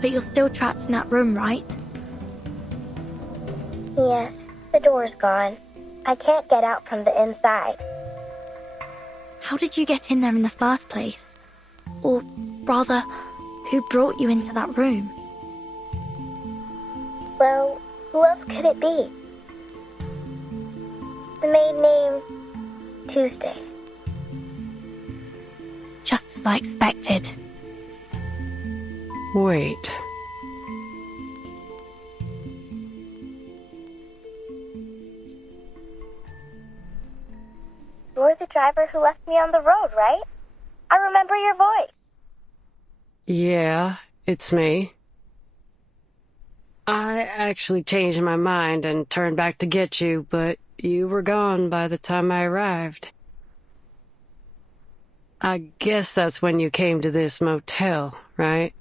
But you're still trapped in that room, right? Yes, the door's gone. I can't get out from the inside. How did you get in there in the first place? Or rather, who brought you into that room? Well, who else could it be? The maid named Tuesday. Just as I expected. Wait. You're the driver who left me on the road, right? I remember your voice. Yeah, it's me. I actually changed my mind and turned back to get you, but you were gone by the time I arrived. I guess that's when you came to this motel, right?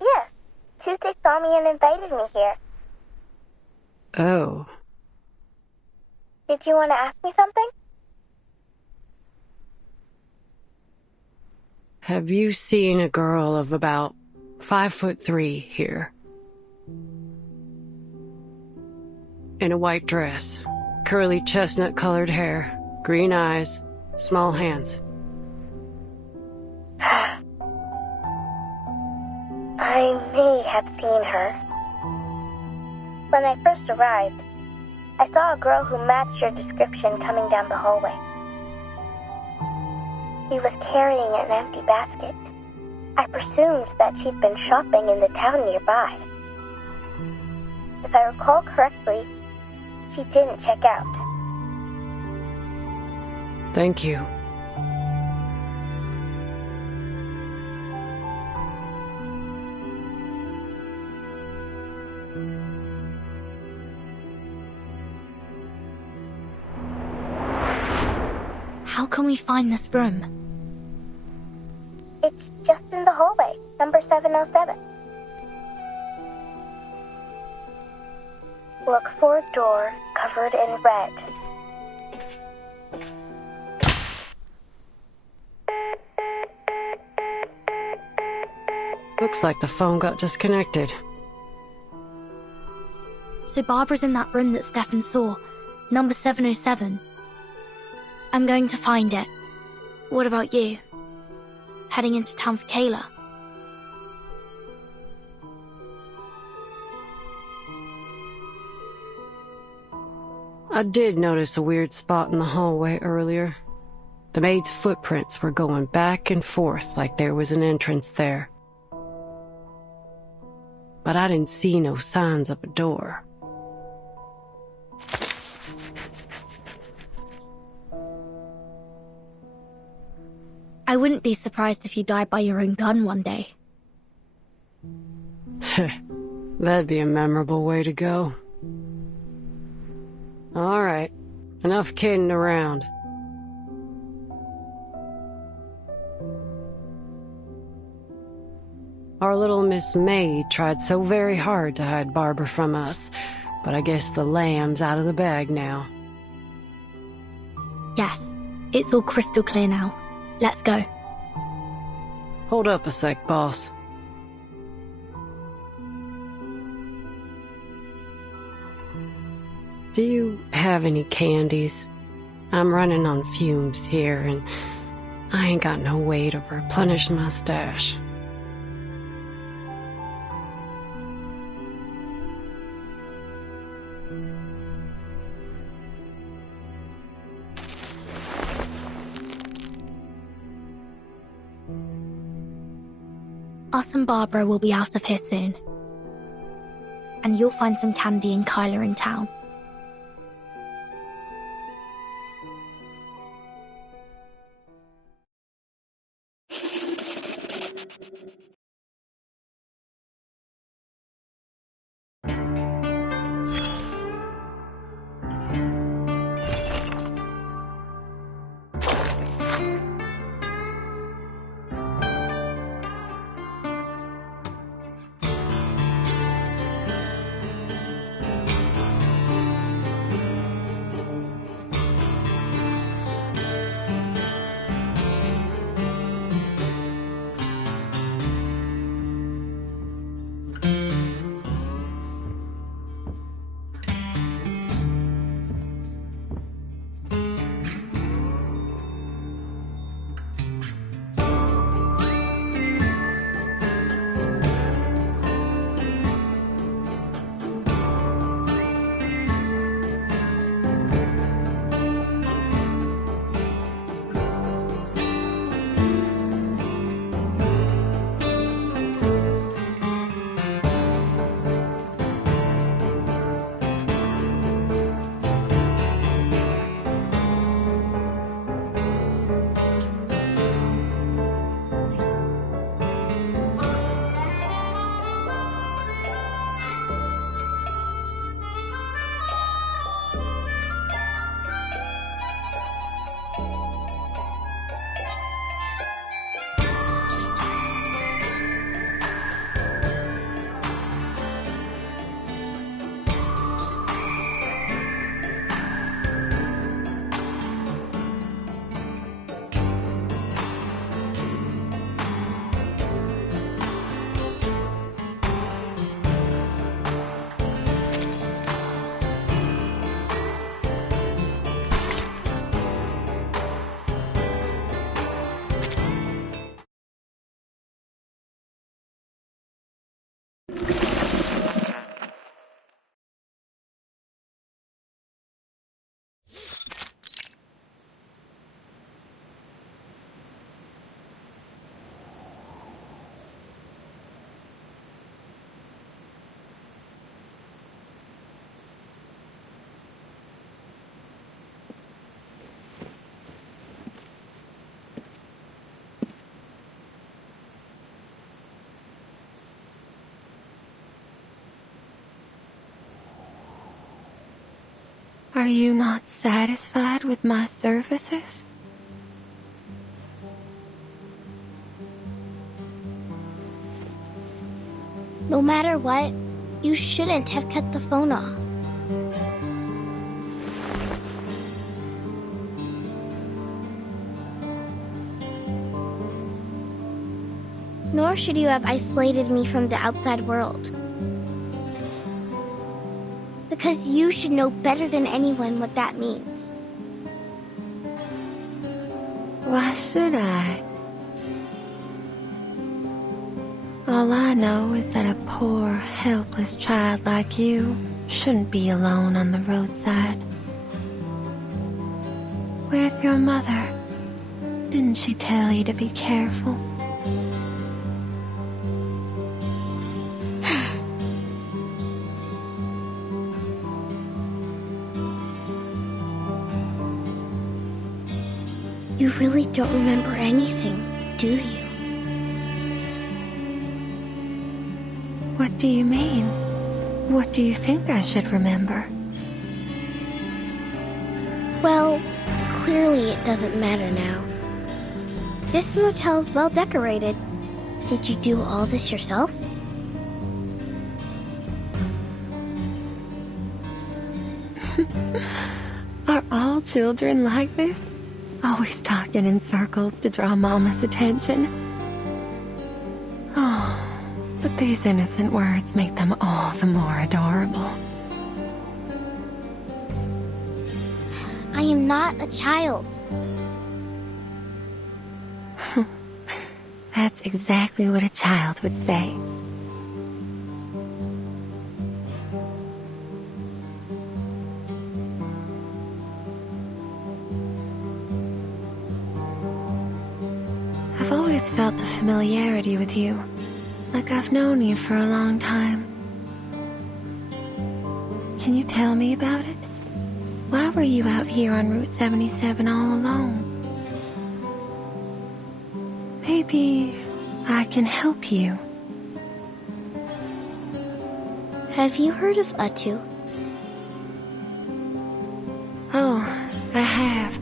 Yes. Tuesday saw me and invited me here. Oh. Did you want to ask me something? Have you seen a girl of about 5'3" here? In a white dress, curly chestnut-colored hair, green eyes, small hands. I may have seen her. When I first arrived, I saw a girl who matched your description coming down the hallway. She was carrying an empty basket. I presumed that she'd been shopping in the town nearby. If I recall correctly, she didn't check out. Thank you. How can we find this room? It's just in the hallway, number 707. Look for a door covered in red. Looks like the phone got disconnected. So Barbara's in that room that Stefan saw, number 707. I'm going to find it. What about you? Heading into town for Kayla? I did notice a weird spot in the hallway earlier. The maid's footprints were going back and forth like there was an entrance there. But I didn't see no signs of a door. I wouldn't be surprised if you died by your own gun one day. That'd be a memorable way to go. All right, enough kidding around. Our little Miss Maid tried so very hard to hide Barbara from us, but I guess the lamb's out of the bag now. Yes, it's all crystal clear now. Let's go. Hold up a sec, boss. Do you have any candies? I'm running on fumes here, and I ain't got no way to replenish my stash. Us and Barbara will be out of here soon. And you'll find some candy and Kayla in town. Are you not satisfied with my services? No matter what, you shouldn't have cut the phone off. Nor should you have isolated me from the outside world. Because you should know better than anyone what that means. Why should I? All I know is that a poor, helpless child like you shouldn't be alone on the roadside. Where's your mother? Didn't she tell you to be careful? You really don't remember anything, do you? What do you mean? What do you think I should remember? Well, clearly it doesn't matter now. This motel's well decorated. Did you do all this yourself? Are all children like this? Always talking in circles to draw Mama's attention. Oh, but these innocent words make them all the more adorable. I am not a child. That's exactly what a child would say. I've always felt a familiarity with you, like I've known you for a long time. Can you tell me about it? Why were you out here on Route 77 all alone? Maybe I can help you. Have you heard of Atu? Oh, I have.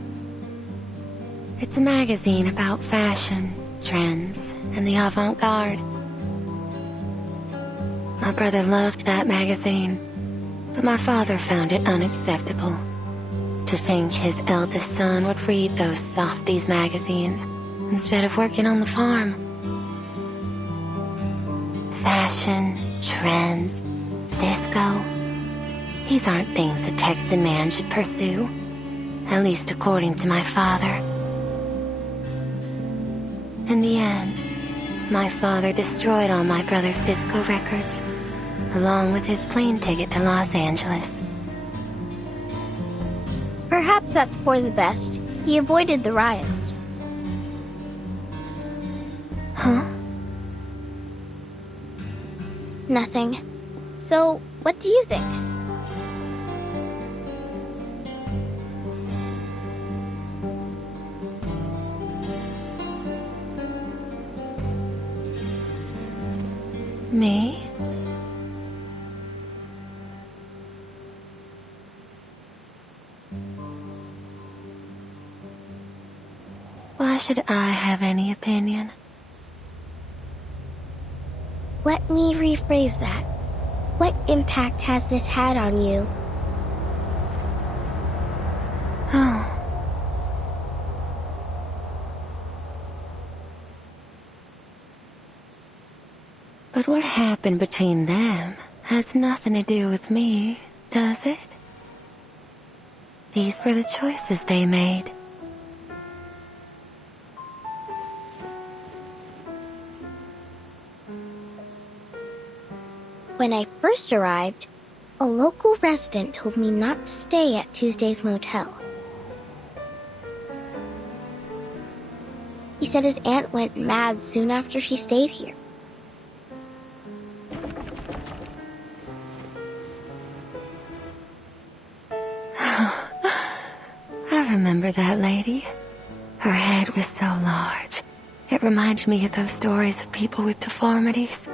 It's a magazine about fashion, trends, and the avant-garde. My brother loved that magazine, but my father found it unacceptable. To think his eldest son would read those softies magazines instead of working on the farm. Fashion, trends, disco. These aren't things a Texan man should pursue, at least according to my father. In the end, my father destroyed all my brother's disco records, along with his plane ticket to Los Angeles. Perhaps that's for the best. He avoided the riots. Huh? Nothing. So, what do you think? Me? Why should I have any opinion? Let me rephrase that. What impact has this had on you? Oh. But what happened between them has nothing to do with me, does it? These were the choices they made. When I first arrived, a local resident told me not to stay at Tuesday's Motel. He said his aunt went mad soon after she stayed here. I remember that lady. Her head was so large. It reminded me of those stories of people with deformities.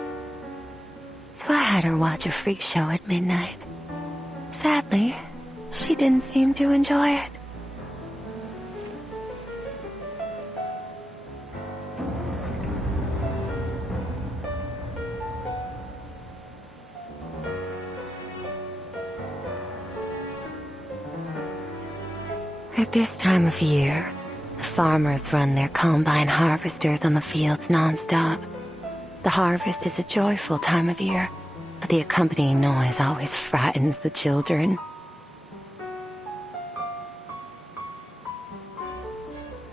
So I had her watch a freak show at midnight. Sadly, she didn't seem to enjoy it. At this time of year, the farmers run their combine harvesters on the fields non-stop. The harvest is a joyful time of year, but the accompanying noise always frightens the children.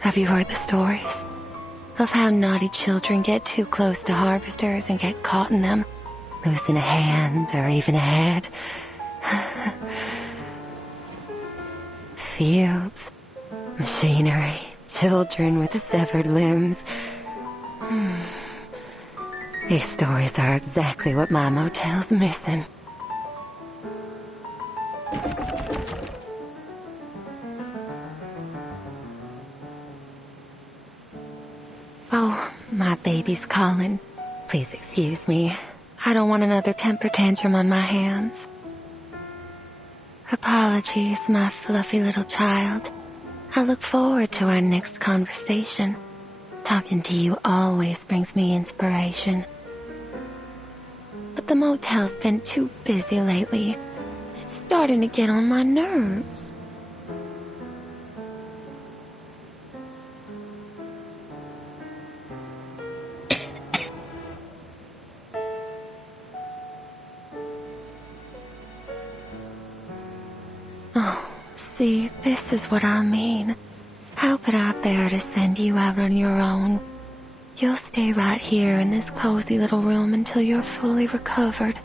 Have you heard the stories of how naughty children get too close to harvesters and get caught in them, losing a hand or even a head? Fields, machinery, children with severed limbs. These stories are exactly what my motel's missing. Oh, my baby's calling. Please excuse me. I don't want another temper tantrum on my hands. Apologies, my fluffy little child. I look forward to our next conversation. Talking to you always brings me inspiration. But the motel's been too busy lately. It's starting to get on my nerves. Oh, see, this is what I mean. How could I bear to send you out on your own? You'll stay right here in this cozy little room until you're fully recovered.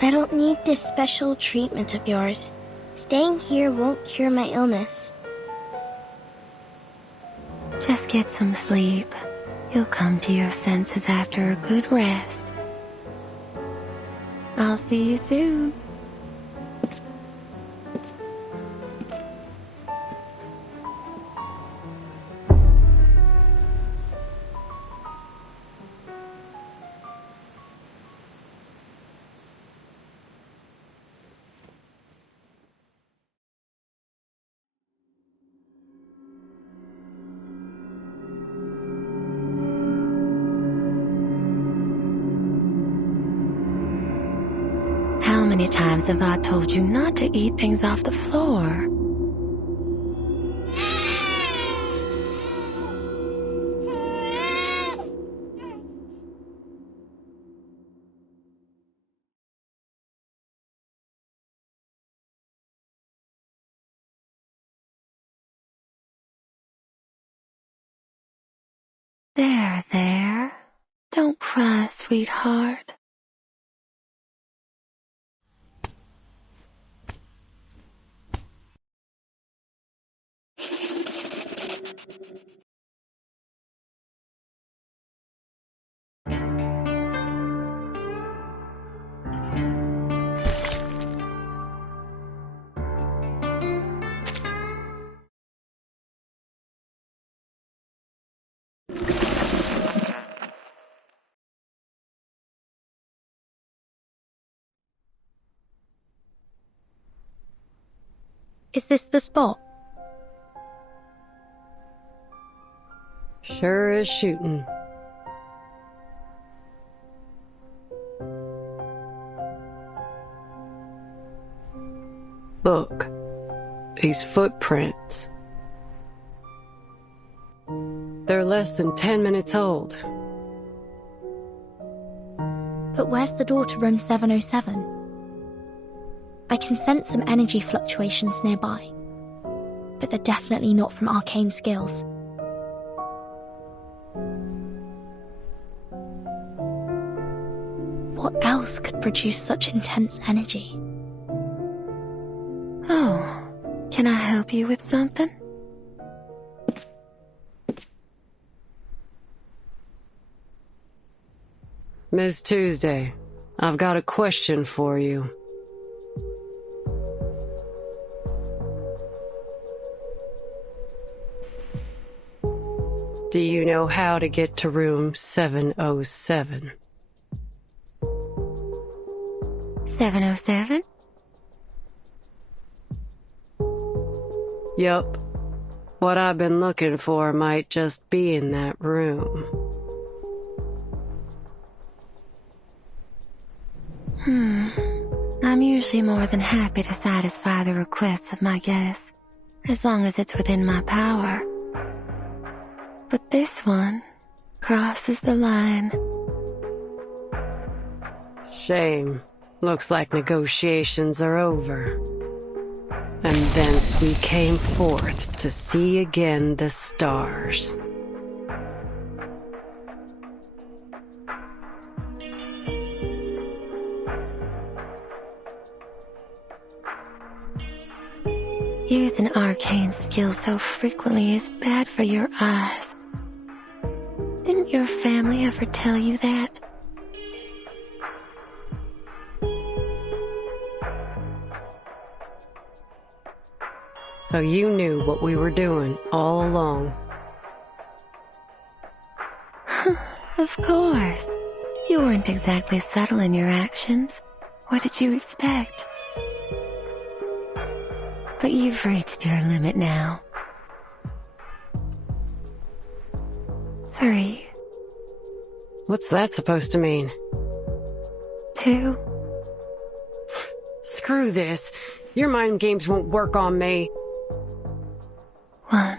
I don't need this special treatment of yours. Staying here won't cure my illness. Just get some sleep. You'll come to your senses after a good rest. I'll see you soon. How many times have I told you not to eat things off the floor? There. Don't cry, sweetheart. Is this the spot? Sure is shooting. Look, these footprints. They're less than 10 minutes old. But where's the door to room 707? I can sense some energy fluctuations nearby, but they're definitely not from arcane skills. What else could produce such intense energy? Oh, can I help you with something? Miss Tuesday, I've got a question for you. Do you know how to get to room 707? 707? Yup. What I've been looking for might just be in that room. I'm usually more than happy to satisfy the requests of my guests, as long as it's within my power. But this one crosses the line. Shame. Looks like negotiations are over. And thence we came forth to see again the stars. Using arcane skills so frequently is bad for your eyes. Didn't your family ever tell you that? So you knew what we were doing all along. Of course. You weren't exactly subtle in your actions. What did you expect? But you've reached your limit now. 3. What's that supposed to mean? 2. Screw this. Your mind games won't work on me. 1.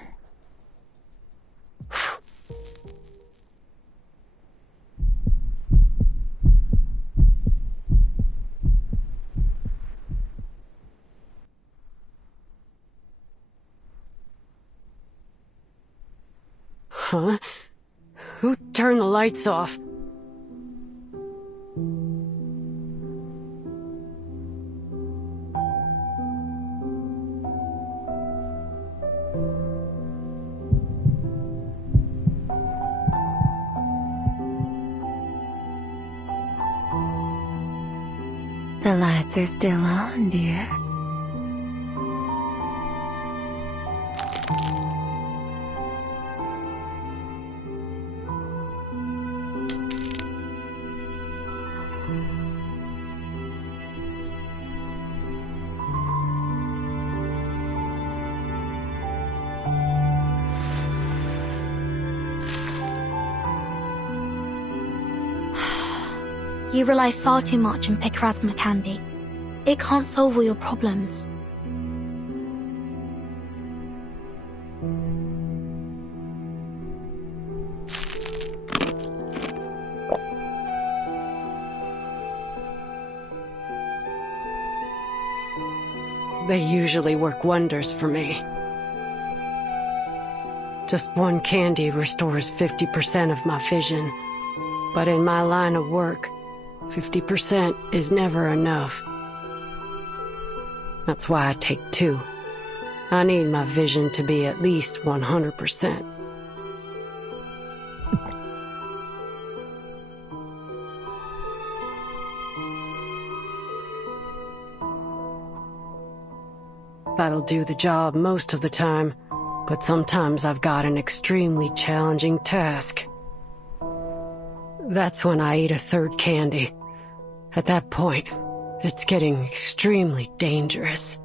Huh? Who turned the lights off? The lights are still on, dear. You rely far too much on Picrasma Candy. It can't solve all your problems. They usually work wonders for me. Just one candy restores 50% of my vision. But in my line of work, 50% is never enough. That's why I take 2. I need my vision to be at least 100%. That'll do the job most of the time, but sometimes I've got an extremely challenging task. That's when I eat a 3rd candy. At that point, it's getting extremely dangerous.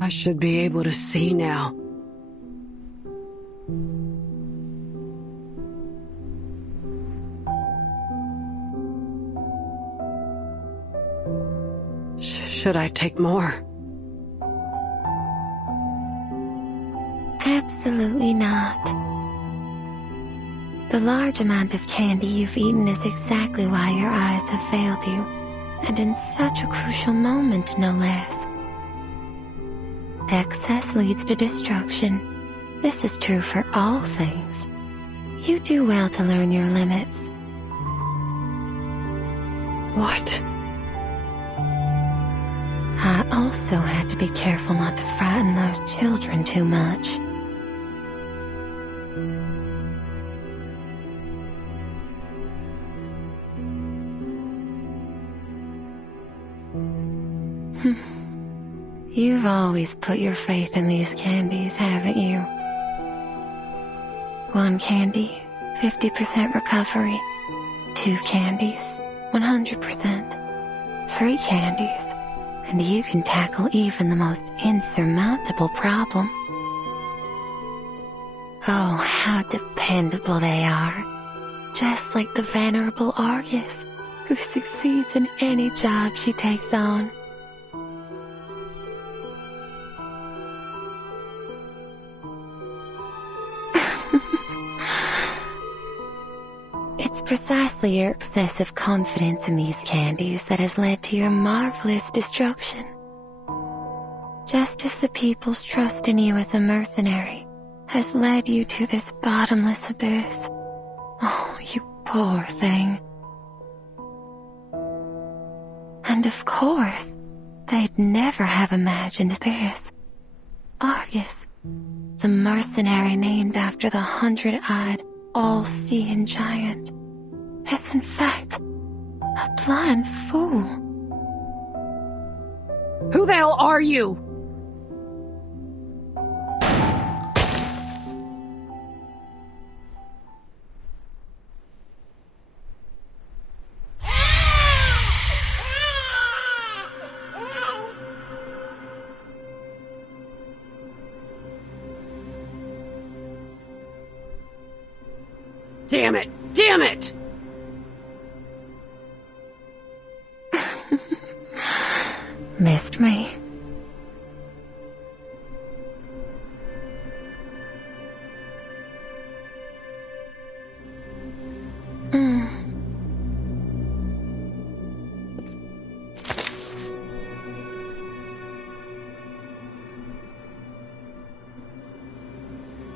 I should be able to see now. Should I take more? Absolutely not. The large amount of candy you've eaten is exactly why your eyes have failed you, and in such a crucial moment, no less. Excess leads to destruction. This is true for all things. You do well to learn your limits. What? I also had to be careful not to frighten those children too much. You've always put your faith in these candies, haven't you? 1 candy, 50% recovery. 2 candies, 100%. 3 candies, and you can tackle even the most insurmountable problem. Oh, how dependable they are. Just like the venerable Argus, who succeeds in any job she takes on. It's precisely your excessive confidence in these candies that has led to your marvelous destruction. Just as the people's trust in you as a mercenary has led you to this bottomless abyss. Oh, you poor thing. And of course, they'd never have imagined this. Argus, the mercenary named after the 100-eyed, all-seeing giant, is in fact a blind fool. Who the hell are you? Damn it! Damn it! Missed me?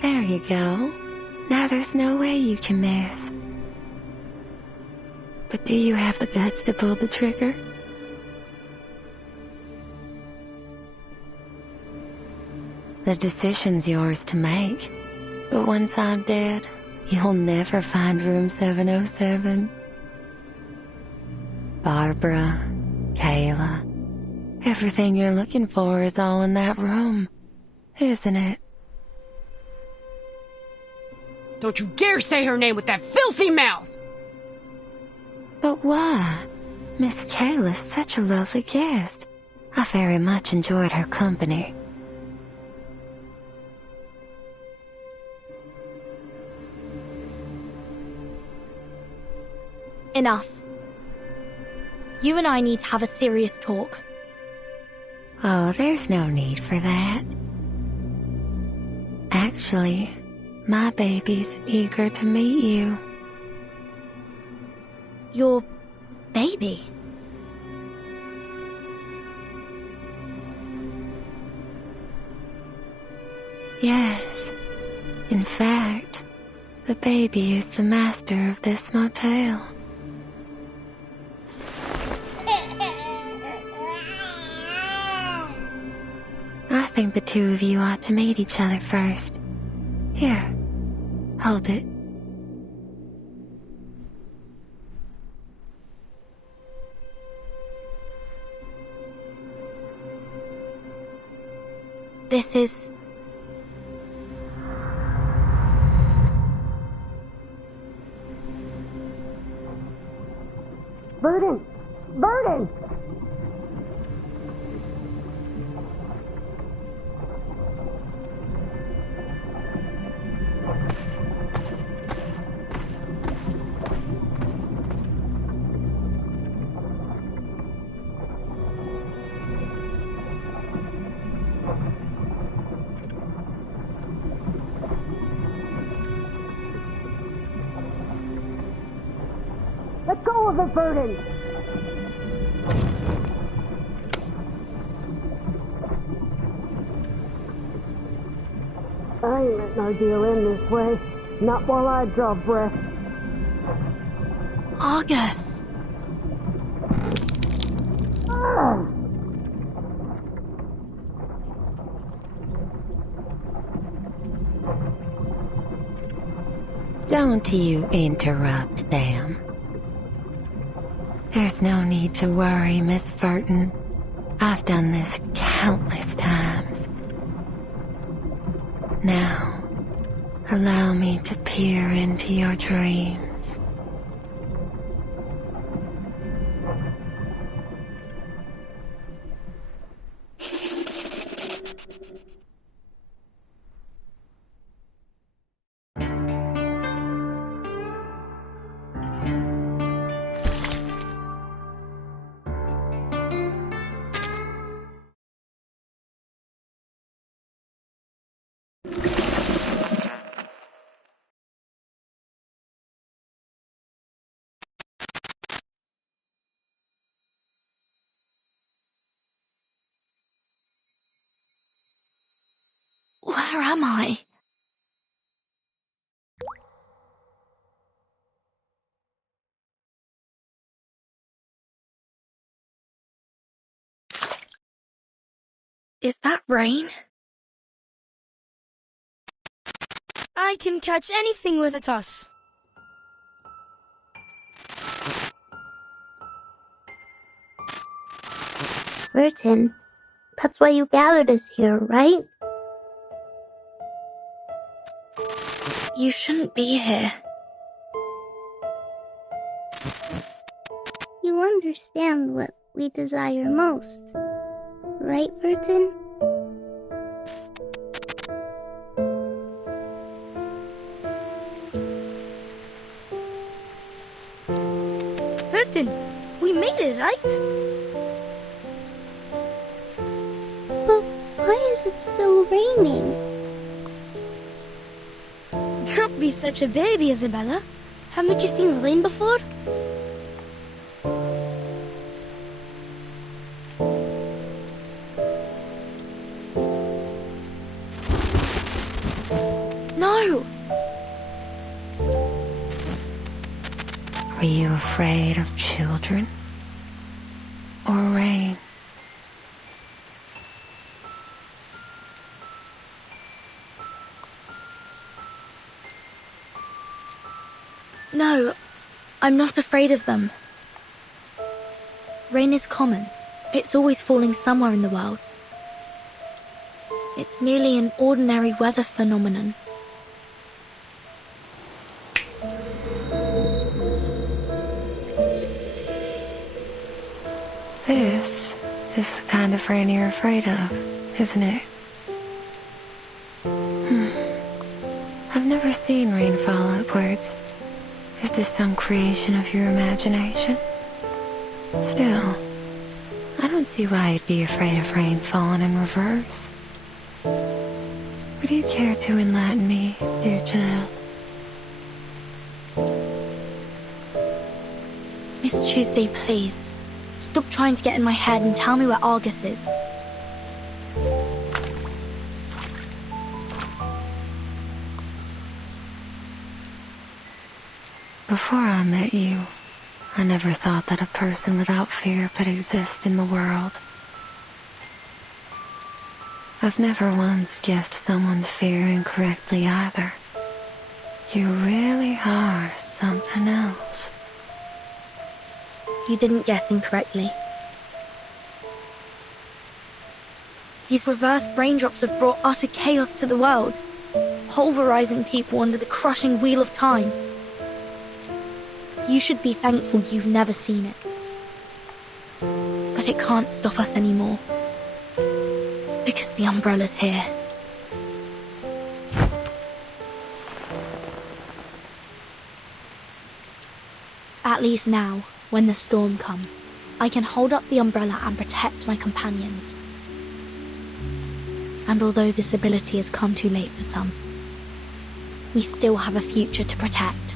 There you go. Now there's no way you can miss. But do you have the guts to pull the trigger? The decision's yours to make. But once I'm dead, you'll never find room 707. Barbara, Kayla, everything you're looking for is all in that room, isn't it? Don't you dare say her name with that filthy mouth! But why? Miss Kayla's such a lovely guest. I very much enjoyed her company. Enough. You and I need to have a serious talk. Oh, there's no need for that. Actually, my baby's eager to meet you. Your baby? Yes. In fact, the baby is the master of this motel. I think the two of you ought to meet each other first. Here, hold it. This is... Burden! Burden! Let go of it, Burden! I ain't letting our deal end this way. Not while I draw breath. Argus! Don't you interrupt them. There's no need to worry, Miss Burton. I've done this countless times. Now, allow me to peer into your dreams. Where am I? Is that rain? I can catch anything with a toss. Burton, that's why you gathered us here, right? You shouldn't be here. You understand what we desire most, right, Burton? Burton, we made it, right? But why is it still raining? Don't be such a baby, Isabella. Haven't you seen rain before? No! Are you afraid of children? Or rain? No, I'm not afraid of them. Rain is common. It's always falling somewhere in the world. It's merely an ordinary weather phenomenon. This is the kind of rain you're afraid of, isn't it? I've never seen rain fall upwards. Is this some creation of your imagination? Still, I don't see why you'd be afraid of rain falling in reverse. Would you care to enlighten me, dear child? Miss Tuesday, please. Stop trying to get in my head and tell me where Argus is. Before I met you, I never thought that a person without fear could exist in the world. I've never once guessed someone's fear incorrectly either. You really are something else. You didn't guess incorrectly. These reversed raindrops have brought utter chaos to the world, pulverizing people under the crushing wheel of time. You should be thankful you've never seen it. But it can't stop us anymore. Because the umbrella's here. At least now, when the storm comes, I can hold up the umbrella and protect my companions. And although this ability has come too late for some, we still have a future to protect.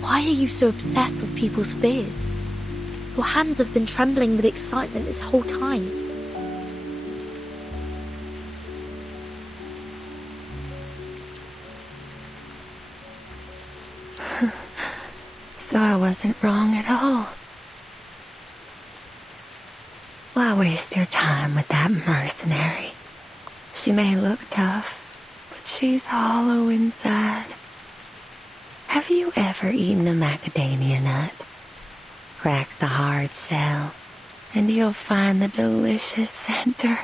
Why are you so obsessed with people's fears? Your hands have been trembling with excitement this whole time. So I wasn't wrong at all. Why waste your time with that mercenary? She may look tough, but she's hollow inside. Have you ever eaten a macadamia nut? Crack the hard shell, and you'll find the delicious center.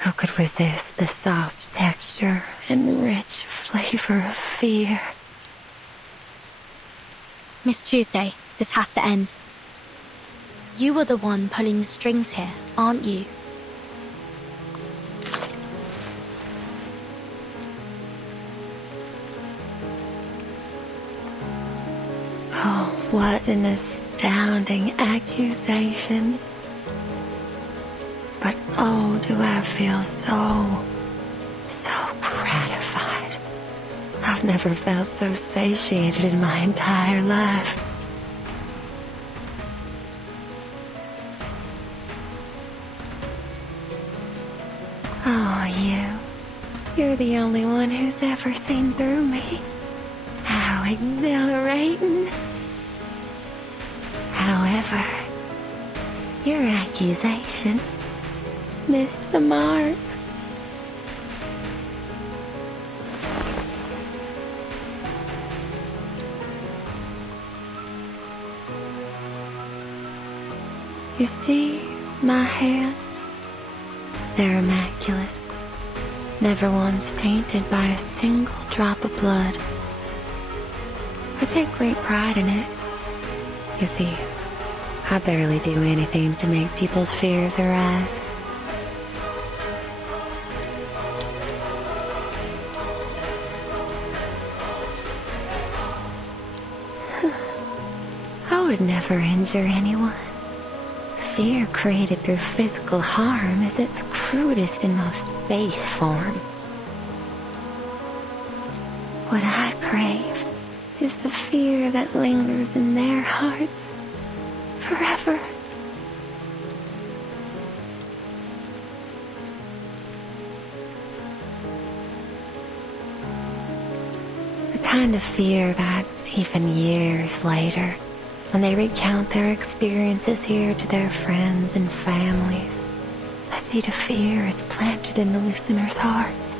Who could resist the soft texture and rich flavor of fear? Miss Tuesday, this has to end. You were the one pulling the strings here, aren't you? Oh, what an astounding accusation. But oh, do I feel so gratified. I've never felt so satiated in my entire life. you. You're the only one who's ever seen through me. How exhilarating. However, your accusation missed the mark. You see, my hands, they're immaculate. Never once tainted by a single drop of blood. I take great pride in it. You see, I barely do anything to make people's fears arise. I would never injure anyone. Fear created through physical harm is its crudest and most base form. What I crave is the fear that lingers in their hearts forever. The kind of fear that, even years later, when they recount their experiences here to their friends and families, a seed of fear is planted in the listeners' hearts.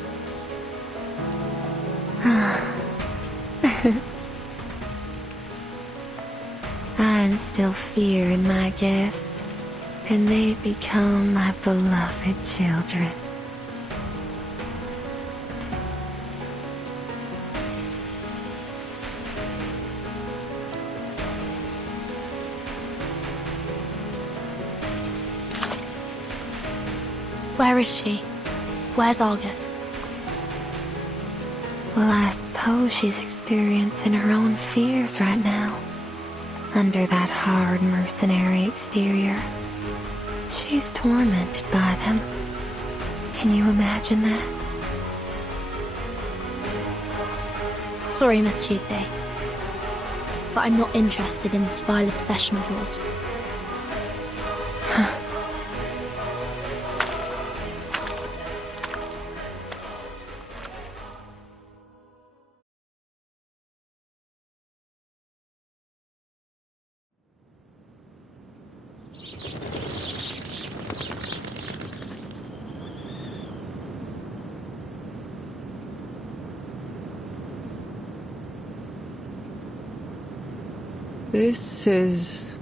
I instill fear in my guests, and they become my beloved children. Where is she? Where's Argus? Well, I suppose she's experiencing her own fears right now. Under that hard mercenary exterior, she's tormented by them. Can you imagine that? Sorry, Miss Tuesday, but I'm not interested in this vile obsession of yours. This is...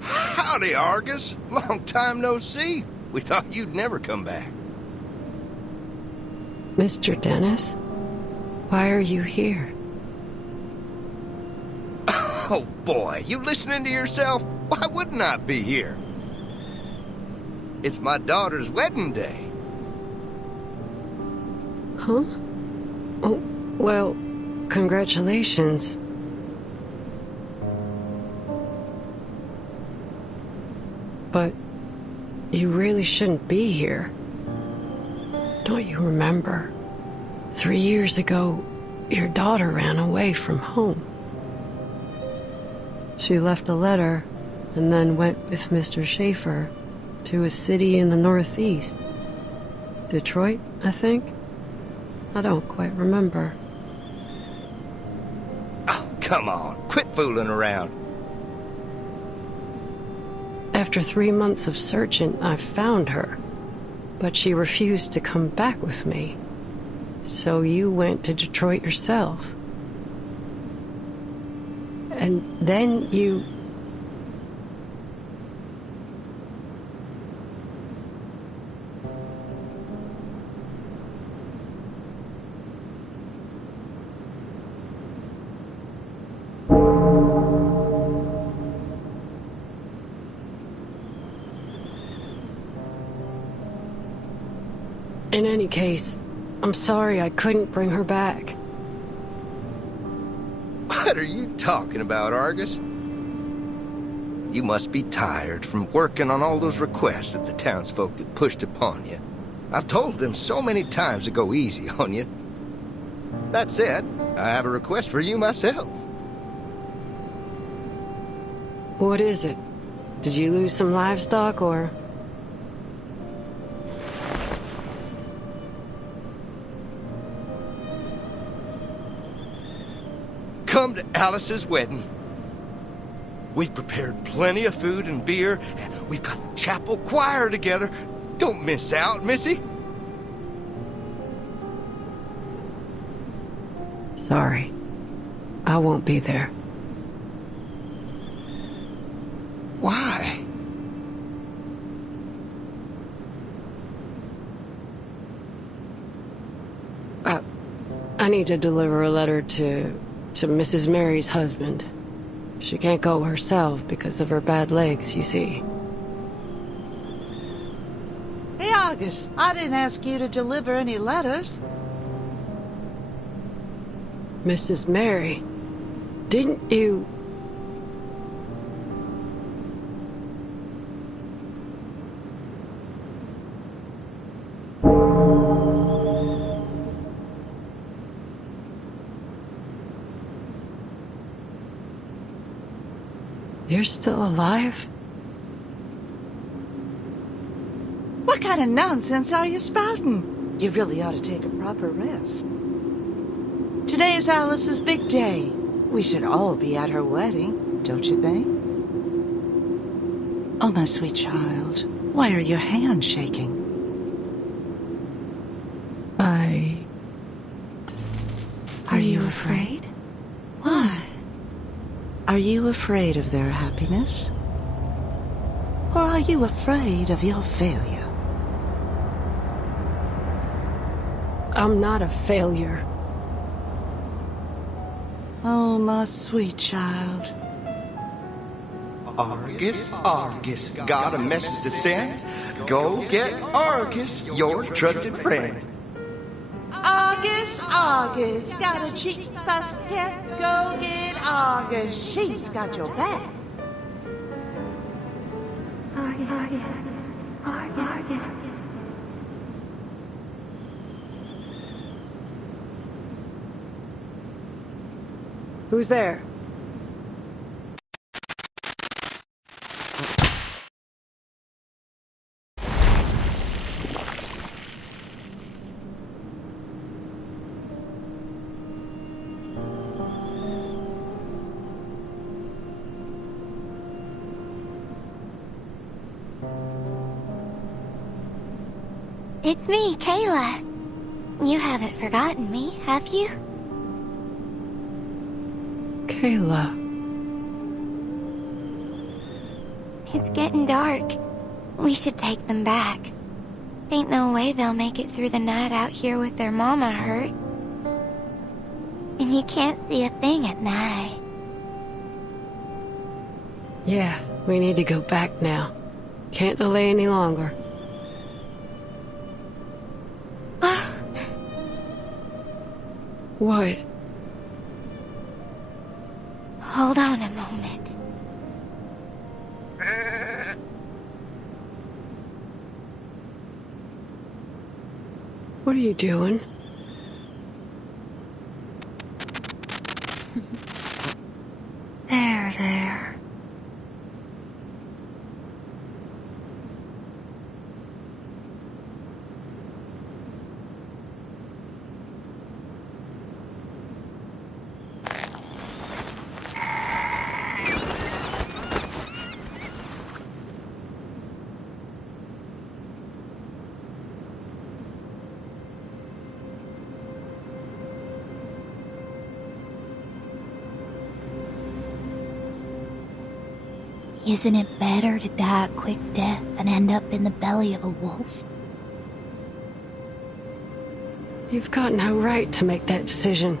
Howdy, Argus. Long time no see. We thought you'd never come back. Mr. Dennis? Why are you here? Oh boy, you listening to yourself? Why wouldn't I be here? It's my daughter's wedding day. Huh? Oh, well, congratulations. But you really shouldn't be here. Don't you remember? 3 years ago, your daughter ran away from home. She left a letter and then went with Mr. Schaefer to a city in the northeast. Detroit, I think? I don't quite remember. Oh, come on. Quit fooling around. After 3 months of searching, I found her. But she refused to come back with me. So you went to Detroit yourself. And then you... In any case, I'm sorry I couldn't bring her back. What are you talking about, Argus? You must be tired from working on all those requests that the townsfolk had pushed upon you. I've told them so many times to go easy on you. That said, I have a request for you myself. What is it? Did you lose some livestock, or...? Come to Alice's wedding. We've prepared plenty of food and beer. We've got the chapel choir together. Don't miss out, Missy. Sorry. I won't be there. Why? I need to deliver a letter to Mrs. Mary's husband. She can't go herself because of her bad legs, you see. Hey, August, I didn't ask you to deliver any letters. Mrs. Mary, didn't you... You're still alive? What kind of nonsense are you spouting? You really ought to take a proper rest. Today is Alice's big day. We should all be at her wedding, don't you think? Oh, my sweet child, why are your hands shaking? Are you afraid? Why? Are you afraid of their happiness? Or are you afraid of your failure? I'm not a failure. Oh, my sweet child. Argus, Argus, got a message to send? Go get Argus, your trusted friend. August, August, got a cheeky pussycat. Go get August, she's got your back. August. Who's there? It's me, Kayla. You haven't forgotten me, have you? Kayla. It's getting dark. We should take them back. Ain't no way they'll make it through the night out here with their mama hurt. And you can't see a thing at night. Yeah, we need to go back now. Can't delay any longer. What? Hold on a moment. What are you doing? There. Isn't it better to die a quick death than end up in the belly of a wolf? You've got no right to make that decision.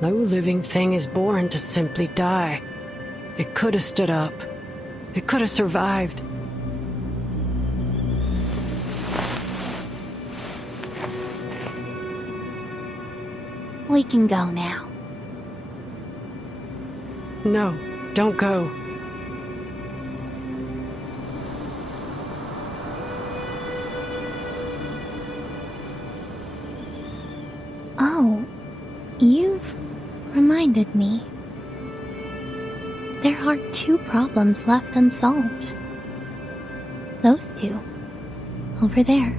No living thing is born to simply die. It could have stood up. It could have survived. We can go now. No, don't go. Oh, reminded me. There are 2 problems left unsolved. Those 2. Over there.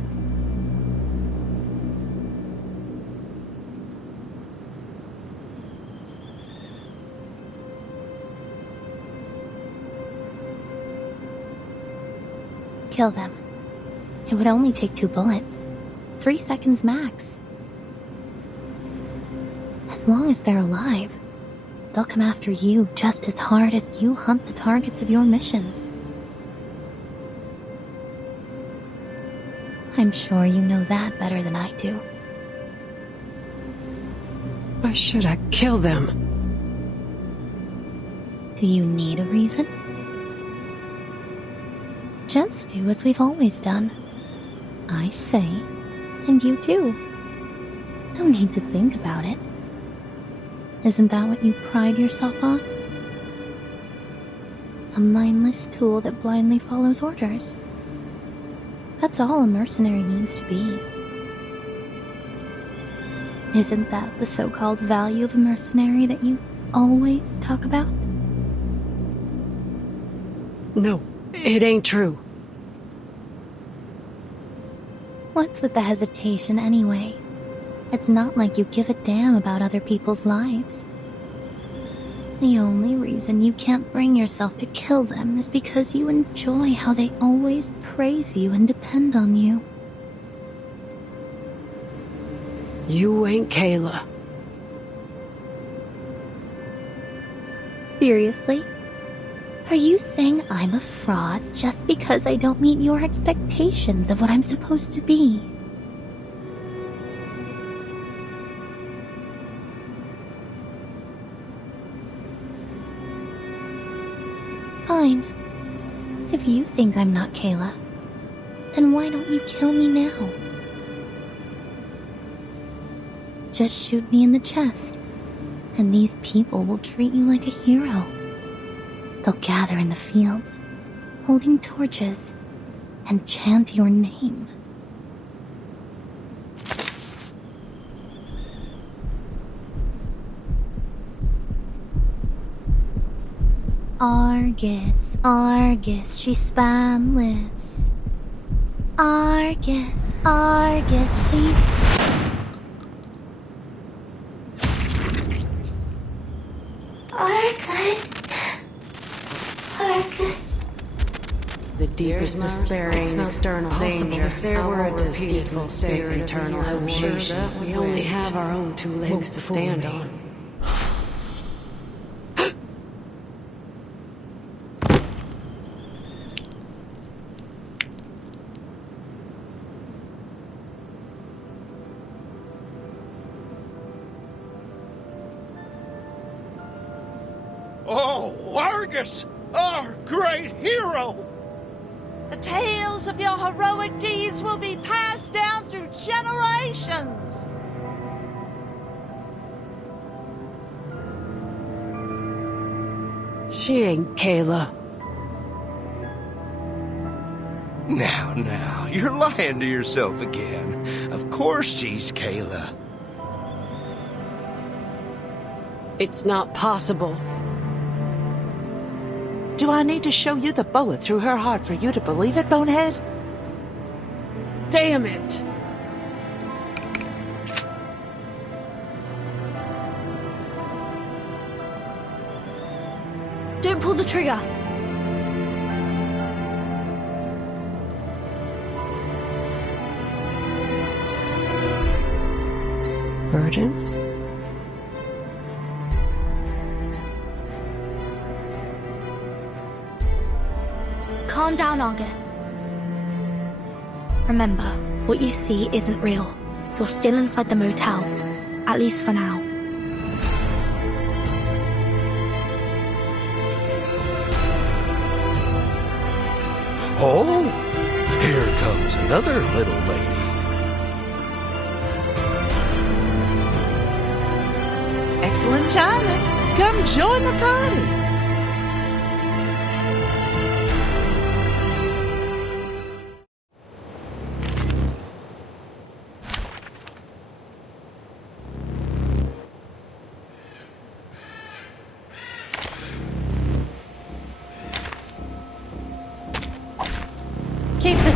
Kill them. It would only take 2 bullets. 3 seconds max. As long as they're alive, they'll come after you just as hard as you hunt the targets of your missions. I'm sure you know that better than I do. Why should I kill them? Do you need a reason? Just do as we've always done. I say, and you do. No need to think about it. Isn't that what you pride yourself on? A mindless tool that blindly follows orders. That's all a mercenary needs to be. Isn't that the so-called value of a mercenary that you always talk about? No, it ain't true. What's with the hesitation anyway? It's not like you give a damn about other people's lives. The only reason you can't bring yourself to kill them is because you enjoy how they always praise you and depend on you. You ain't Kayla. Seriously? Are you saying I'm a fraud just because I don't meet your expectations of what I'm supposed to be? Fine. If you think I'm not Kayla, then why don't you kill me now? Just shoot me in the chest, and these people will treat you like a hero. They'll gather in the fields, holding torches, and chant your name. Argus, Argus, she's spanless. Argus, Argus, she's... Argus. Argus. The deepest despairing external danger. If there were a deceitful spirit eternal evolution, we only have our own 2 legs to stand on. Oh, Argus! Our great hero! The tales of your heroic deeds will be passed down through generations. She ain't Kayla. Now, you're lying to yourself again. Of course she's Kayla. It's not possible. Do I need to show you the bullet through her heart for you to believe it, Bonehead? Damn it! Don't pull the trigger. Virgin? Calm down, Argus. Remember, what you see isn't real. You're still inside the motel. At least for now. Oh, here comes another little lady. Excellent timing. Come join the party.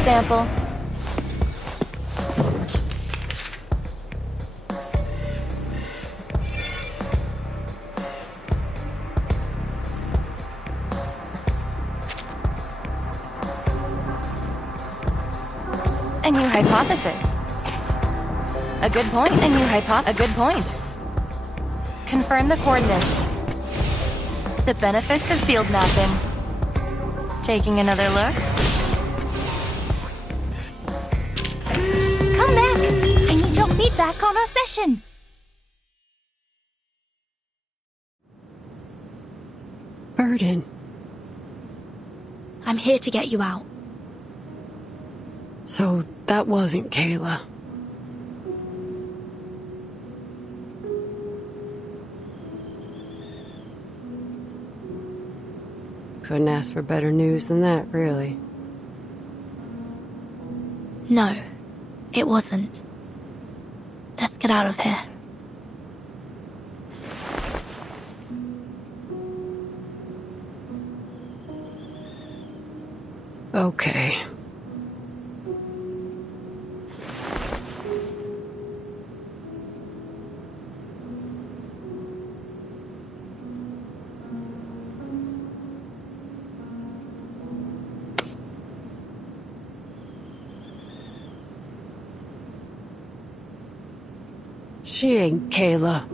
sample. A new hypothesis. A good point. A new hypothesis. A good point. Confirm the coordinates. The benefits of field mapping. Taking another look. Come back! I need your feedback on our session. Burden. I'm here to get you out. So that wasn't Kayla. Couldn't ask for better news than that, really. No, it wasn't. Let's get out of here. Okay. She ain't Kayla.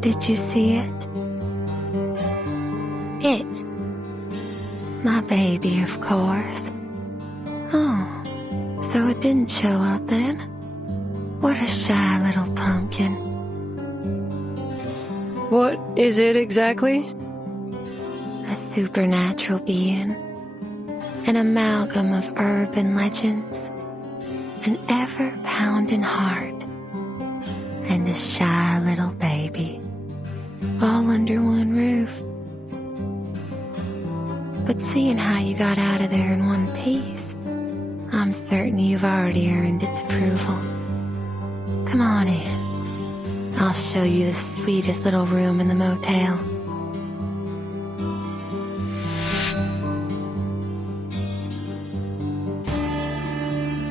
Did you see it? It? My baby, of course. Oh, so it didn't show up then? What a shy little pumpkin. What is it exactly? A supernatural being. An amalgam of urban legends. An ever-pounding heart. And a shy little baby. All under one roof. But seeing how you got out of there in one piece, I'm certain you've already earned its approval. Come on in. I'll show you the sweetest little room in the motel.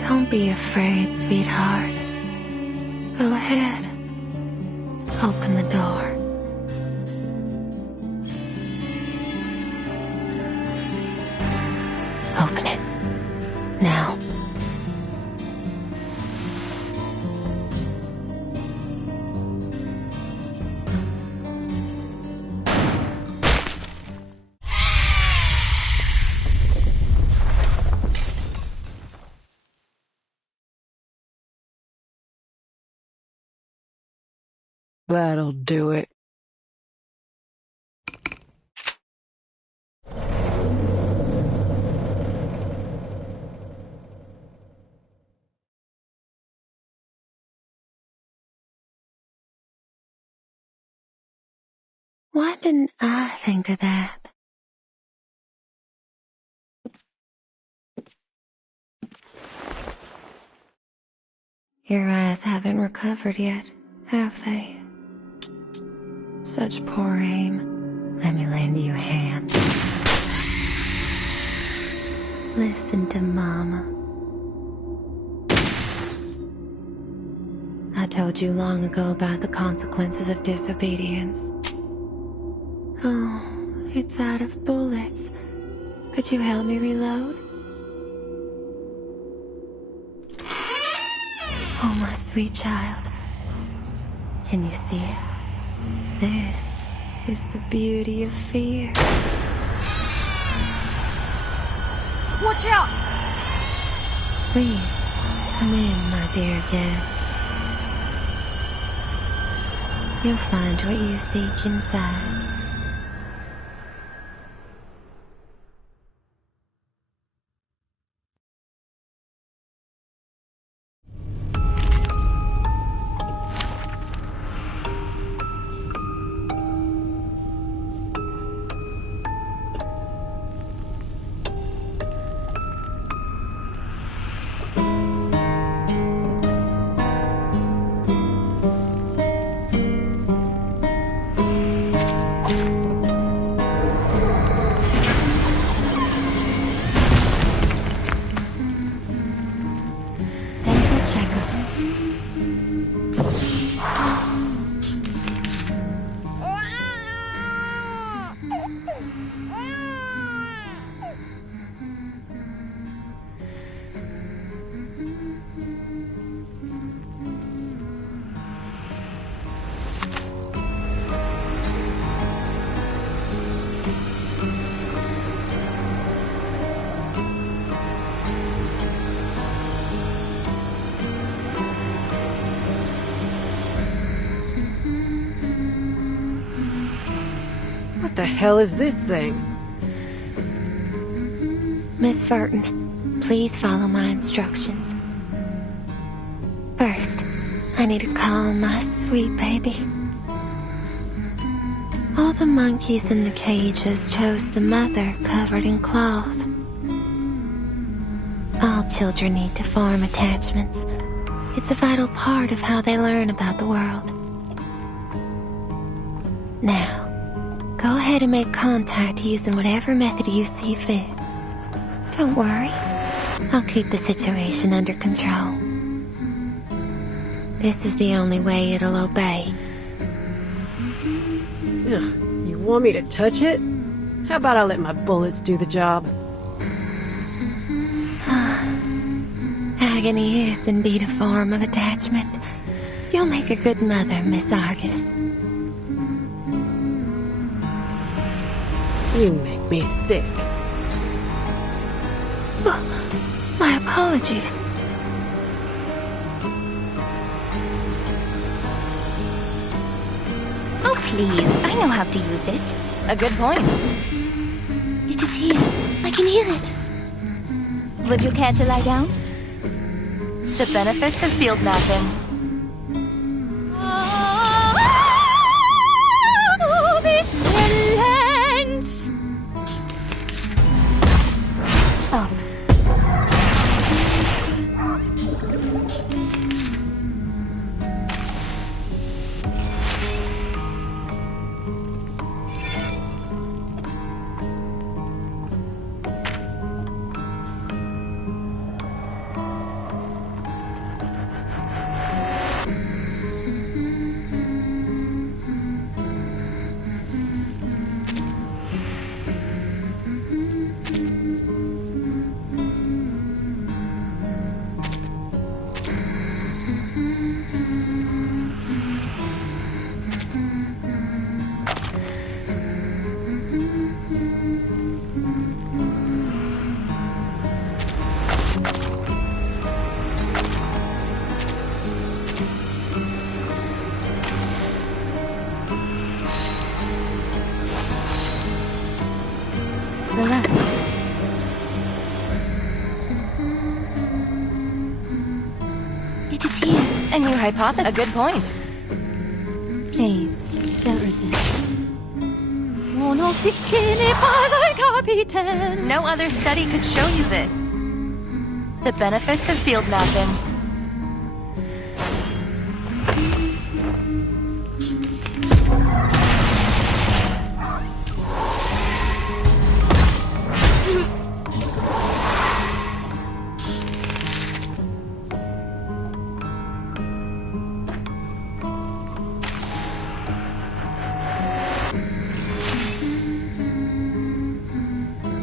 Don't be afraid, sweetheart. Go ahead. Open the door. Open it. Now. That'll do it. Why didn't I think of that? Your eyes haven't recovered yet, have they? Such poor aim. Let me lend you a hand. Listen to Mama. I told you long ago about the consequences of disobedience. Oh, it's out of bullets. Could you help me reload? Oh, my sweet child. Can you see it? This is the beauty of fear. Watch out! Please, come in, my dear guest. You'll find what you seek inside. What the hell is this thing? Miss Burton, please follow my instructions. First, I need to calm my sweet baby. All the monkeys in the cages chose the mother covered in cloth. All children need to form attachments. It's a vital part of how they learn about the world. Now, go ahead and make contact using whatever method you see fit. Don't worry, I'll keep the situation under control. This is the only way it'll obey. Ugh, you want me to touch it? How about I let my bullets do the job? Agony is indeed a form of attachment. You'll make a good mother, Miss Argus. You make me sick. Oh, my apologies. Oh, please. I know how to use it. A good point. It is here. I can hear it. Would you care to lie down? The benefits of field mapping. Oh, this relents! Stop. Relax. It is here. And you hypothesize. A good point. Please, don't resist. No other study could show you this. The benefits of field mapping.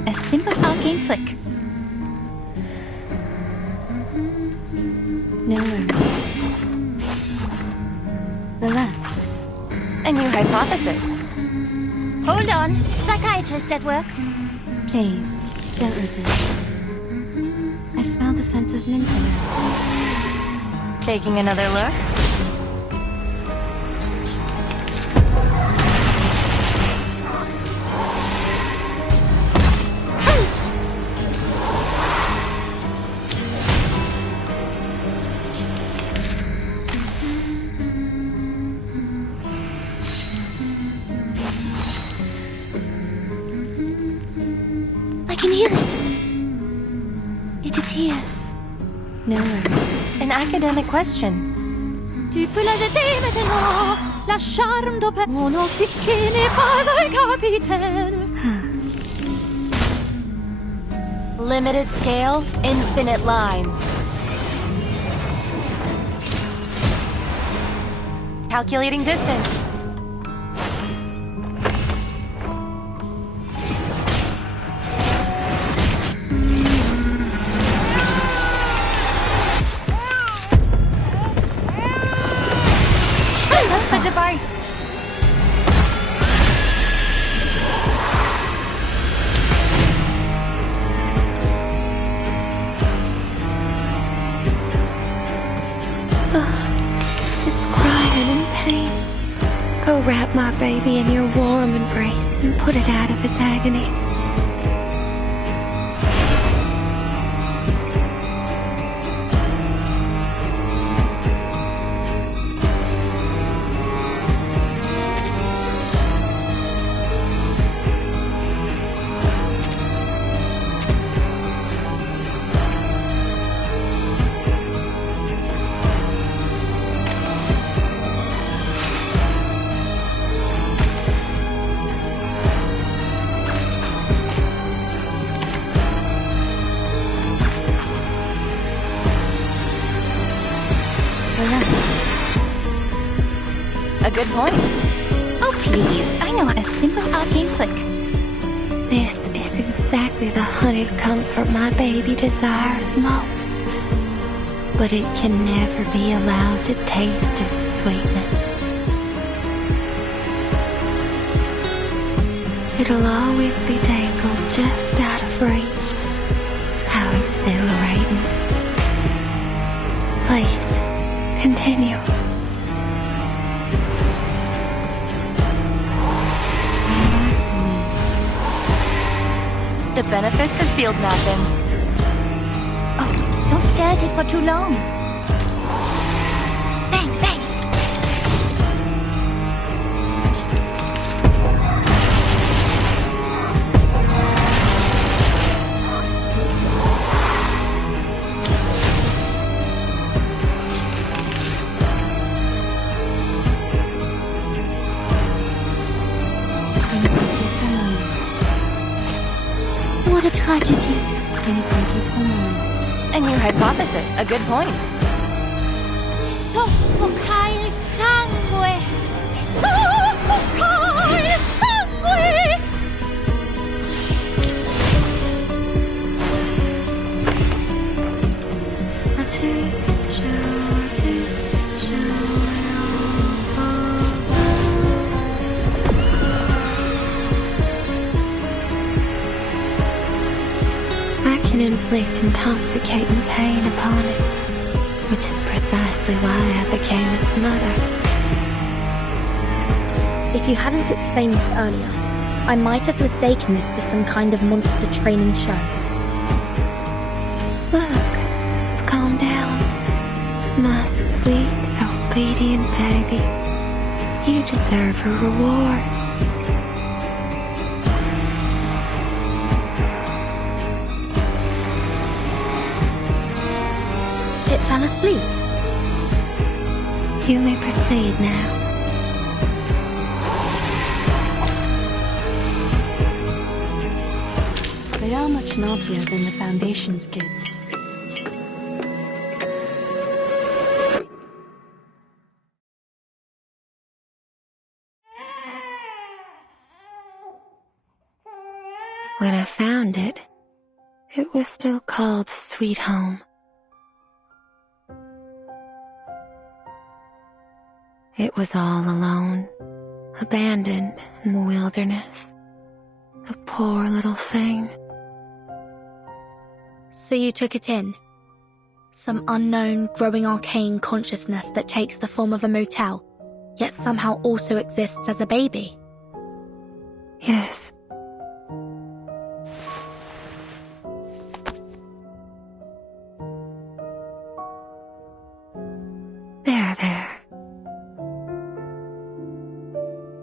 A simple arcane trick. No worries. Relax. A new hypothesis. Hold on. Psychiatrist at work. Please, don't resist. I smell the scent of mint in it. Taking another look. I can hear it. It is here. No worries. An academic question. Tu peux la jeter maintenant. La charme d'opéra. Mon officier n'est pas un capitaine. Limited scale, infinite lines. Calculating distance. That's the device. It's crying in pain. Go wrap my baby in your warm embrace and put it out of its agony. A good point. Oh, please. I know a simple arcane trick. This is exactly the honeyed comfort my baby desires most. But it can never be allowed to taste its sweetness. It'll always be dangled just out of reach. How exhilarating. Please, continue. The benefits of field mapping. Oh, don't stare at it for too long. Bang, bang. What a tragedy. I need some peaceful moments. A new hypothesis. A good point. Soffoca il sangue. Soffoca il sangue. I can inflict intoxicating pain upon it, which is precisely why I became its mother. If you hadn't explained this earlier, I might have mistaken this for some kind of monster training show. Look, it's calmed down. My sweet, obedient baby. You deserve a reward. fell asleep. You may proceed now. They are much naughtier than the Foundation's kids. When I found it, it was still called Sweet Home. It was all alone, abandoned in the wilderness. A poor little thing. So you took it in? Some unknown, growing arcane consciousness that takes the form of a motel, yet somehow also exists as a baby? Yes. There.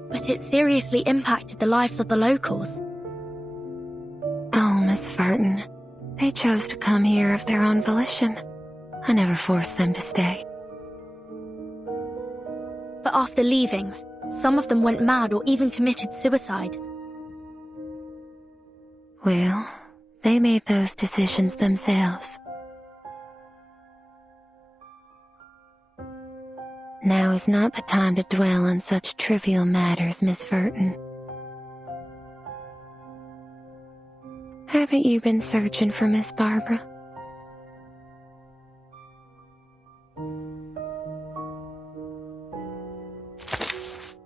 But it seriously impacted the lives of the locals. Oh, Miss Verton. They chose to come here of their own volition. I never forced them to stay. But after leaving, some of them went mad or even committed suicide. Well, they made those decisions themselves. Now is not the time to dwell on such trivial matters, Miss Verton. Haven't you been searching for Miss Barbara?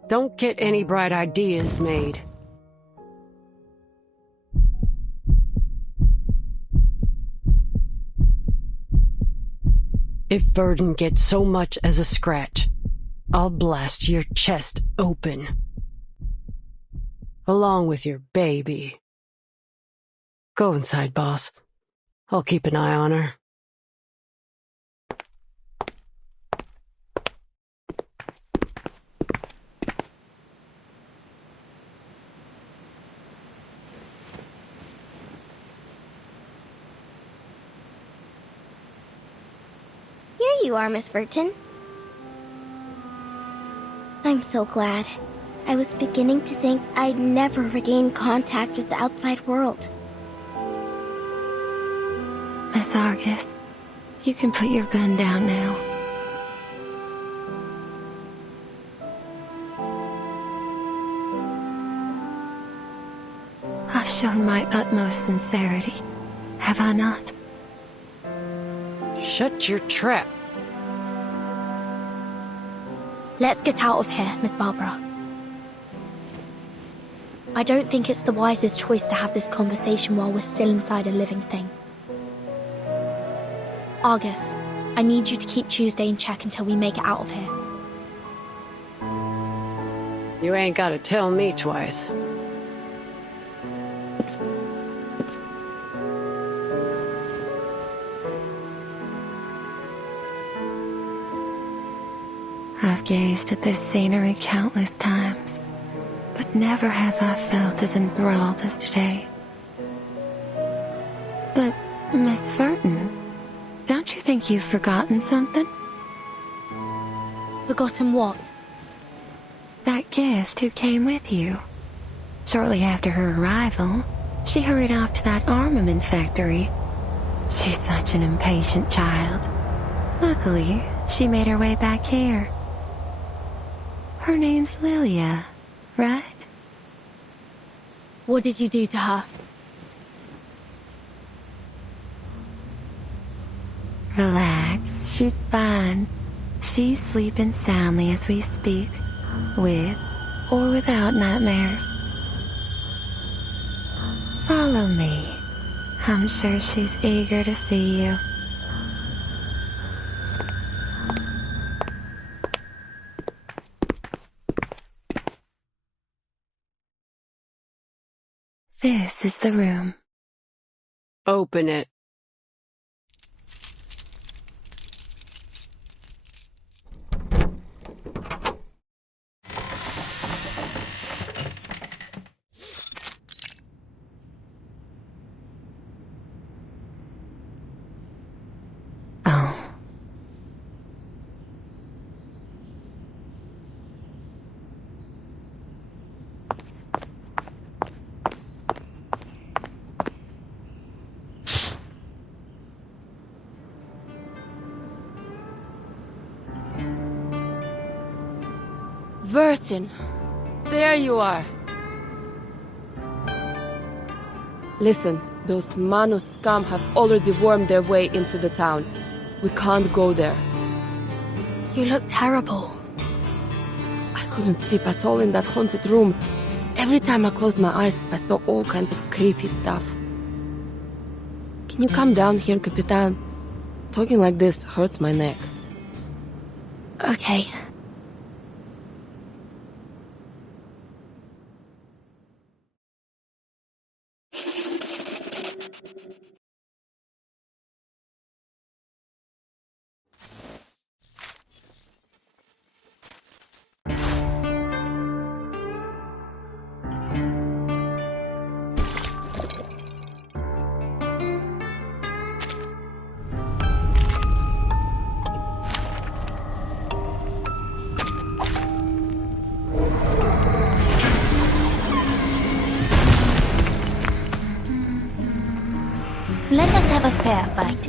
Don't get any bright ideas, maid. If Verton gets so much as a scratch, I'll blast your chest open. Along with your baby. Go inside, boss. I'll keep an eye on her. Here you are, Miss Verton. I'm so glad. I was beginning to think I'd never regain contact with the outside world. Miss Argus, you can put your gun down now. I've shown my utmost sincerity, have I not? Shut your trap. Let's get out of here, Miss Barbara. I don't think it's the wisest choice to have this conversation while we're still inside a living thing. Argus, I need you to keep Tuesday in check until we make it out of here. You ain't gotta tell me twice. I've gazed at this scenery countless times, but never have I felt as enthralled as today. But, Miss Verton, don't you think you've forgotten something? Forgotten what? That guest who came with you. Shortly after her arrival, she hurried off to that armament factory. She's such an impatient child. Luckily, she made her way back here. Her name's Lilia, right? What did you do to her? Relax, she's fine. She's sleeping soundly as we speak, with or without nightmares. Follow me. I'm sure she's eager to see you. This is the room. Open it. Vertin, there you are. Listen, those Manu scum have already wormed their way into the town. We can't go there. You look terrible. I couldn't sleep at all in that haunted room. Every time I closed my eyes, I saw all kinds of creepy stuff. Can you come down here, Capitan? Talking like this hurts my neck. Okay. Let us have a fair fight.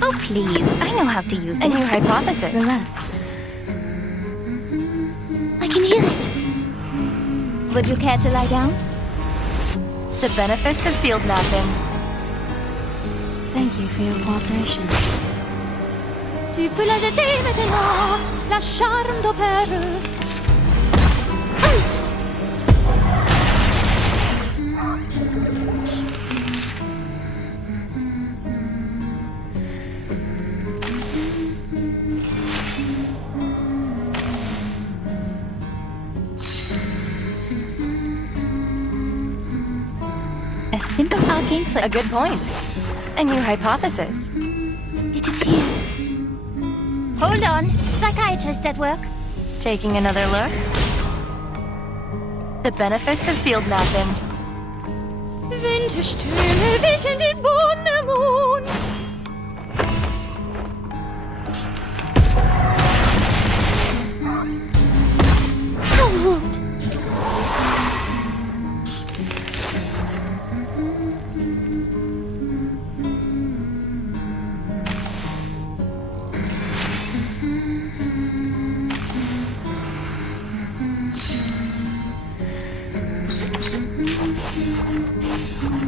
Oh, please. I know how to use it. A new hypothesis. Relax. I can hear it. Would you care to lie down? The benefits of field mapping. Thank you for your cooperation. Tu peux la jeter maintenant, la charme d'opère. A simple arcane trick. A good point. A new hypothesis. It is here. Hold on. Psychiatrist at work. Taking another look. The benefits of field mapping. Winterstürme wickeln den Wundermond.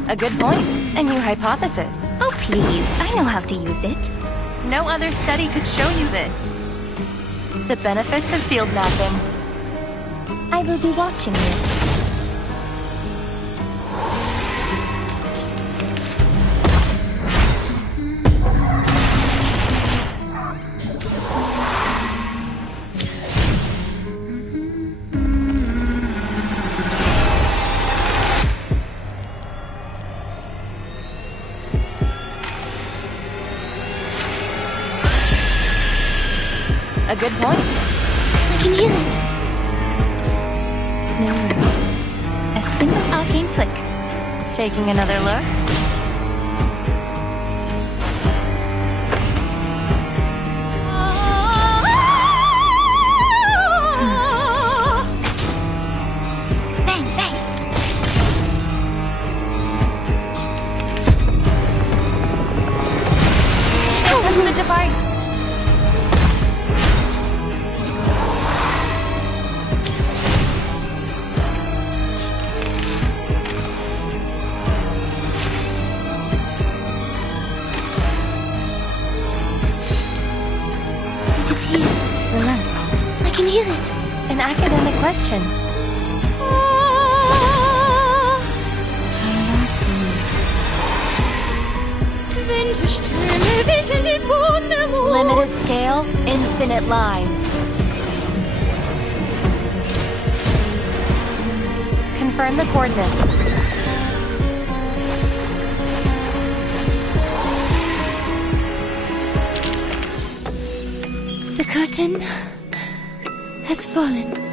A good point. A new hypothesis. Oh, please. I know how to use it. No other study could show you this. The benefits of field mapping. I will be watching you. A good point. I can hear it. No worries. A simple arcane trick. Taking another look. Bang, bang. Don't touch the device. An academic question. Limited scale, infinite lines. Confirm the coordinates. The curtain has fallen.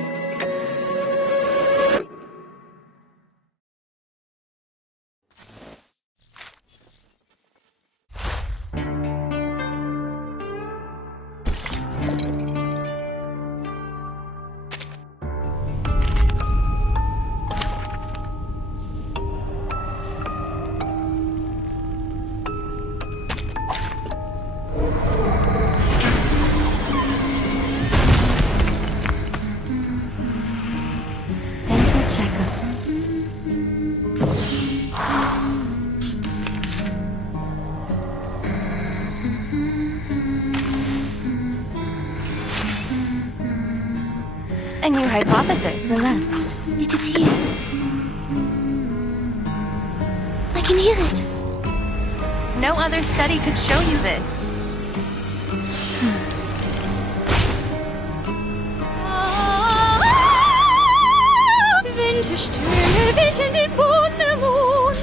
A new hypothesis. Relax. It is here. I can hear it. No other study could show you this. Winterstürme wickeln den Boden ermut.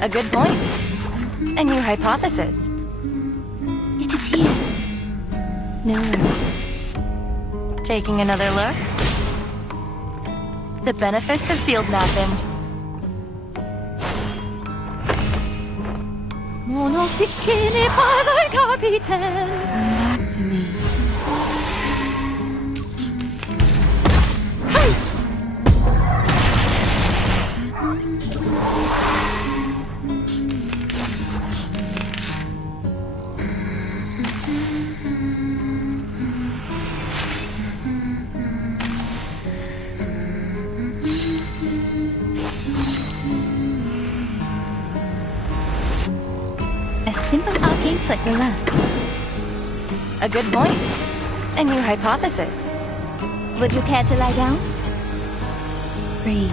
A good point. A new hypothesis. It is here. No worries. Taking another look. The benefits of field mapping. Mon officier n'est pas un capitaine. Come back to me. Simple arcane trick. Relax. A good point. A new hypothesis. Would you care to lie down? Breathe.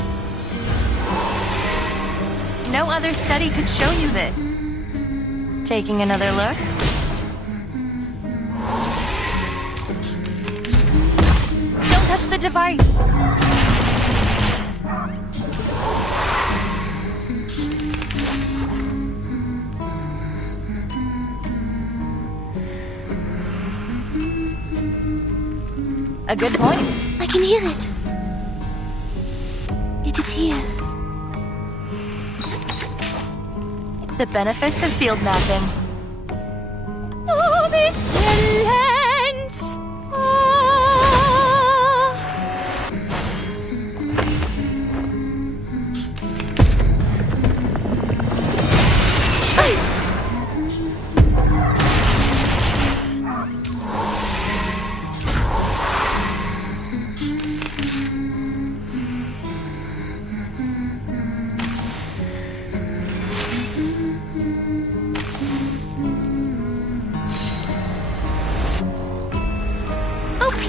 No other study could show you this. Taking another look. Don't touch the device. A good point. I can hear it. It is here. The benefits of field mapping. Oh, this lens!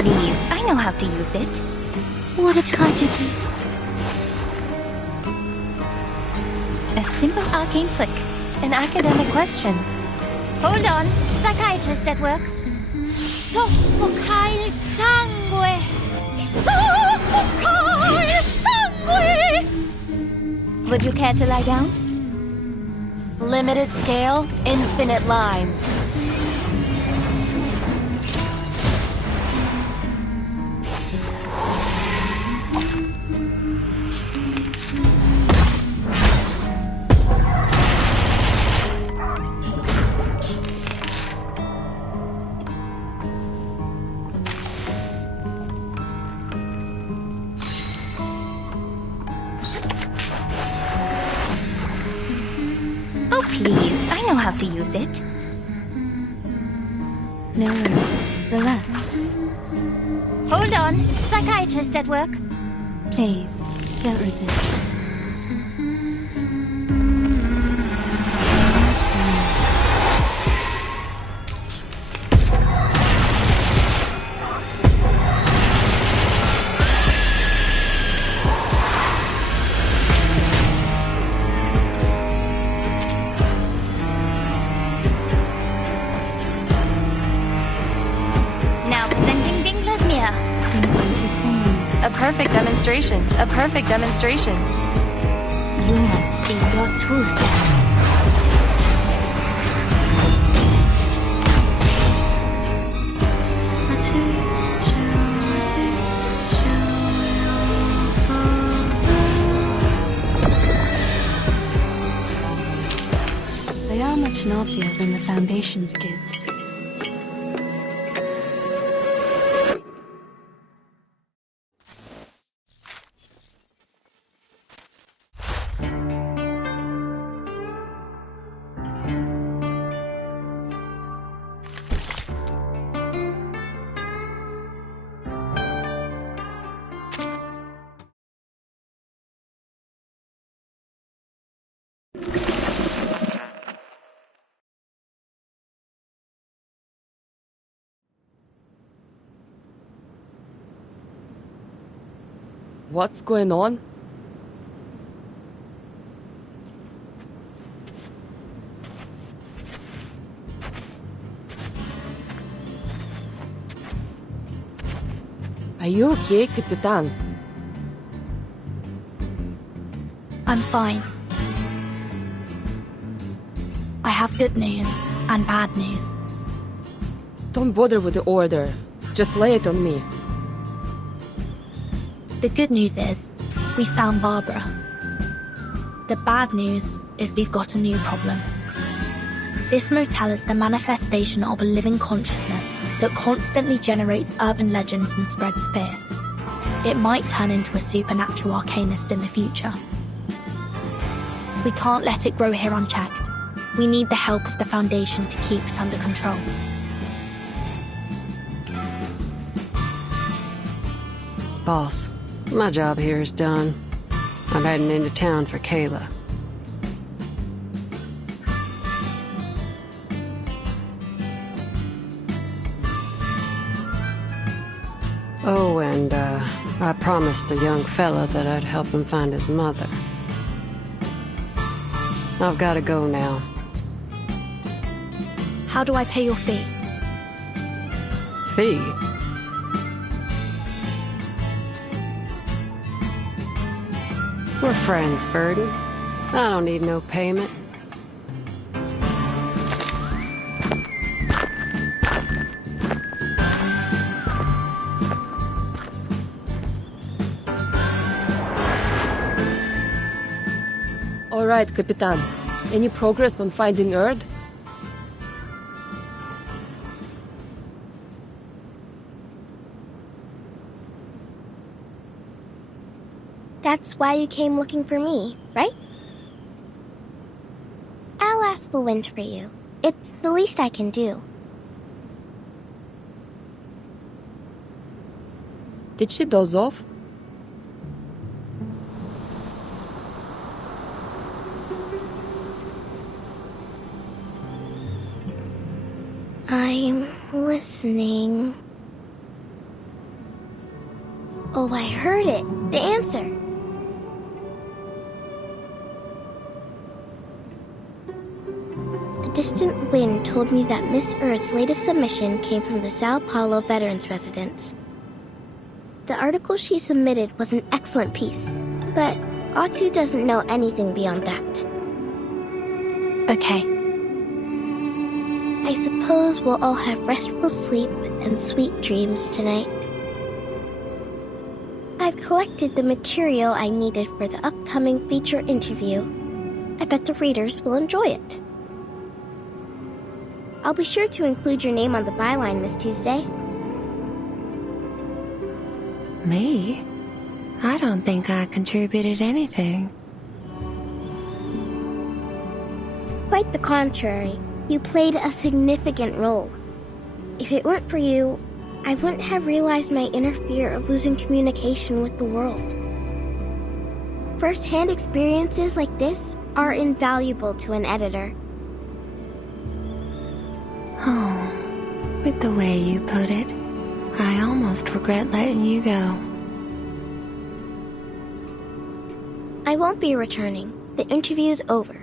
Please, I know how to use it. What a tragedy. A simple arcane trick. An academic question. Hold on, psychiatrist at work. Soffocare il sangue! Soffocare il sangue! Would you care to lie down? Limited scale, infinite lines. Oh, please, I know how to use it. No worries. Relax. Hold on, psychiatrist at work. Please, don't resist. A perfect demonstration. A perfect demonstration. You must see your true self. They are much naughtier than the Foundation's kids. What's going on? Are you okay, Capitan? I'm fine. I have good news and bad news. Don't bother with the order. Just lay it on me. The good news is, we found Barbara. The bad news is we've got a new problem. This motel is the manifestation of a living consciousness that constantly generates urban legends and spreads fear. It might turn into a supernatural arcanist in the future. We can't let it grow here unchecked. We need the help of the Foundation to keep it under control. Boss, my job here is done. I'm heading into town for Kayla. Oh, and I promised a young fella that I'd help him find his mother. I've got to go now. How do I pay your fee? Fee? We're friends, Verdon. I don't need no payment. All right, Capitan. Any progress on finding Erd? That's why you came looking for me, right? I'll ask the wind for you. It's the least I can do. Did she doze off? I'm listening. Oh, I heard it. The answer. A distant wind told me that Miss Erd's latest submission came from the Sao Paulo Veterans Residence. The article she submitted was an excellent piece, but Otto doesn't know anything beyond that. Okay. I suppose we'll all have restful sleep and sweet dreams tonight. I've collected the material I needed for the upcoming feature interview. I bet the readers will enjoy it. I'll be sure to include your name on the byline, Miss Tuesday. Me? I don't think I contributed anything. Quite the contrary. You played a significant role. If it weren't for you, I wouldn't have realized my inner fear of losing communication with the world. First-hand experiences like this are invaluable to an editor. Oh, with the way you put it, I almost regret letting you go. I won't be returning. The interview's over.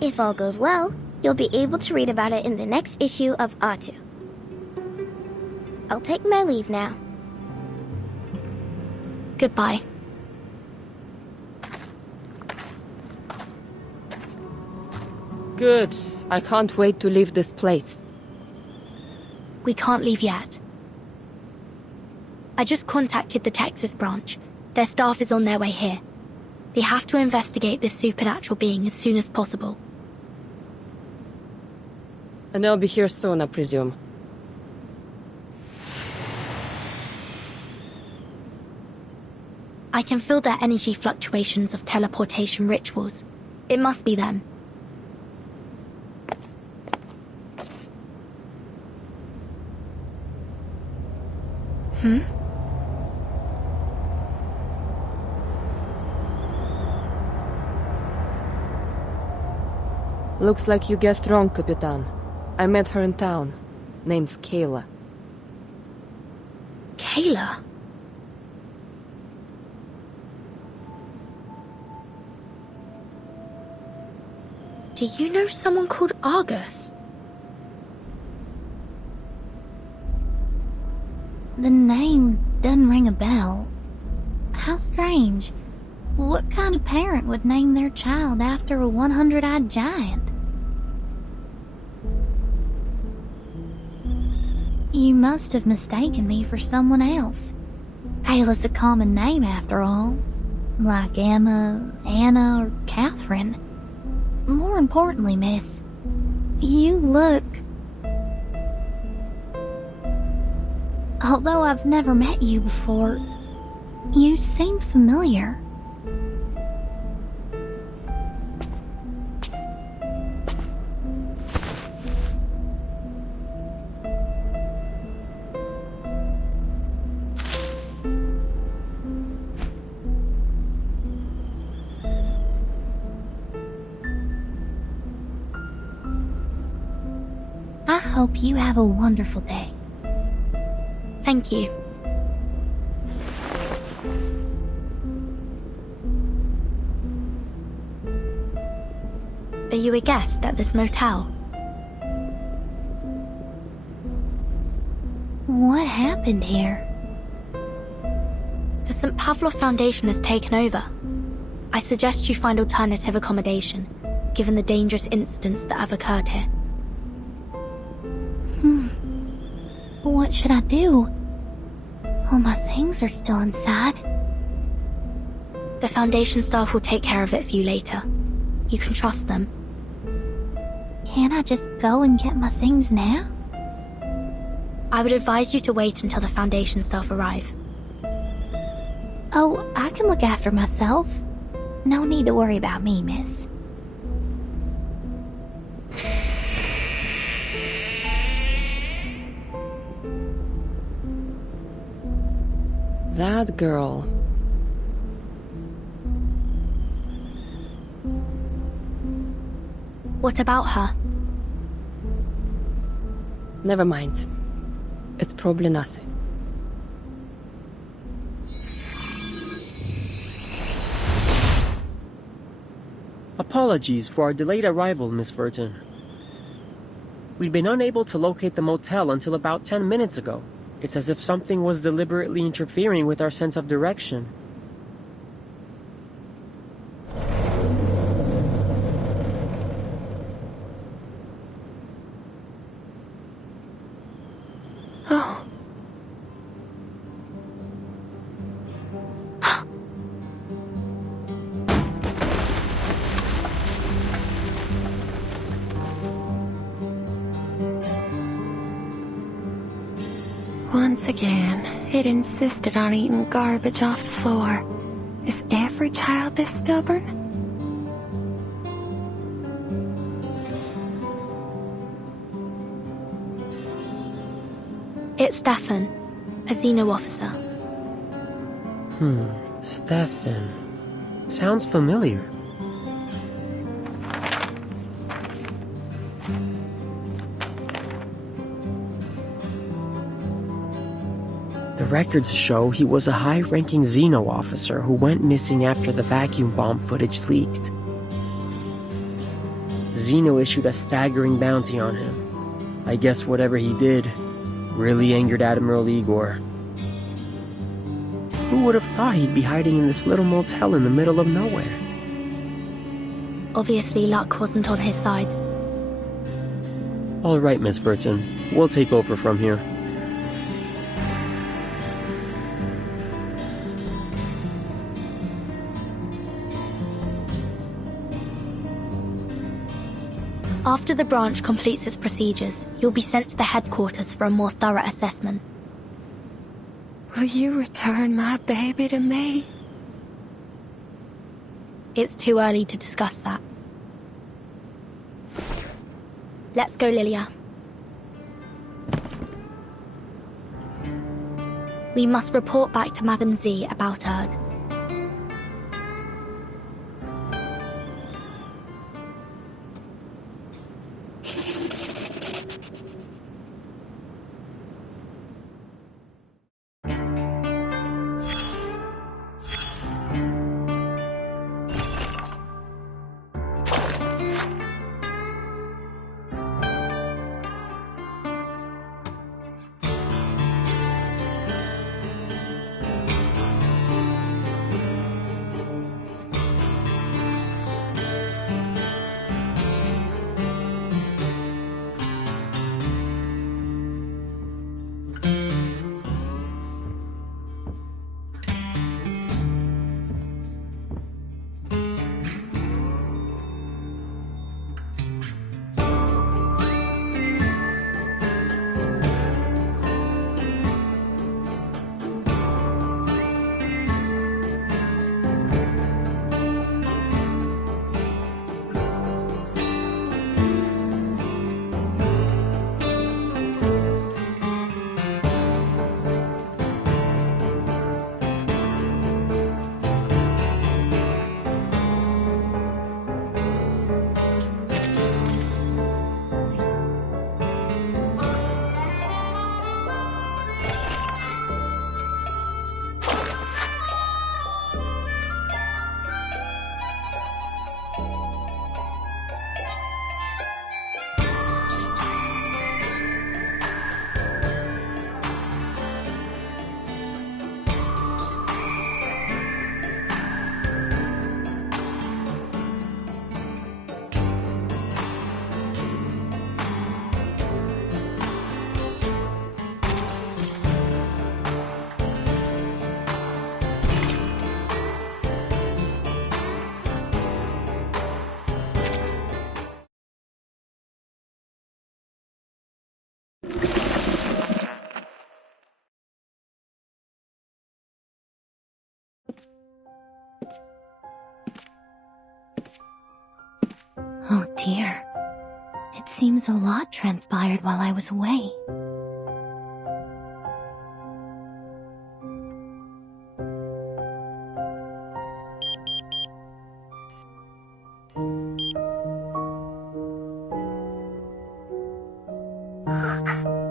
If all goes well, you'll be able to read about it in the next issue of Otto. I'll take my leave now. Goodbye. Good. I can't wait to leave this place. We can't leave yet. I just contacted the Texas branch. Their staff is on their way here. They have to investigate this supernatural being as soon as possible. And I'll be here soon, I presume. I can feel their energy fluctuations of teleportation rituals. It must be them. Looks like you guessed wrong, Capitan. I met her in town. Name's Kayla. Kayla? Do you know someone called Argus? The name doesn't ring a bell. How strange. What kind of parent would name their child after a 100-eyed giant? You must have mistaken me for someone else. Kayla's a common name after all. Like Emma, Anna, or Catherine. More importantly, miss, you look... Although I've never met you before, you seem familiar. I hope you have a wonderful day. Thank you. Are you a guest at this motel? What happened here? The St. Pavlov Foundation has taken over. I suggest you find alternative accommodation, given the dangerous incidents that have occurred here. What should I do? All my things are still inside. The Foundation staff will take care of it for you later. You can trust them. Can't I just go and get my things now? I would advise you to wait until the Foundation staff arrive. Oh, I can look after myself. No need to worry about me, miss. That girl. What about her? Never mind. It's probably nothing. Apologies for our delayed arrival, Miss Burton. We'd been unable to locate the motel until about 10 minutes ago. It's as if something was deliberately interfering with our sense of direction. Oh. Once again, it insisted on eating garbage off the floor. Is every child this stubborn? It's Stefan, a Xeno officer. Stefan. Sounds familiar. The records show he was a high-ranking Xeno officer who went missing after the vacuum bomb footage leaked. Xeno issued a staggering bounty on him. I guess whatever he did really angered Admiral Igor. Who would have thought he'd be hiding in this little motel in the middle of nowhere? Obviously, luck wasn't on his side. All right, Miss Burton. We'll take over from here. After the branch completes its procedures, you'll be sent to the headquarters for a more thorough assessment. Will you return my baby to me? It's too early to discuss that. Let's go, Lilia. We must report back to Madame Z about Erd. here. It seems a lot transpired while I was away.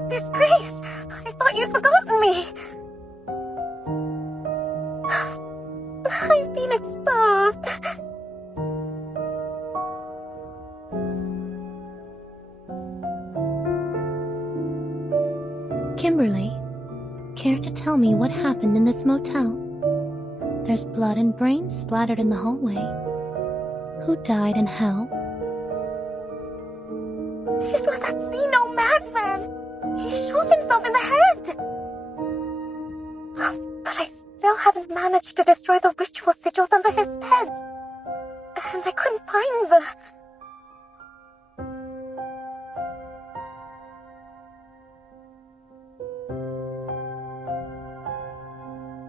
Disgrace! I thought you'd forgotten me! I've been exposed. Kimberly, care to tell me what happened in this motel? There's blood and brains splattered in the hallway. Who died and how? It was that Xeno madman! He shot himself in the head! But I still haven't managed to destroy the ritual sigils under his bed. And I couldn't find the...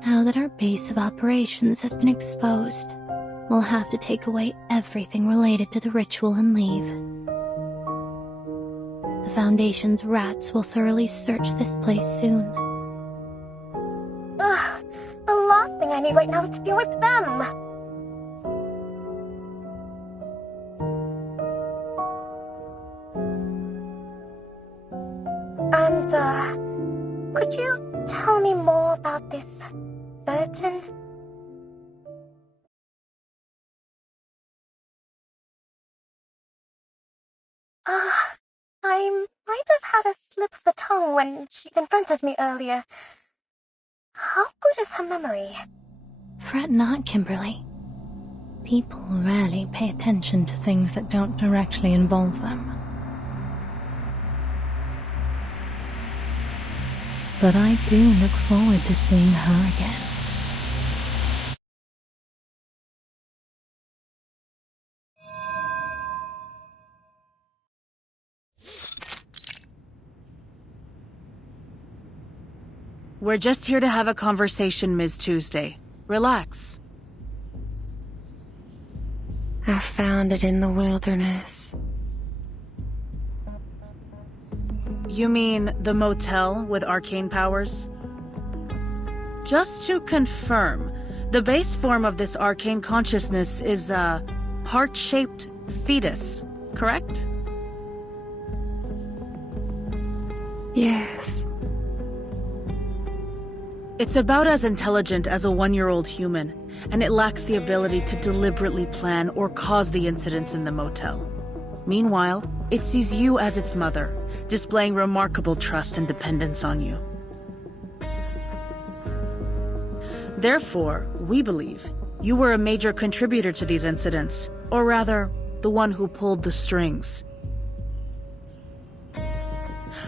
Now that our base of operations has been exposed, we'll have to take away everything related to the ritual and leave. The Foundation's rats will thoroughly search this place soon. Ugh, the last thing I need right now is to deal with them. And, could you tell me more about this Burton? I might have had a slip of the tongue when she confronted me earlier. How good is her memory? Fret not, Kimberly. People rarely pay attention to things that don't directly involve them. But I do look forward to seeing her again. We're just here to have a conversation, Ms. Tuesday. Relax. I found it in the wilderness. You mean the motel with arcane powers? Just to confirm, the base form of this arcane consciousness is a heart-shaped fetus, correct? Yes. It's about as intelligent as a 1-year-old human, and it lacks the ability to deliberately plan or cause the incidents in the motel. Meanwhile, it sees you as its mother, displaying remarkable trust and dependence on you. Therefore, we believe you were a major contributor to these incidents, or rather, the one who pulled the strings.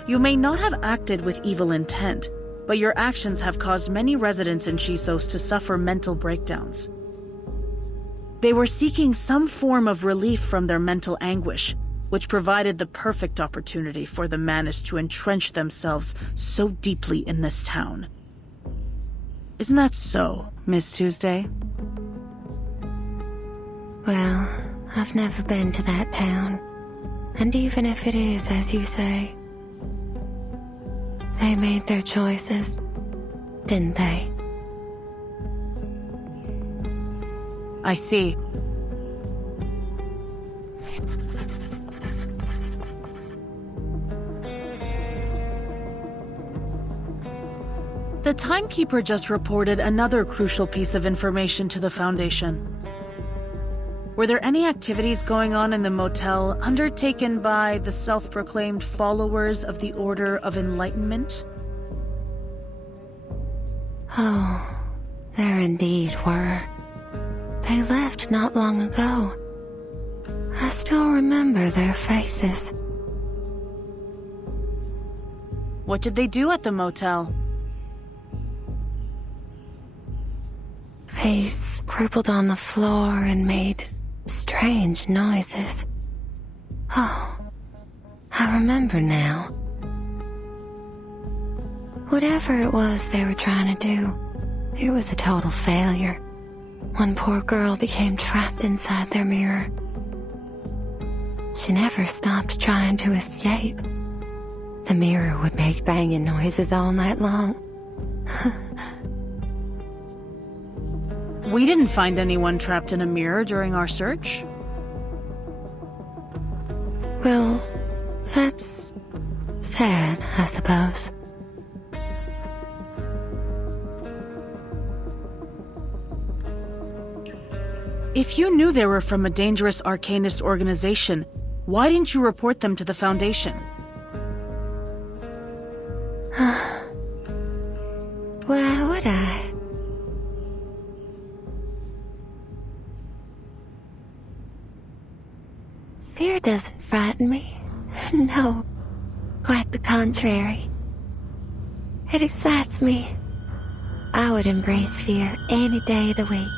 You may not have acted with evil intent, but your actions have caused many residents in Chisos to suffer mental breakdowns. They were seeking some form of relief from their mental anguish, which provided the perfect opportunity for the Manus to entrench themselves so deeply in this town. Isn't that so, Miss Tuesday? Well, I've never been to that town. And even if it is, as you say, they made their choices, didn't they? I see. The Timekeeper just reported another crucial piece of information to the Foundation. Were there any activities going on in the motel undertaken by the self-proclaimed followers of the Order of Enlightenment? Oh, there indeed were. They left not long ago. I still remember their faces. What did they do at the motel? They scribbled on the floor and made strange noises. Oh, I remember now. Whatever it was they were trying to do, it was a total failure. One poor girl became trapped inside their mirror. She never stopped trying to escape. The mirror would make banging noises all night long. We didn't find anyone trapped in a mirror during our search. Well, that's sad, I suppose. If you knew they were from a dangerous arcanist organization, why didn't you report them to the Foundation? Why would I? Fear doesn't frighten me. No, quite the contrary. It excites me. I would embrace fear any day of the week.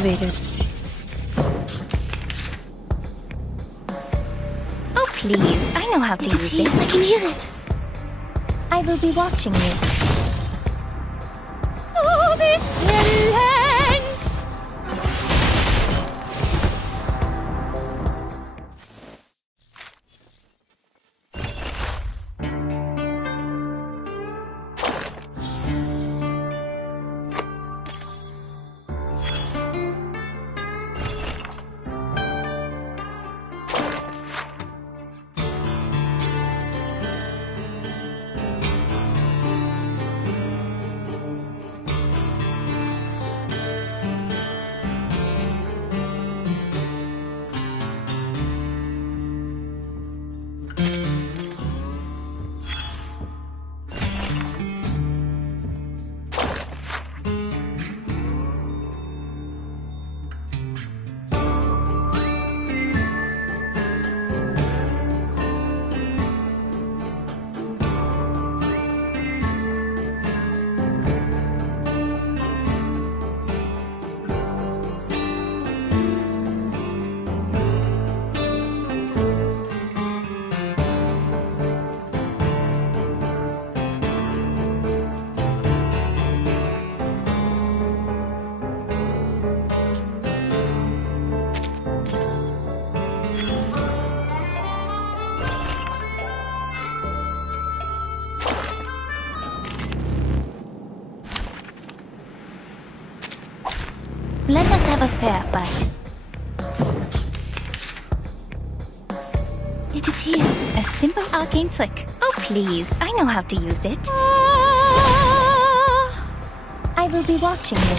activated. Oh, please. I know how to use it. I can hear it. I will be watching you. Oh, this relents! Let us have a fair fight. It is here. A simple arcane trick. Oh, please. I know how to use it. I will be watching you.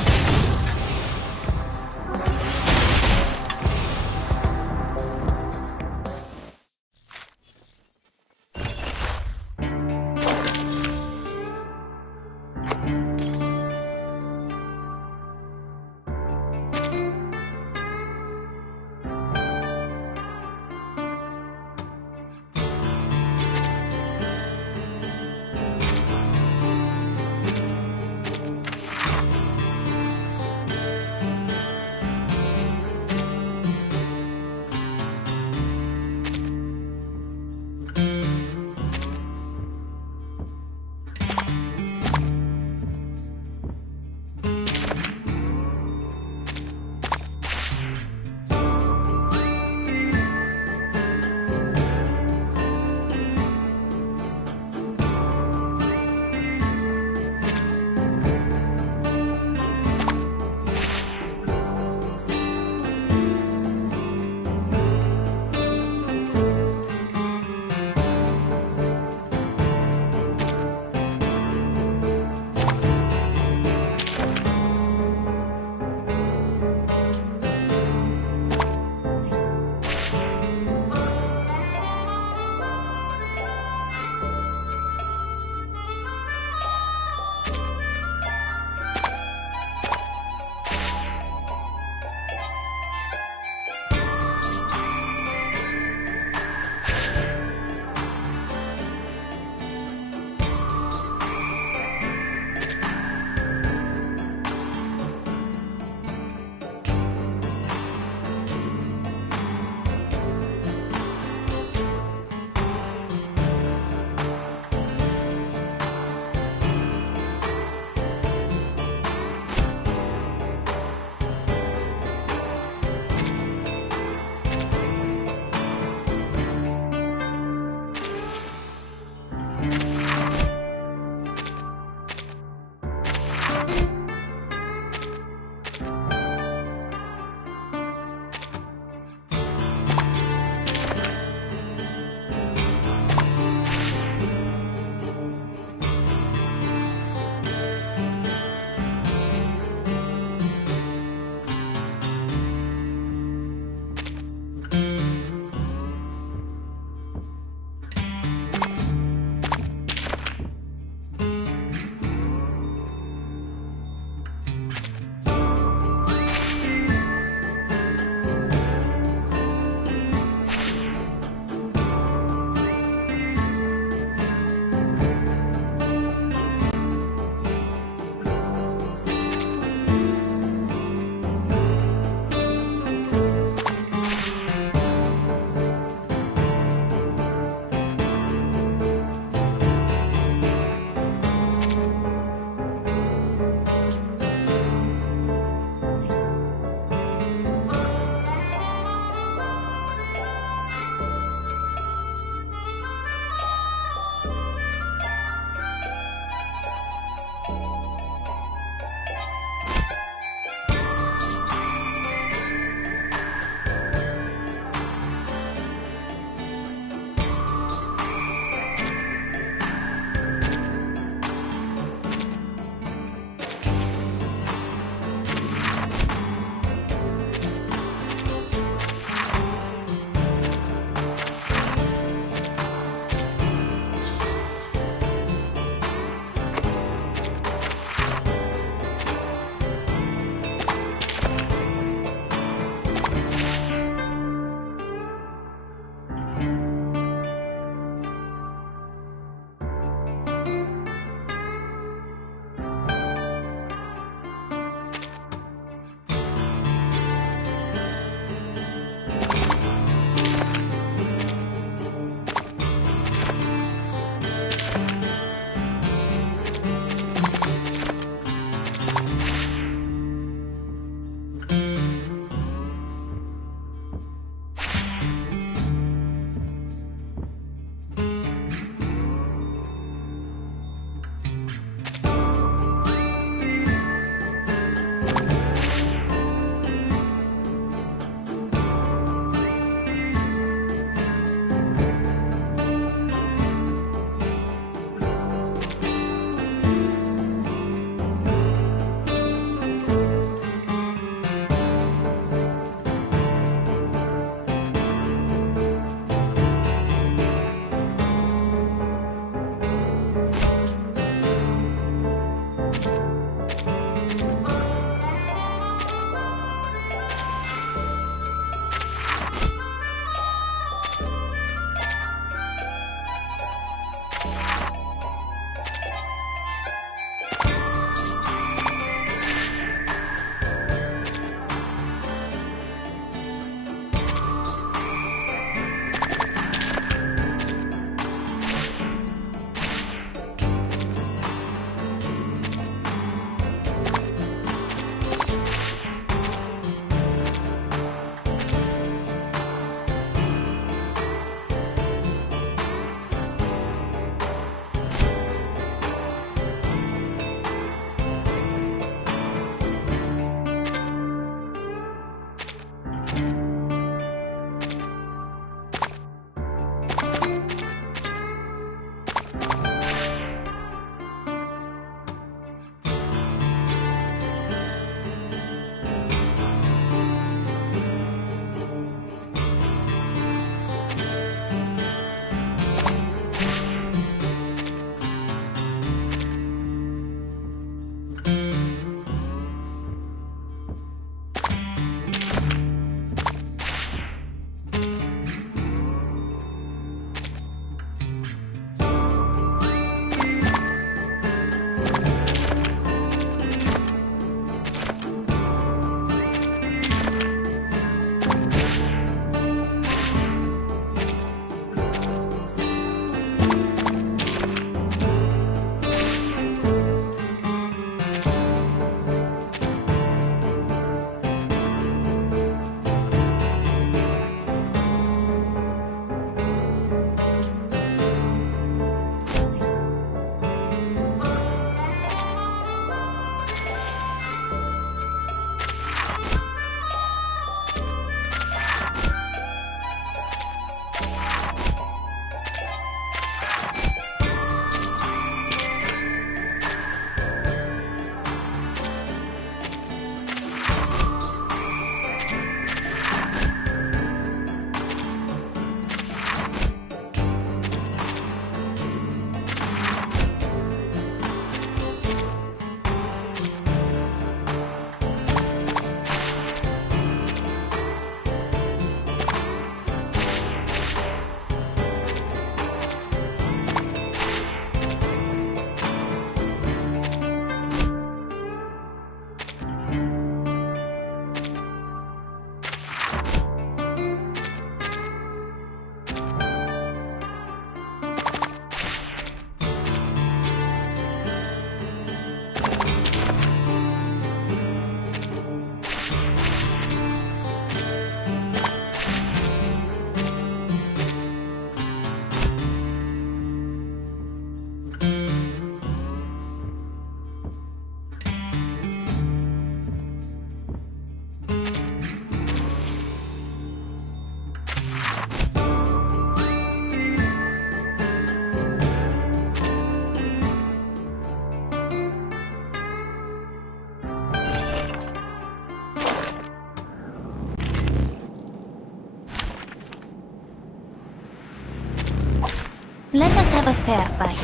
Let us have a fair fight.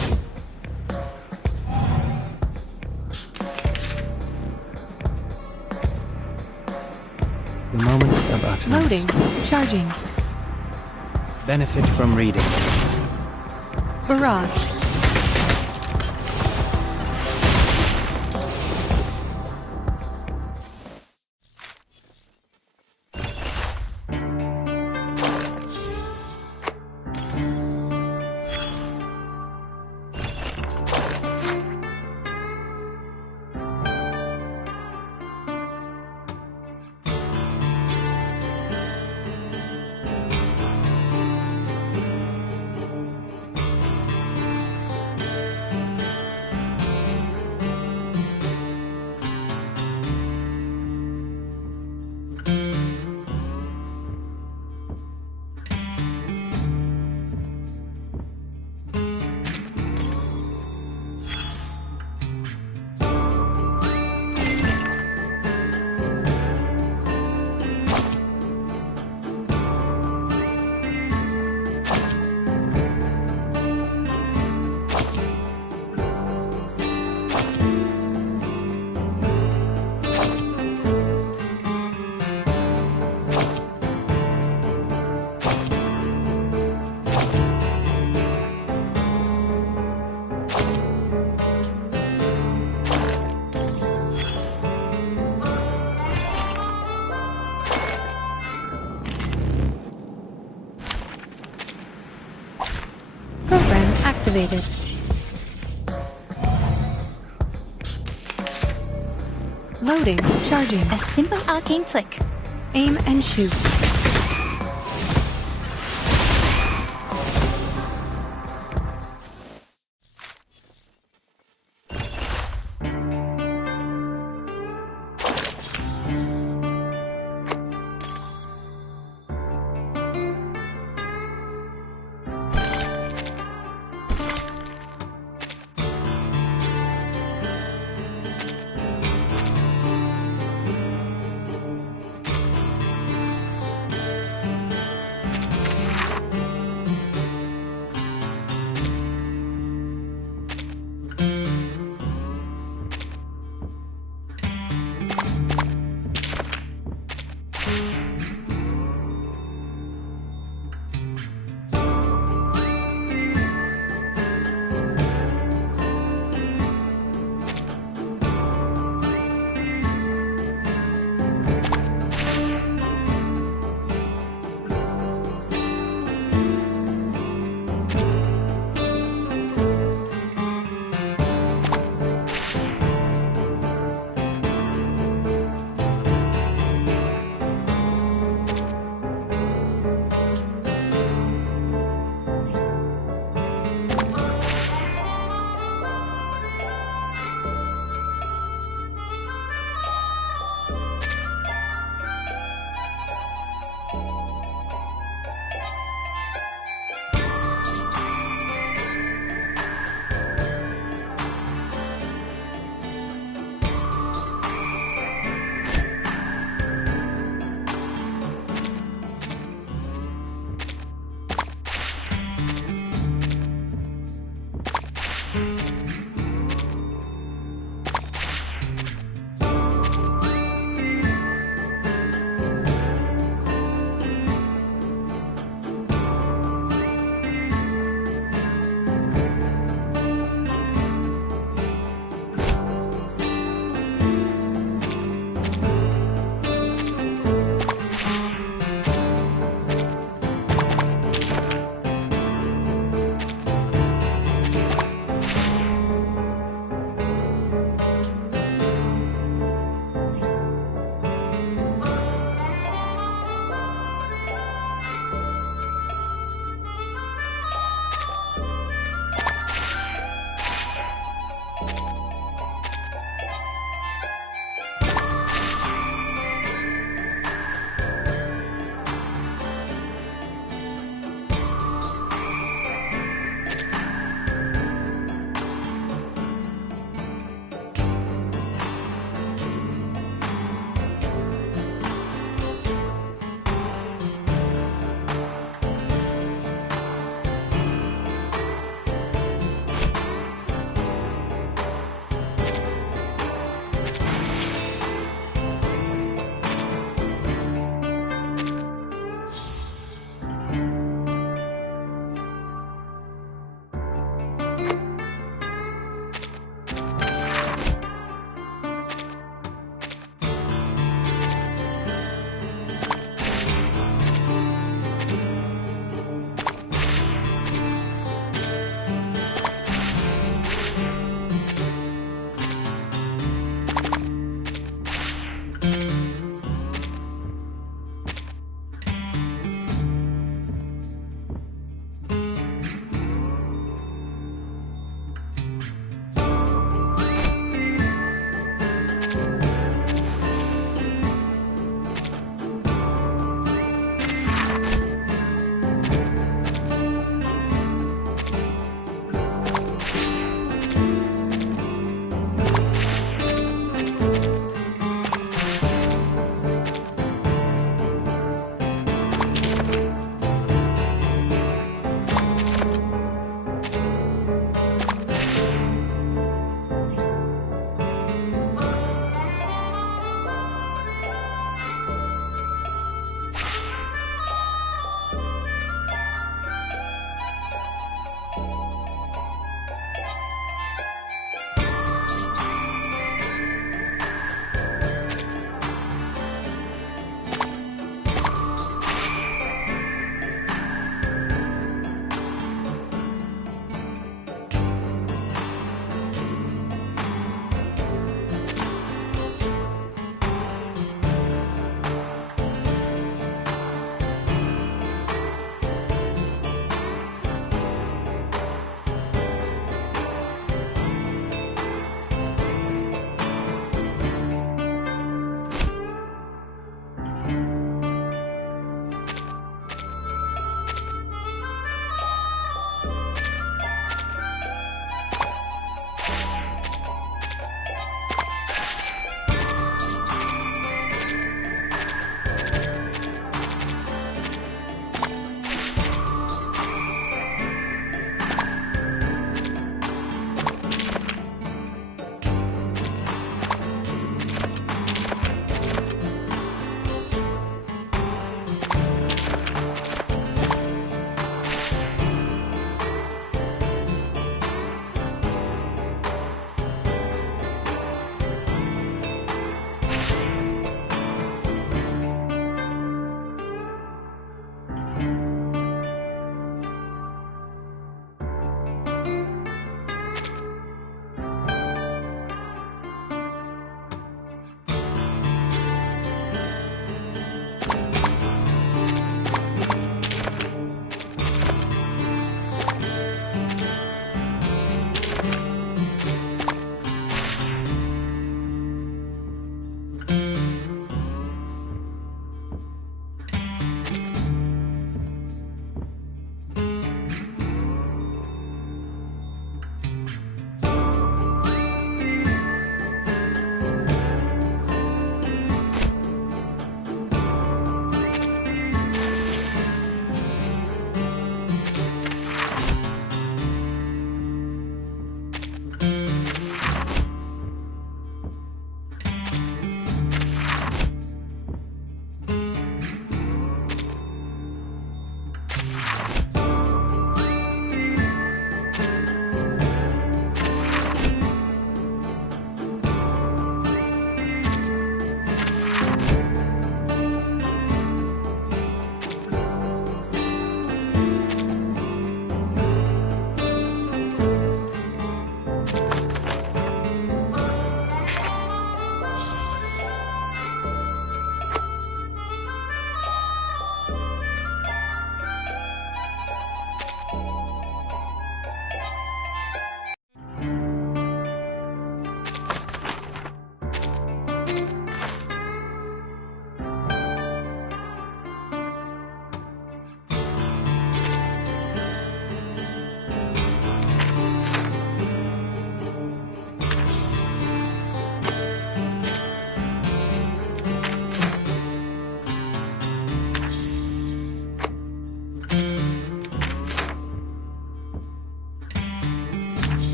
The moment of utterance. Loading. Charging. Benefit from reading. Barrage. Program activated. Loading. Charging. A simple arcane trick. Aim and shoot.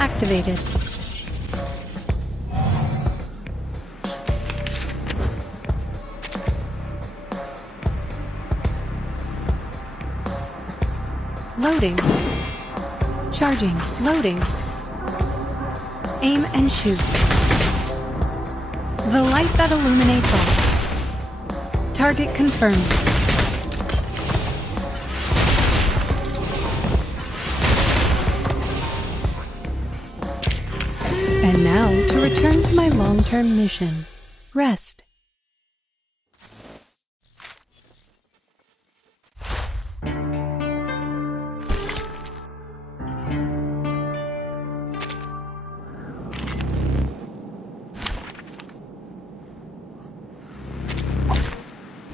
activated. Loading. Charging. Loading. Aim and shoot. The light that illuminates all. Target confirmed. And now to return to my long-term mission. Rest.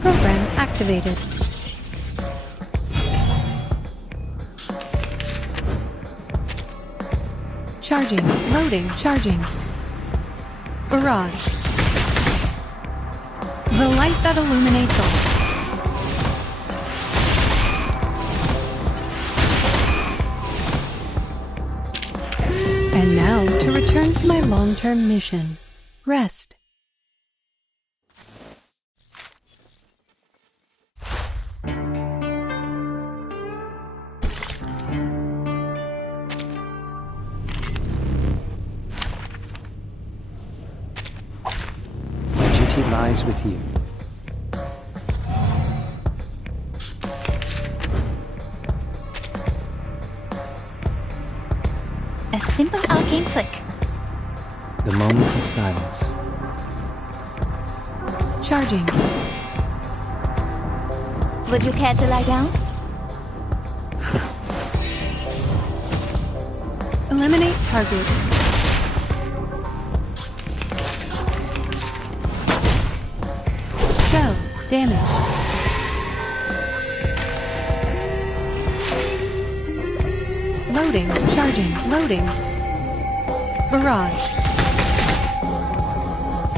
Program activated. Charging, loading, charging. Barrage. The light that illuminates all. And now to return to my long-term mission. Rest. Lies with you. A simple arcane trick. The moment of silence. Charging. Would you care to lie down? Eliminate target. Damage. Loading, charging, loading. Barrage.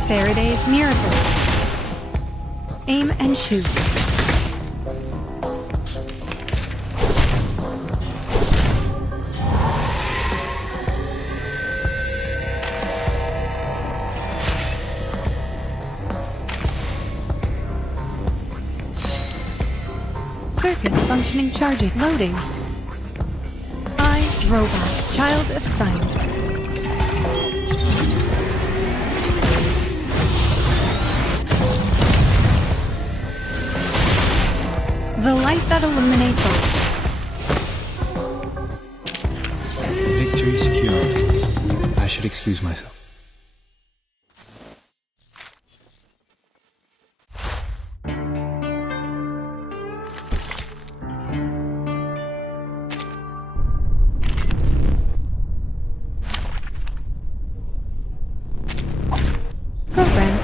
Faraday's miracle. Aim and shoot. Circuit functioning, charging, loading. I, robot, child of science. The light that illuminates all. Victory secured. I should excuse myself.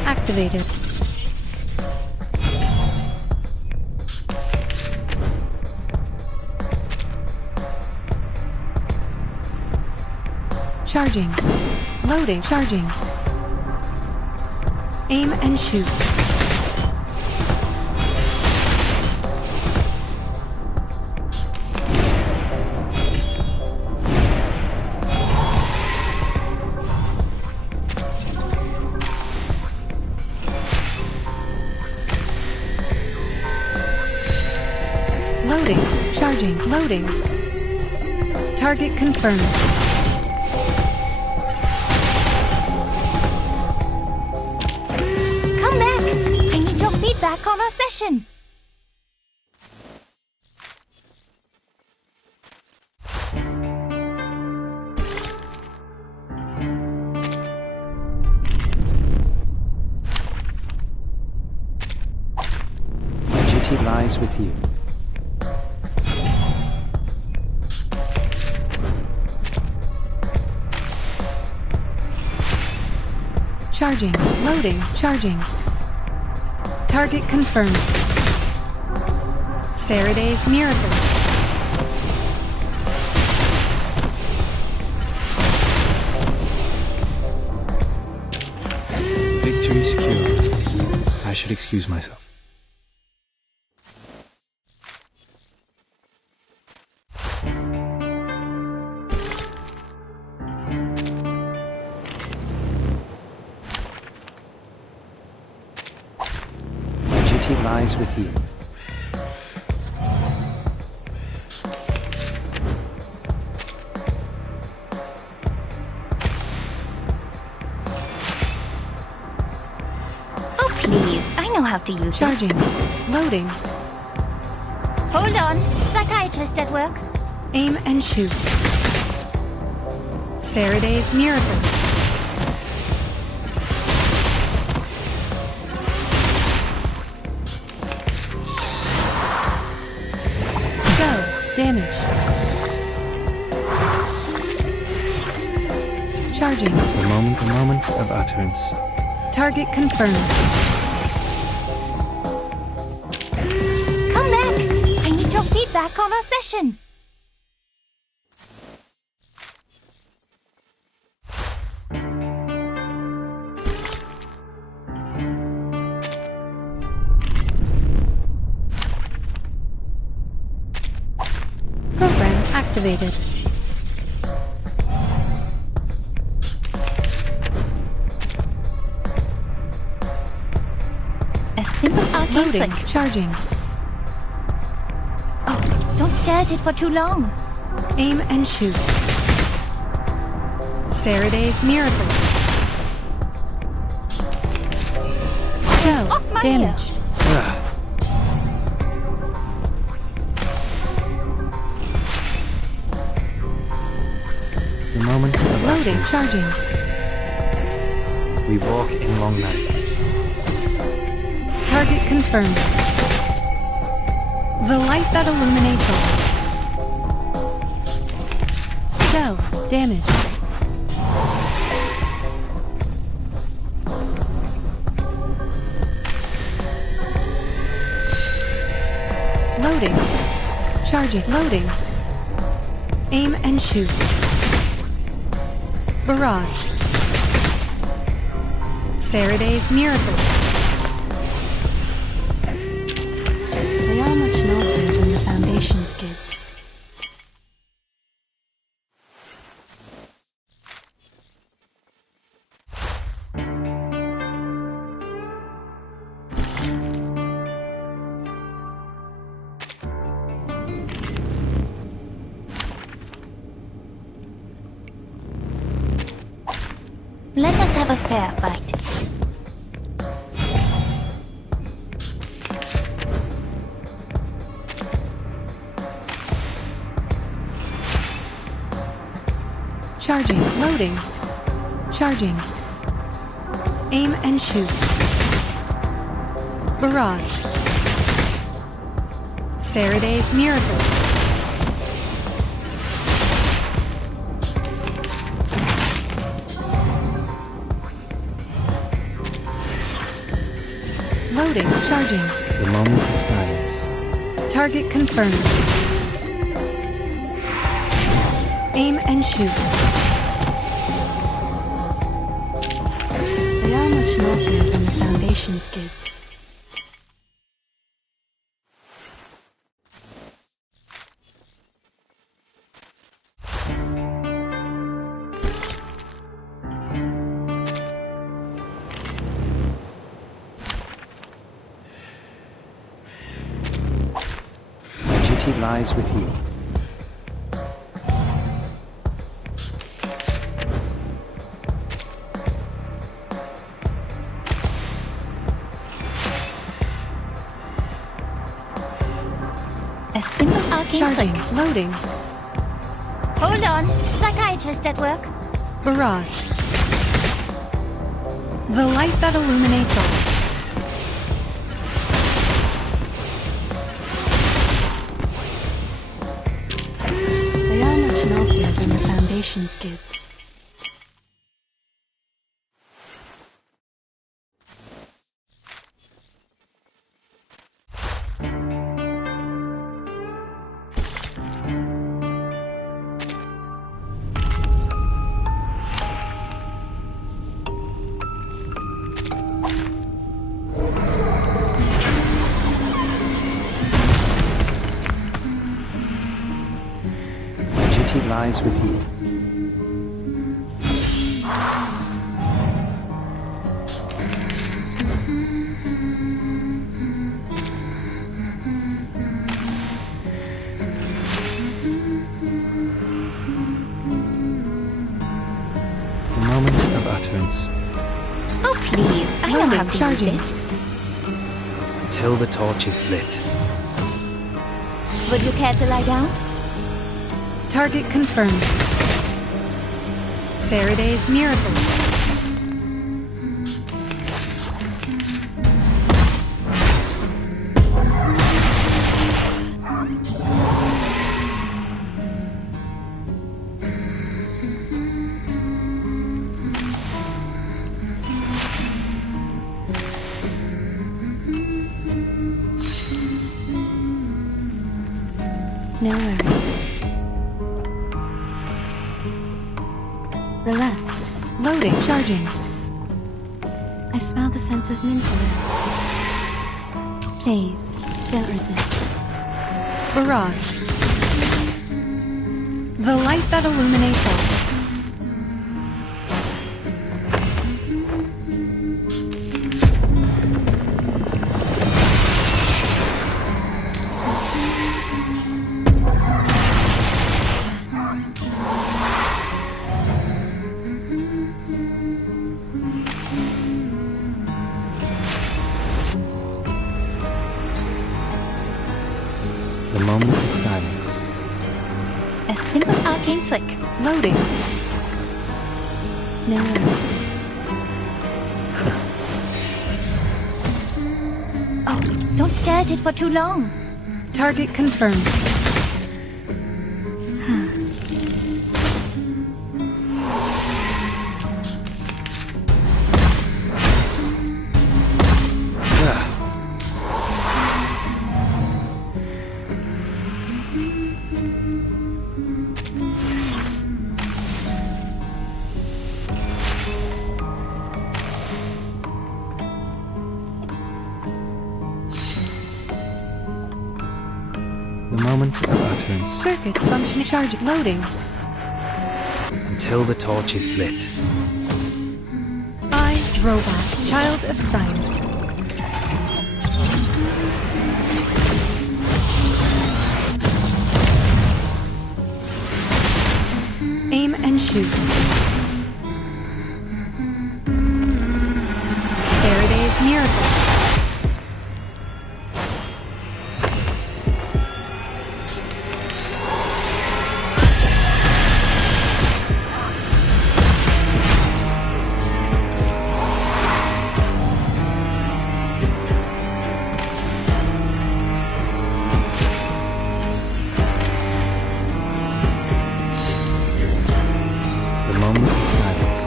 Activated. Charging. Loading. Charging. Aim and shoot. Loading, charging, loading. Target confirmed. Come back! I need your feedback on our session. My duty lies with you. Charging, loading, charging. Target confirmed. Faraday's miracle. Victory secured. I should excuse myself. lies with you. Oh, please. I know how to use Charging. it. Loading. Hold on. Psychiatrist at work. Aim and shoot. Faraday's miracle. Go. Damage. Charging. The moment of utterance. Target confirmed. Come back. I need your feedback on our session. Program activated. A simple arcane Loading. trick. Charging. Oh, don't stare at it for too long. Aim and shoot. Faraday's miracle. Go. Off my Damage. The moment of Loading. utterance. Charging. We walk in long nights. Target confirmed. The light that illuminates all. Go. Damage. Loading. Charging. Loading. Aim and shoot. Barrage. Faraday's miracle. They are much naughtier than the Foundation's kids. Let us have a fair fight. Charging. Loading. Charging. Aim and shoot. Barrage. Faraday's miracle. Loading. Charging. The moment of silence. Target confirmed. Aim and shoot. They are much naughtier than the Foundation's kids. Duty lies with you. A simple arcane Charging. trick. Loading. Hold on. Psychiatrist at work. Barrage. The light that illuminates all. They are much naughtier than the Foundation's kids. Duty lies with you. utterance. Oh, please. I know how to use this. Until the torch is lit. Would you care to lie down? Target confirmed. Faraday's miracle. No worries. Relax. Loading. Charging. I smell the scent of mint oil. Please, don't resist. Barrage. The light that illuminates all. The moment of silence. A simple arcane trick. Loading. No worries. Oh, don't stare at it for too long. Target confirmed. The moment of utterance. Circuits functioning. Charging. Loading. Until the torch is lit. I, robot, child of science. Aim and shoot. Faraday's miracle.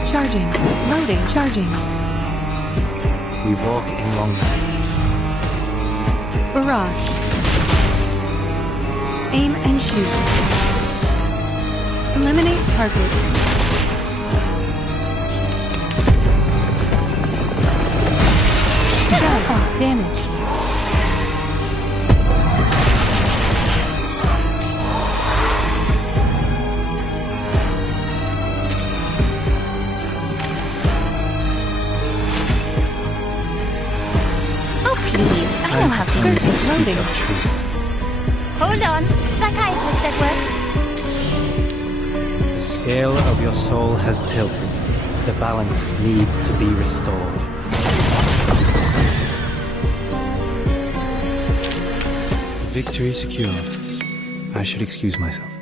Charging. Loading. Charging. We walk in long nights. Barrage. Aim and shoot. Eliminate target. Spot damage. I know how to use it. Loading. Hold on. Psychiatrist at work. The scale of your soul has tilted. The balance needs to be restored. Victory secured. I should excuse myself.